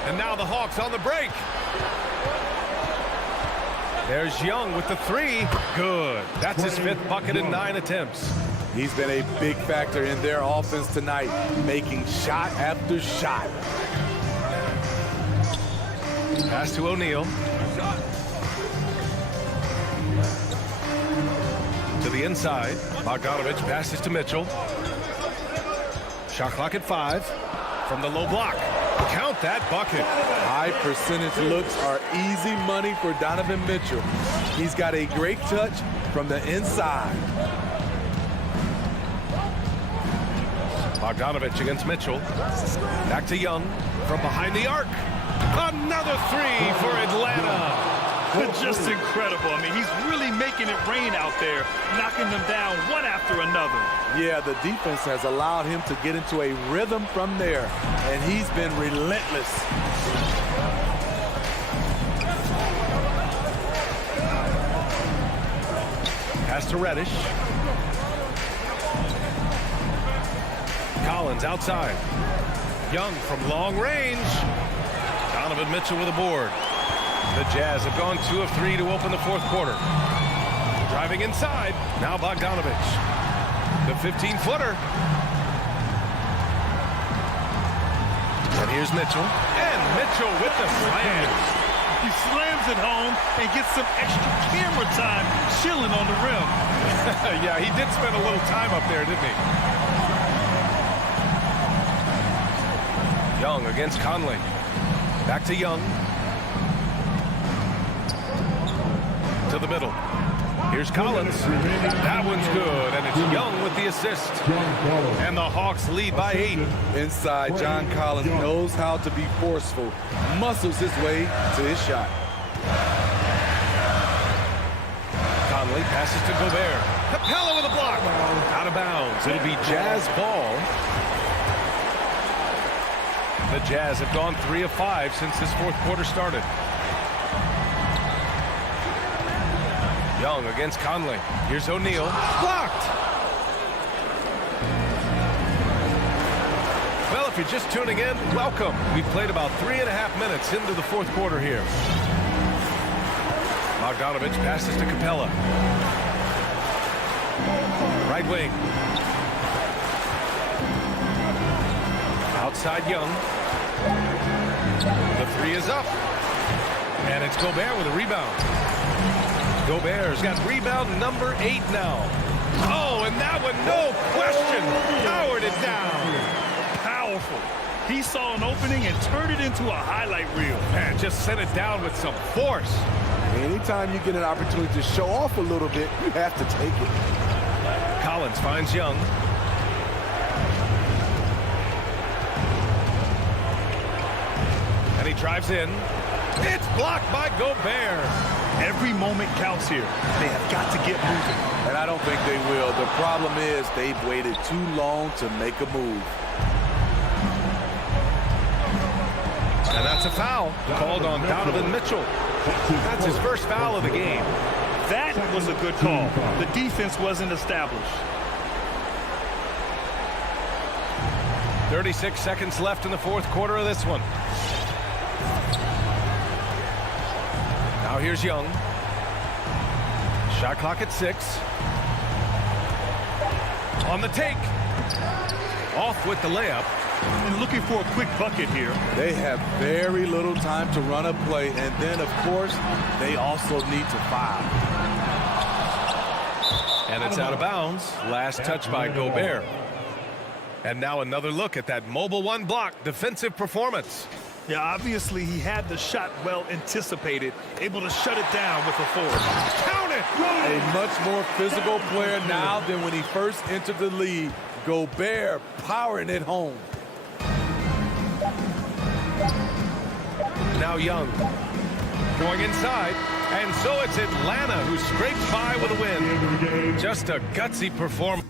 And now the Hawks on the break. There's Young with the 3. Good. That's his 5th bucket in 9 attempts. He's been a big factor in their offense tonight, making shot after shot. Pass to O'Neal. To the inside. Bogdanovich passes to Mitchell. Shot clock at 5. From the low block. Count that bucket. High percentage looks are easy money for Donovan Mitchell. He's got a great touch from the inside. Bogdanovich against Mitchell. Back to Young from behind the arc. Another three for Atlanta. Just incredible. I mean, he's really making it rain out there, knocking them down one after another. Yeah, the defense has allowed him to get into a rhythm from there, and he's been relentless. Pass to Reddish. Collins outside. Young from long range. Donovan Mitchell with a board. The Jazz have gone 2 of 3 to open the fourth quarter. Driving inside. Now Bogdanovich. The 15-footer. And here's Mitchell. And Mitchell with the slam. He slams it home and gets some extra camera time chilling on the rim. Yeah, he did spend a little time up there, didn't he? Young against Conley. Back to Young. To the middle. Here's Collins. That one's good, and it's Young with the assist. And the Hawks lead by 8. Inside, John Collins knows how to be forceful, muscles his way to his shot. Conley passes to Gobert. Capella with a block. Out of bounds. It'll be Jazz ball. The Jazz have gone 3 of 5 since this fourth quarter started. Young against Conley. Here's O'Neal. Blocked! Well, if you're just tuning in, welcome. We've played about 3.5 minutes into the fourth quarter here. Bogdanovich passes to Capella. Right wing. Outside Young. The 3 is up. And it's Gobert with a rebound. Gobert's got rebound number 8 now. Oh, and that one, no question, powered it down. Powerful. He saw an opening and turned it into a highlight reel. Man, just sent it down with some force. Anytime you get an opportunity to show off a little bit, you have to take it. Collins finds Young. And he drives in. It's blocked by Gobert. Every moment counts here. They have got to get moving. And I don't think they will. The problem is they've waited too long to make a move. And that's a foul called on Donovan Mitchell. That's his first foul of the game. That was a good call. The defense wasn't established. 36 seconds left in the fourth quarter of this one. Now here's Young. Shot clock at 6. On the take. Off with the layup. And looking for a quick bucket here. They have very little time to run a play, and then, of course, they also need to foul. And it's out of bounds. Last touch by Gobert. And now another look at that mobile 1 block defensive performance. Yeah, obviously he had the shot well anticipated, able to shut it down with a forward. Count it! A much more physical player now than when he first entered the league. Gobert powering it home. Now Young going inside, and so it's Atlanta who scrapes by with a win. Just a gutsy performance.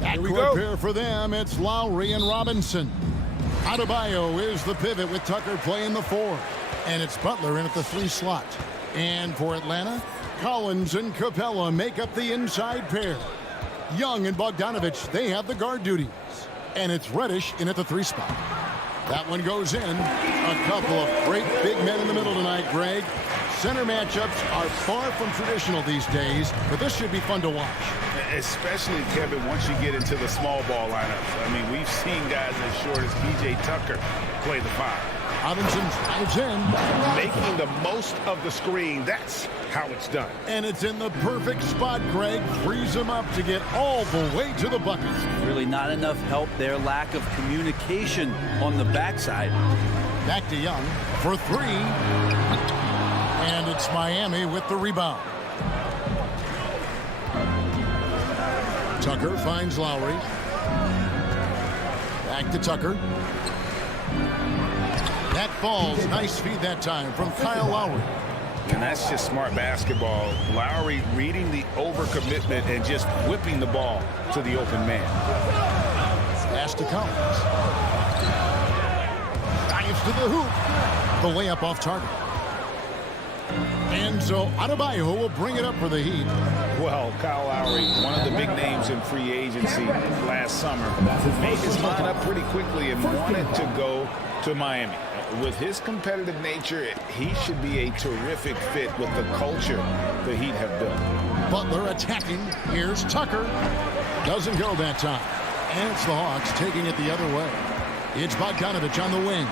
Backcourt pair for them, it's Lowry and Robinson. Adebayo is the pivot with Tucker playing the 4. And it's Butler in at the 3 slot. And for Atlanta, Collins and Capella make up the inside pair. Young and Bogdanovich, they have the guard duties. And it's Reddish in at the 3 spot. That one goes in. A couple of great big men in the middle tonight, Greg. Center matchups are far from traditional these days, but this should be fun to watch. Especially, Kevin, once you get into the small ball lineups. I mean, we've seen guys as short as P.J. Tucker play the 5. Robinson drives in. Making the most of the screen. That's how it's done. And it's in the perfect spot, Greg. Frees him up to get all the way to the bucket. Really not enough help there. Lack of communication on the backside. Back to Young for 3. And it's Miami with the rebound. Tucker finds Lowry. Back to Tucker. That falls. Nice feed that time from Kyle Lowry. And that's just smart basketball. Lowry reading the overcommitment and just whipping the ball to the open man. Pass to Collins. Dives to the hoop. The layup off target. And so Adebayo will bring it up for the Heat. Well, Kyle Lowry, one of the big names in free agency last summer, made his mind up pretty quickly and wanted to go to Miami. With his competitive nature, he should be a terrific fit with the culture the Heat have built. Butler attacking. Here's Tucker. Doesn't go that time. And it's the Hawks taking it the other way. It's Bogdanovich on the wing.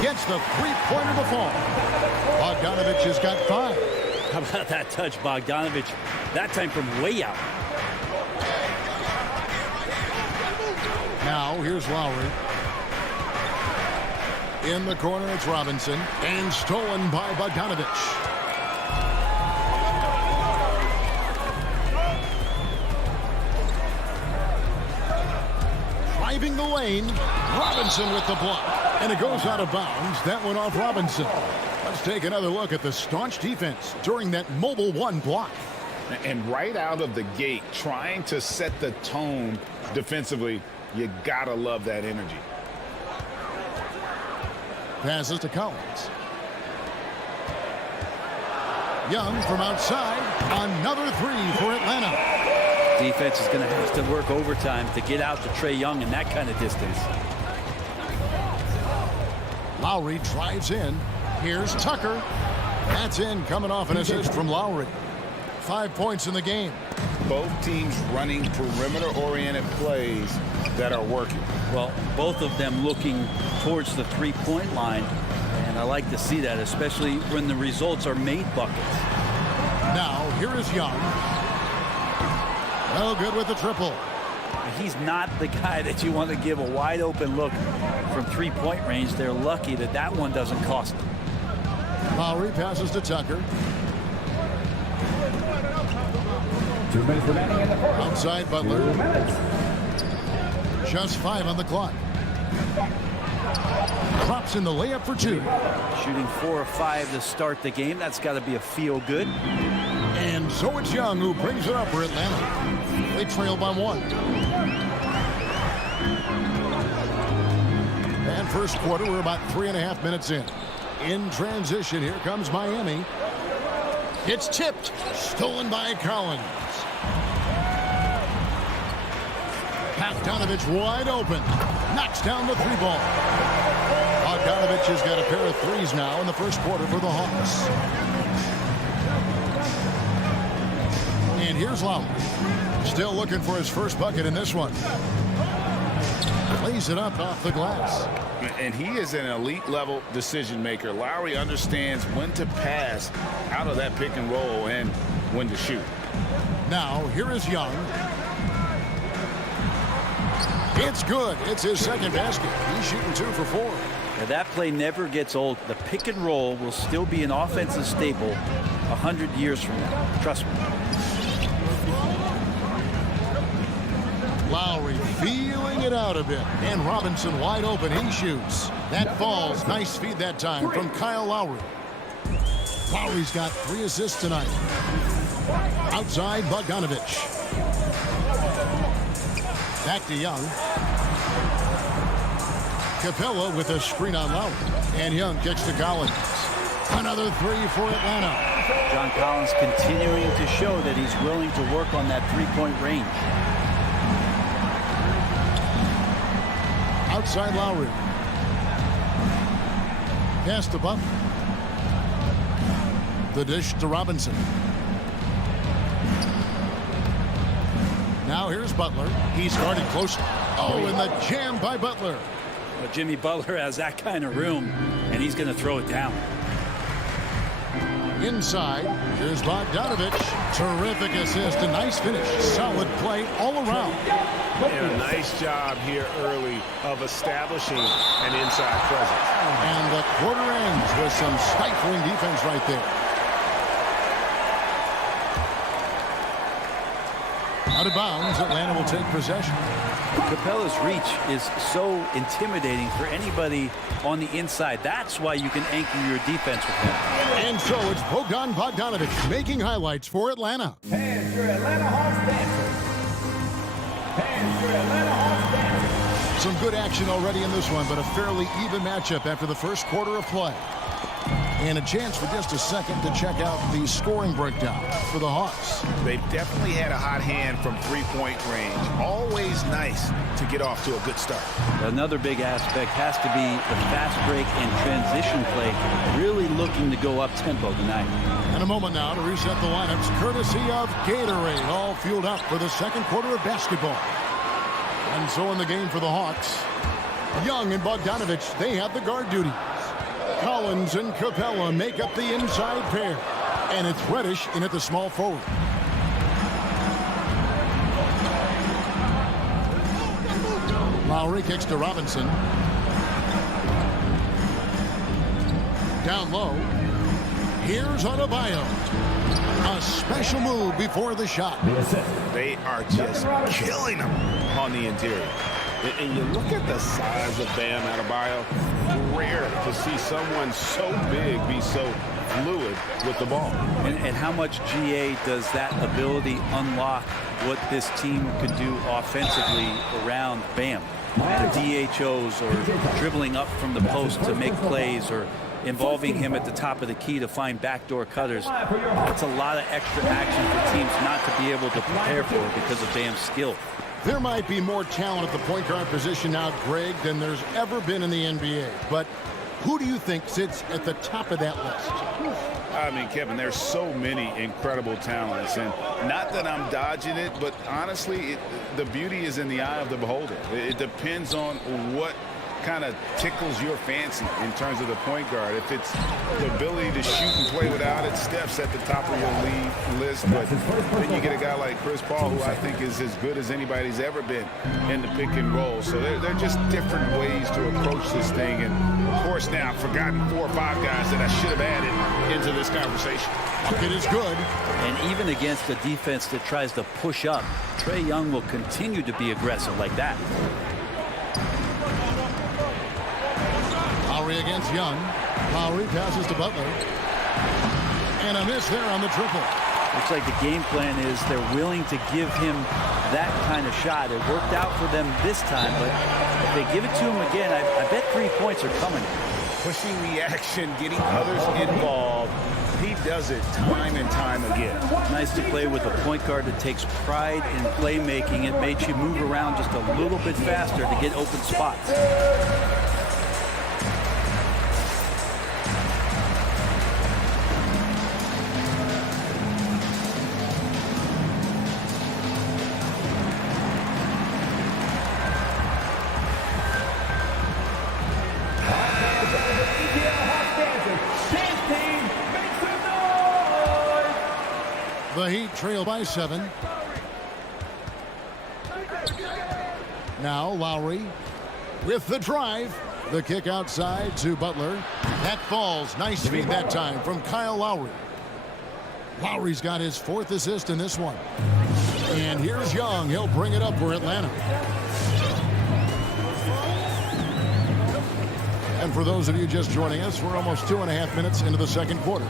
Gets the three-pointer to fall. Bogdanovich has got 5. How about that touch, Bogdanovich? That time from way out. Now, here's Lowry. In the corner, it's Robinson. And stolen by Bogdanovich. Driving the lane. Robinson with the block. And it goes out of bounds. That one off Robinson. Let's take another look at the staunch defense during that mobile 1 block. And right out of the gate, trying to set the tone defensively, you gotta love that energy. Passes to Collins. Young from outside. Another 3 for Atlanta. Defense is going to have to work overtime to get out to Trae Young in that kind of distance. Lowry drives in. Here's Tucker. That's in, coming off an assist from Lowry. 5 points in the game. Both teams running perimeter-oriented plays that are working. Well, both of them looking towards the three-point line, and I like to see that, especially when the results are made buckets. Now, here is Young. No good with the triple. He's not the guy that you want to give a wide-open look from three-point range. They're lucky that that one doesn't cost them. Lowry passes to Tucker. 2 minutes remaining in the first. Outside Butler. 2 minutes. Just 5 on the clock. Drops in the layup for 2. Shooting 4 or 5 to start the game. That's got to be a feel-good. And so it's Young who brings it up for Atlanta. They trail by 1. And first quarter, we're about 3.5 minutes in. In transition, here comes Miami. It's tipped. Stolen by Collins. Bogdanovich wide open. Knocks down the 3-ball. Bogdanovich has got a pair of 3s now in the first quarter for the Hawks. And here's Lowry. Still looking for his first bucket in this one. Plays it up off the glass. And he is an elite level decision maker. Lowry understands when to pass out of that pick and roll and when to shoot. Now, here is Young. It's good. It's his second basket. He's shooting 2 for 4. Now that play never gets old. The pick and roll will still be an offensive staple 100 years from now. Trust me. Lowry feeling it out a bit. And Robinson wide open. He shoots. That falls. Nice feed that time from Kyle Lowry. Lowry's got 3 assists tonight. Outside Bogdanovich. Back to Young. Capella with a screen on Lowry. And Young kicks to Collins. Another three for Atlanta. John Collins continuing to show that he's willing to work on that three-point range. Outside Lowry. Pass to Butler. The dish to Robinson. Now here's Butler. He's guarded closely. Oh, and the jam by Butler. Well, Jimmy Butler has that kind of room, and he's going to throw it down. Inside, here's Bogdanovich. Terrific assist, a nice finish. Solid play all around. And a nice job here early of establishing an inside presence. And the quarter ends with some stifling defense right there. Out of bounds, Atlanta will take possession. Capella's reach is so intimidating for anybody on the inside. That's why you can anchor your defense with him. And so it's Bogdan Bogdanovich making highlights for Atlanta. And your Atlanta Hawks dancers. And your Atlanta Hawks dancers. Some good action already in this one, but a fairly even matchup after the first quarter of play. And a chance for just a second to check out the scoring breakdown for the Hawks. They've definitely had a hot hand from three-point range. Always nice to get off to a good start. Another big aspect has to be the fast break and transition play, really looking to go up-tempo tonight. And a moment now to reset the lineups, courtesy of Gatorade, all fueled up for the second quarter of basketball. And so in the game for the Hawks, Young and Bogdanovich, they have the guard duty. Collins and Capella make up the inside pair. And it's Reddish in at the small forward. Lowry kicks to Robinson. Down low. Here's Adebayo. A special move before the shot. They are just killing them on the interior. And you look at the size of Bam Adebayo. Rare to see someone so big be so fluid with the ball. And how much GA does that ability unlock what this team could do offensively around Bam? The DHOs or dribbling up from the post to make plays or involving him at the top of the key to find backdoor cutters. That's a lot of extra action for teams not to be able to prepare for because of Bam's skill. There might be more talent at the point guard position now, Greg, than there's ever been in the NBA. But who do you think sits at the top of that list? I mean, Kevin, there's so many incredible talents. And not that I'm dodging it, but honestly, the beauty is in the eye of the beholder. It depends on what kind of tickles your fancy in terms of the point guard. If it's the ability to shoot and play without it, Steph's at the top of your league list. But then you get a guy like Chris Paul, who I think is as good as anybody's ever been in the pick and roll. So they're just different ways to approach this thing. And of course, now I've forgotten 4 or 5 guys that I should have added into this conversation. Bucket is good. And even against a defense that tries to push up, Trae Young will continue to be aggressive like that. Lowry against Young. Lowry passes to Butler. And a miss there on the triple. Looks like the game plan is they're willing to give him that kind of shot. It worked out for them this time, but if they give it to him again, I bet 3 points are coming. Pushing the action, getting others involved. He does it time and time again. Nice to play with a point guard that takes pride in playmaking. It makes you move around just a little bit faster to get open spots. The Heat trail by 7. Now Lowry with the drive. The kick outside to Butler. That falls. Nice feed that time from Kyle Lowry. Lowry's got his 4th assist in this one. And here's Young. He'll bring it up for Atlanta. And for those of you just joining us, we're almost 2.5 minutes into the second quarter.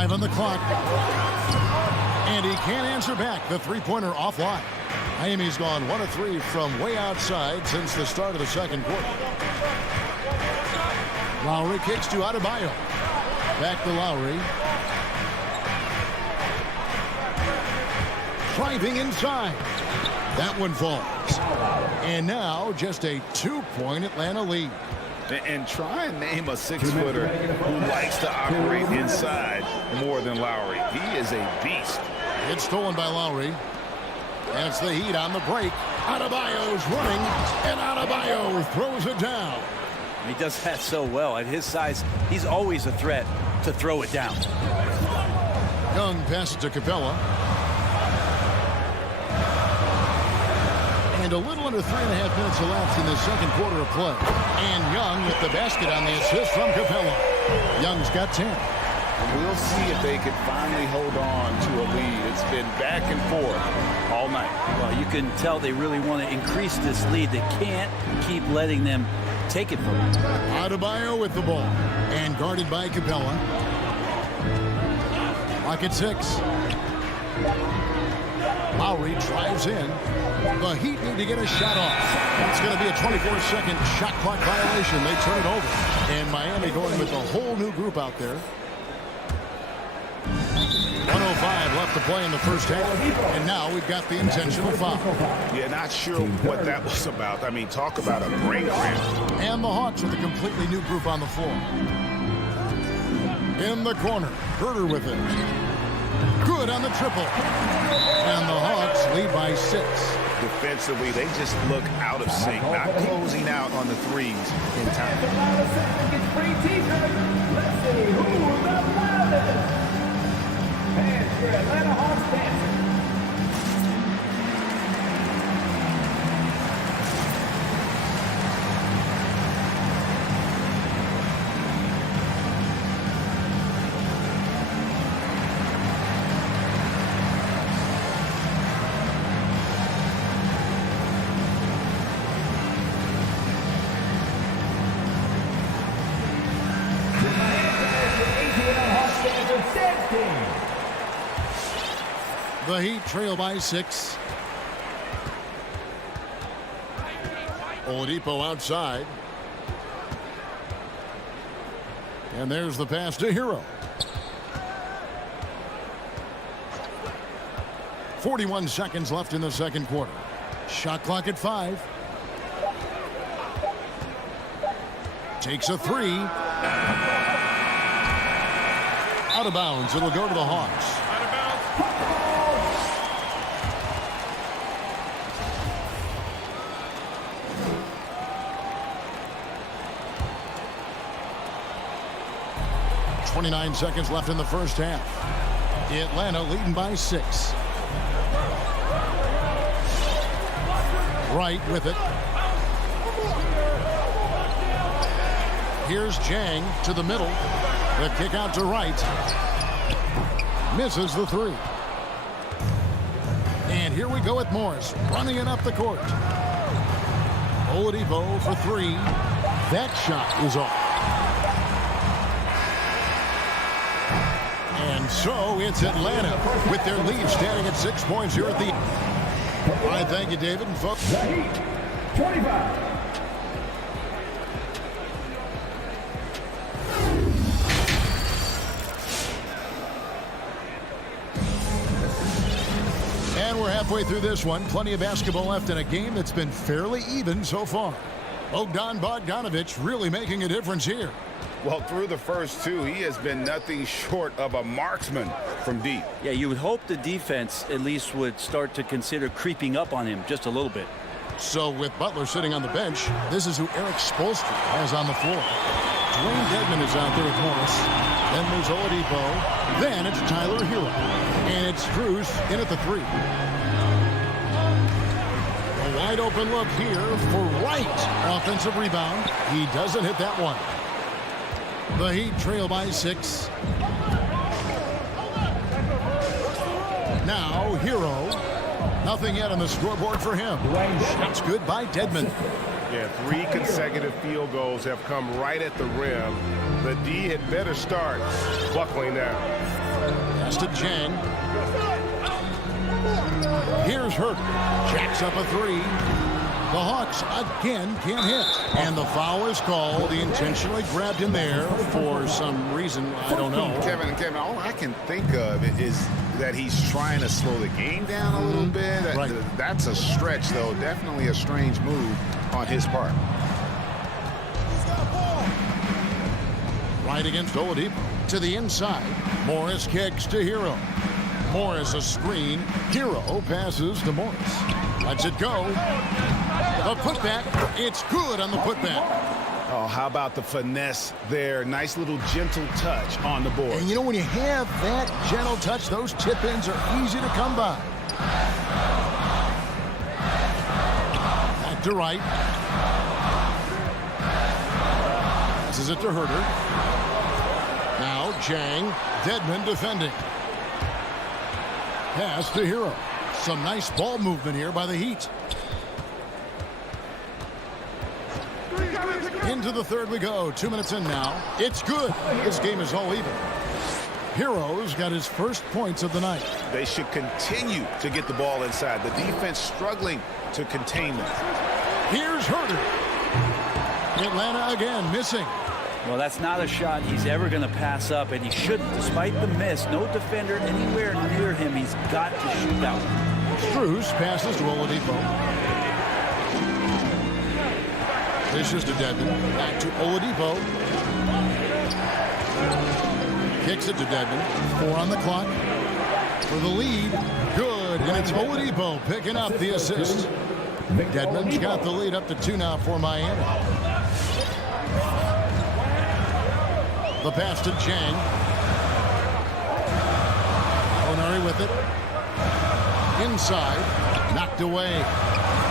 5 on the clock. And he can't answer back. The three-pointer offline. Miami's gone 1 of 3 from way outside since the start of the second quarter. Lowry kicks to Adebayo. Back to Lowry. Driving inside. That one falls. And now just a 2-point Atlanta lead. And try and name a 6-footer who likes to operate inside more than Lowry. He is a beast. It's stolen by Lowry. That's the Heat on the break. Adebayo's running, and Adebayo throws it down. He does that so well. At his size, he's always a threat to throw it down. Young passes to Capella. And a little under 3.5 minutes elapsed in the second quarter of play. And Young with the basket on the assist from Capella. Young's got 10. We'll see if they can finally hold on to a lead. It's been back and forth all night. Well, you can tell they really want to increase this lead. They can't keep letting them take it from them. Adebayo with the ball. And guarded by Capella. Lock at 6. Lowry drives in. The Heat need to get a shot off. It's going to be a 24-second shot clock violation. They turn it over. And Miami going with a whole new group out there. 1:05 left to play in the first half. And now we've got the intentional foul. Yeah, not sure what that was about. I mean, talk about a brain cramp. And the Hawks with a completely new group on the floor. In the corner. Herter with it. Good on the triple. And the Hawks lead by 6. Defensively, they just look out of sync, not closing out on the threes in time. Let's see who's the loudest. And your Atlanta Hawks dancer. The Heat trail by 6. Oladipo outside. And there's the pass to Hero. 41 seconds left in the second quarter. Shot clock at 5. Takes a 3. Out of bounds. It'll go to the Hawks. 29 seconds left in the first half. Atlanta leading by 6. Wright with it. Here's Jang to the middle. The kick out to Wright. Misses the 3. And here we go with Morris running it up the court. Oladipo for 3. That shot is off. And so it's Atlanta with their lead standing at 6 points here at the... All right, thank you, David. And folks, The Heat, 25. and we're halfway through this one. Plenty of basketball left in a game that's been fairly even so far. Bogdan Bogdanović really making a difference here. Well, through the first 2, he has been nothing short of a marksman from deep. Yeah, you would hope the defense at least would start to consider creeping up on him just a little bit. So with Butler sitting on the bench, this is who Eric Spoelstra has on the floor. Dwayne Dedmon is out there with Morris. Then there's Oladipo. Then it's Tyler Hero. And it's Strus in at the 3. A wide open look here for Wright. Offensive rebound. He doesn't hit that one. The Heat trail by 6. Now Hero. Nothing yet on the scoreboard for him. Shots good by Dedmon. Yeah, 3 consecutive field goals have come right at the rim. The D had better start buckling down. Pass to Jang. Here's Hurt. Jacks up a 3. The Hawks again can't hit. And the foul is called. He intentionally grabbed him there for some reason. I don't know. Kevin, all I can think of is that he's trying to slow the game down a little bit. Right. That's a stretch, though. Definitely a strange move on his part. Right against Oladipo. To the inside. Morris kicks to Hero. Morris a screen. Hero passes to Morris. Lets it go. The putback. It's good on the putback. Oh, how about the finesse there? Nice little gentle touch on the board. And you know, when you have that gentle touch, those tip-ins are easy to come by. Back to right. Passes it to Herter. Now Jang. Dedmon defending. Pass to Hero. Some nice ball movement here by the Heat. Into the third we go. 2 minutes in now. It's good. This game is all even. Hero's got his first points of the night. They should continue to get the ball inside. The defense struggling to contain them. Here's Herter. Atlanta again missing. Well, that's not a shot he's ever going to pass up, and he shouldn't. Despite the miss, no defender anywhere near him. He's got to shoot that one. Strus passes to Oladipo. Dishes to Dedmon. Back to Oladipo. Kicks it to Dedmon. 4 on the clock. For the lead. Good. And it's Oladipo picking up the assist. Dedmon's got the lead up to 2 now for Miami. The pass to Jang. Onari with it. Inside. Knocked away.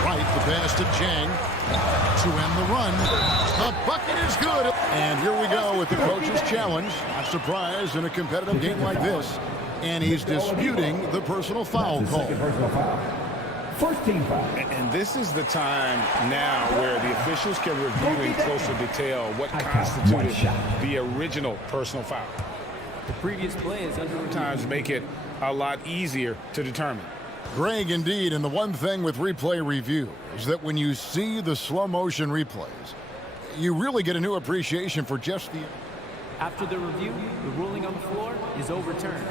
Right. The pass to Jang. To end the run. The bucket is good. And here we go with the coach's challenge. Not surprised in a competitive game like this. And he's disputing the personal foul call. First team foul. And this is the time now where the officials can review in closer detail what constituted the original personal foul. The previous play is under Times make it a lot easier to determine. Greg, indeed, and the one thing with replay review is that when you see the slow motion replays, you really get a new appreciation for just the... After the review, the ruling on the floor is overturned.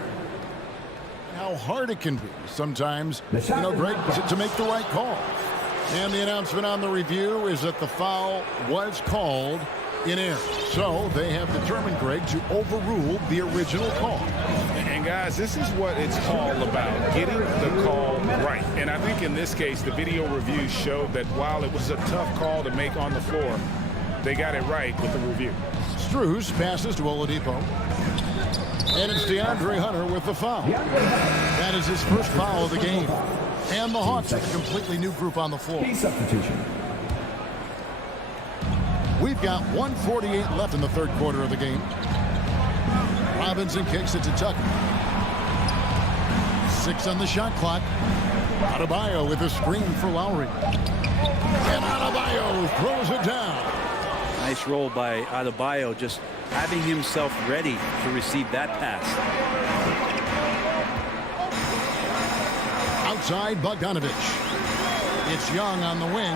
How hard it can be sometimes, Greg, to make the right call. And the announcement on the review is that the foul was called in error. So they have determined, Greg, to overrule the original call. And guys, this is what it's all about, getting the call right. And I think in this case, the video review showed that while it was a tough call to make on the floor, they got it right with the review. Strus passes to Oladipo. And it's DeAndre Hunter with the foul. That is his first foul of the game. And the Hawks with a completely new group on the floor. Substitution. We've got 1:48 left in the third quarter of the game. Robinson kicks it to Tucker. 6 on the shot clock. Adebayo with a screen for Lowry. And Adebayo throws it down. Nice roll by Adebayo, just having himself ready to receive that pass. Outside Bogdanovich. It's Young on the wing.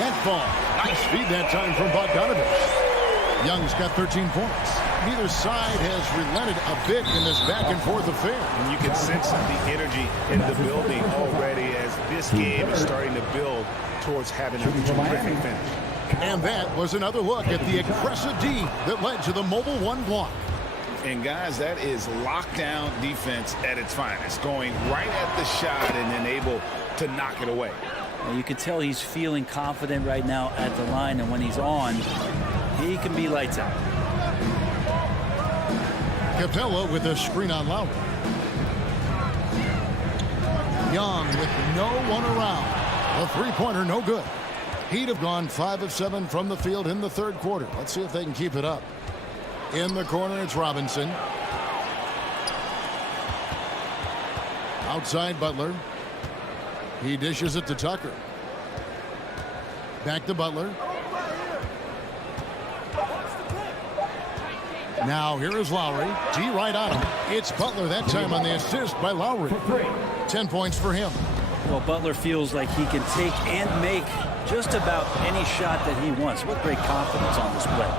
That ball. Nice feed that time from Bogdanovich. Young's got 13 points. Neither side has relented a bit in this back-and-forth affair. And you can sense the energy in the building already as this game is starting to build towards having a terrific finish. And that was another look at the aggressive D that led to the mobile 1 block. And guys, that is lockdown defense at its finest, going right at the shot and then able to knock it away. You can tell he's feeling confident right now at the line, and when he's on, he can be lights out. Capella with a screen on Lowry. Young with no one around. A three-pointer, no good. Heat have gone 5 of 7 from the field in the third quarter. Let's see if they can keep it up. In the corner, it's Robinson. Outside Butler. He dishes it to Tucker. Back to Butler. Now here is Lowry. G right on him. It's Butler that time on the assist by Lowry. 10 points for him. Well, Butler feels like he can take and make just about any shot that he wants. What great confidence on display.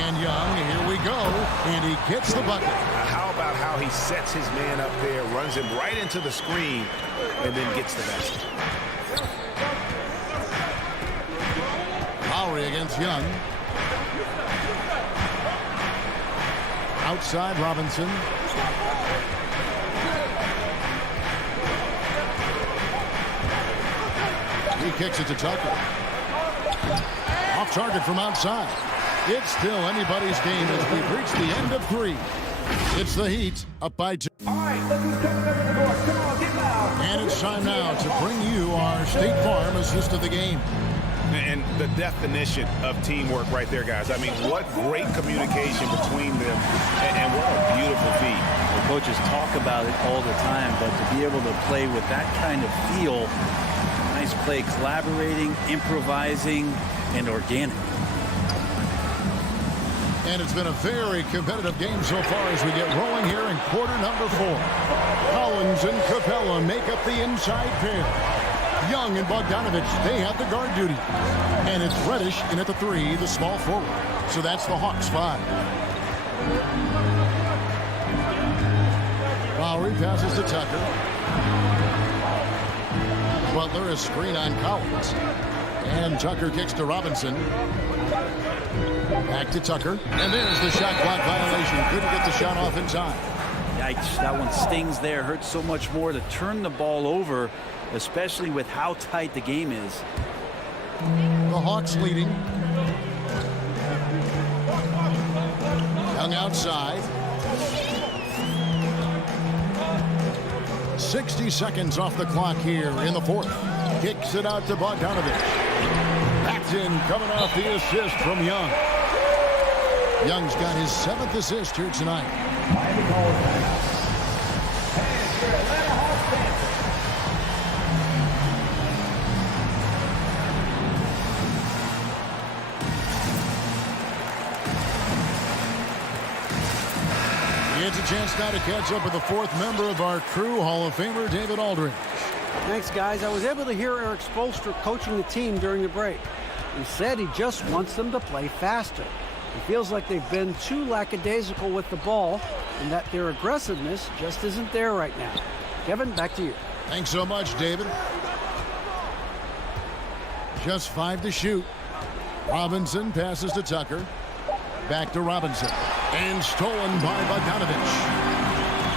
And Young, here we go. And he gets the bucket. How about how he sets his man up there, runs him right into the screen, and then gets the basket. Lowry against Young. Outside Robinson. He kicks it to Tucker. Off target from outside. It's still anybody's game as we've reached the end of 3. It's the Heat up by 2. All right, look who's coming over the door. Come on, get loud. And it's time now to bring you our State Farm assist of the game. And the definition of teamwork right there, guys. I mean, what great communication between them, and what a beautiful feat. The coaches talk about it all the time, but to be able to play with that kind of feel, nice play, collaborating, improvising, and organic. And it's been a very competitive game so far as we get rolling here in quarter number 4. Collins and Capella make up the inside pair. Young and Bogdanovich, they have the guard duty. And it's Reddish in at the 3, the small forward. So that's the Hawks 5. Lowry passes to Tucker. Butler is screen on Collins. And Tucker kicks to Robinson. Back to Tucker. And there's the shot clock violation. Couldn't get the shot off in time. Yikes, that one stings there. Hurts so much more to turn the ball over, especially with how tight the game is. The Hawks leading. Young outside. 60 seconds off the clock here in the 4th. Kicks it out to Bogdanovich. Backed in, coming off the assist from Young. Young's got his 7th assist here tonight. Miami calls back. And your Atlanta Hawks Panthers. It's a chance now to catch up with the 4th member of our crew, Hall of Famer David Aldridge. Thanks, guys. I was able to hear Eric Spoelstra coaching the team during the break. He said he just wants them to play faster. He feels like they've been too lackadaisical with the ball and that their aggressiveness just isn't there right now. Kevin, back to you. Thanks so much, David. Just 5 to shoot. Robinson passes to Tucker. Back to Robinson. And stolen by Bogdanovich.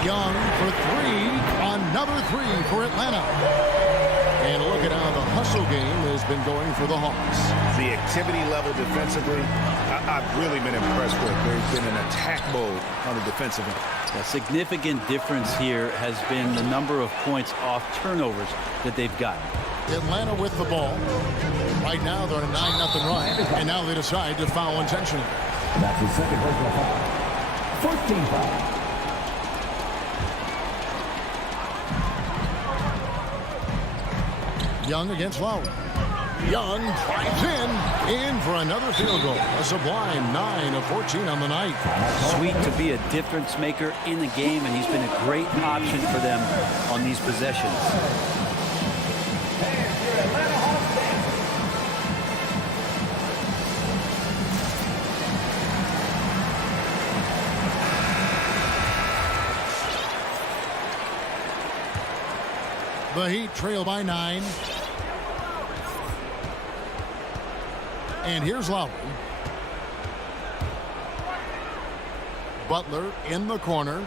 Young for 3. Another 3 for Atlanta. And look at how the hustle game has been going for the Hawks. The activity level defensively, I've really been impressed with. There's been an attack mode on the defensive end. A significant difference here has been the number of points off turnovers that they've gotten. Atlanta with the ball. Right now they're on a 9-0 run. And now they decide to foul intentionally. That's his second personal foul. 14 foul. Young against Lowry. Young drives in for another field goal. A sublime 9 of 14 on the night. Sweet to be a difference maker in the game, and he's been a great option for them on these possessions. And your Atlanta Hawks Panthers. The Heat trail by 9. And here's Lowry. Butler in the corner.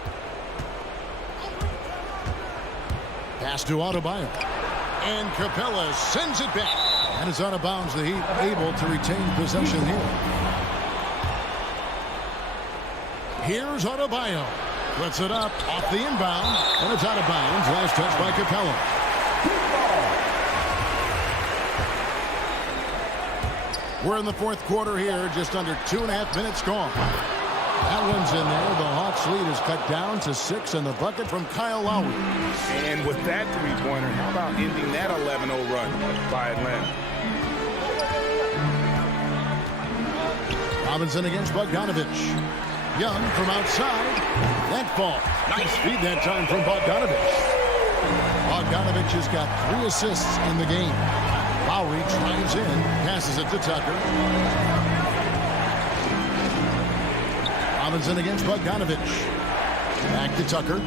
Pass to Adebayo. And Capella sends it back. And it's out of bounds. The Heat able to retain possession here. Here's Adebayo. Puts it up off the inbound. And it's out of bounds. Last touch by Capella. We're in the 4th quarter here. Just under 2.5 minutes gone. That one's in there. The Hawks lead is cut down to 6 in the bucket from Kyle Lowry. And with that 3-pointer, how about ending that 11-0 run by Atlanta? Robinson against Bogdanovich. Young from outside. That falls. Nice feed that time from Bogdanovich. Bogdanovich has got 3 assists in the game. Lowry drives in, passes it to Tucker. Robinson against Bogdanovich. Back to Tucker.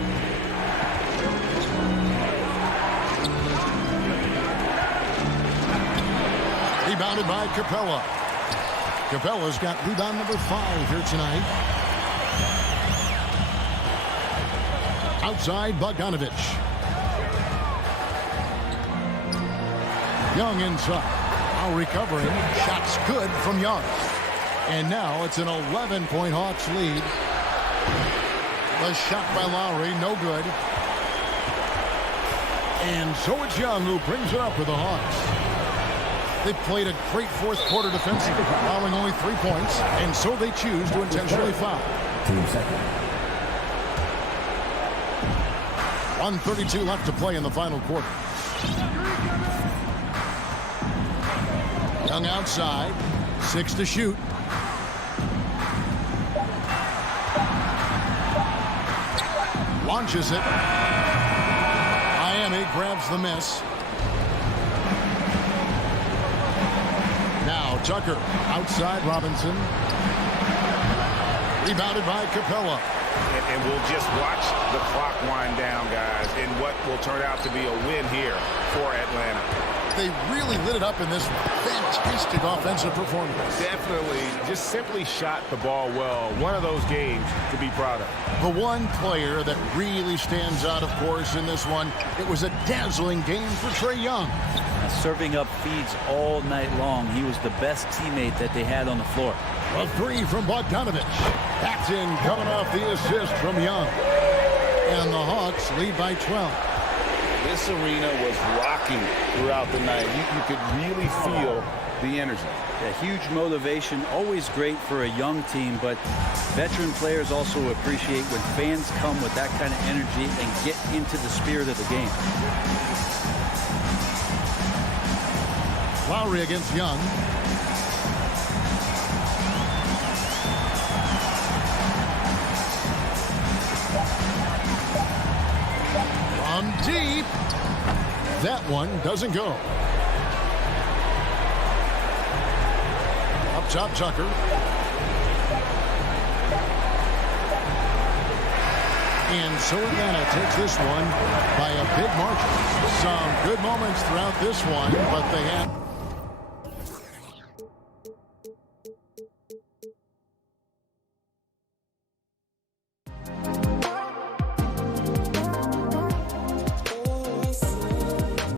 Rebounded by Capella. Capella's got rebound number 5 here tonight. Outside Bogdanovich. Young inside. Now recovering. Shots good from Young. And now it's an 11-point Hawks lead. The shot by Lowry, no good. And so it's Young who brings it up for the Hawks. They played a great fourth quarter defensively, allowing only 3 points, and so they choose to intentionally foul. 1:32 left to play in the final quarter. Young outside, 6 to shoot. Launches it. Miami grabs the miss. Now Tucker outside Robinson. Rebounded by Capella. And we'll just watch the clock wind down, guys, in what will turn out to be a win here for Atlanta. They really lit it up in this fantastic offensive performance. Definitely just simply shot the ball well. One of those games to be proud of. The one player that really stands out, of course, in this one, it was a dazzling game for Trae Young. Serving up feeds all night long. He was the best teammate that they had on the floor. A 3 from Bogdanovich. That's in, coming off the assist from Young. And the Hawks lead by 12. This arena was rocking throughout the night. You could really feel the energy. A huge motivation, always great for a young team, but veteran players also appreciate when fans come with that kind of energy and get into the spirit of the game. Lowry against Young. From deep. That one doesn't go. Up top, Tucker. And so Atlanta takes this one by a big margin. Some good moments throughout this one, but they had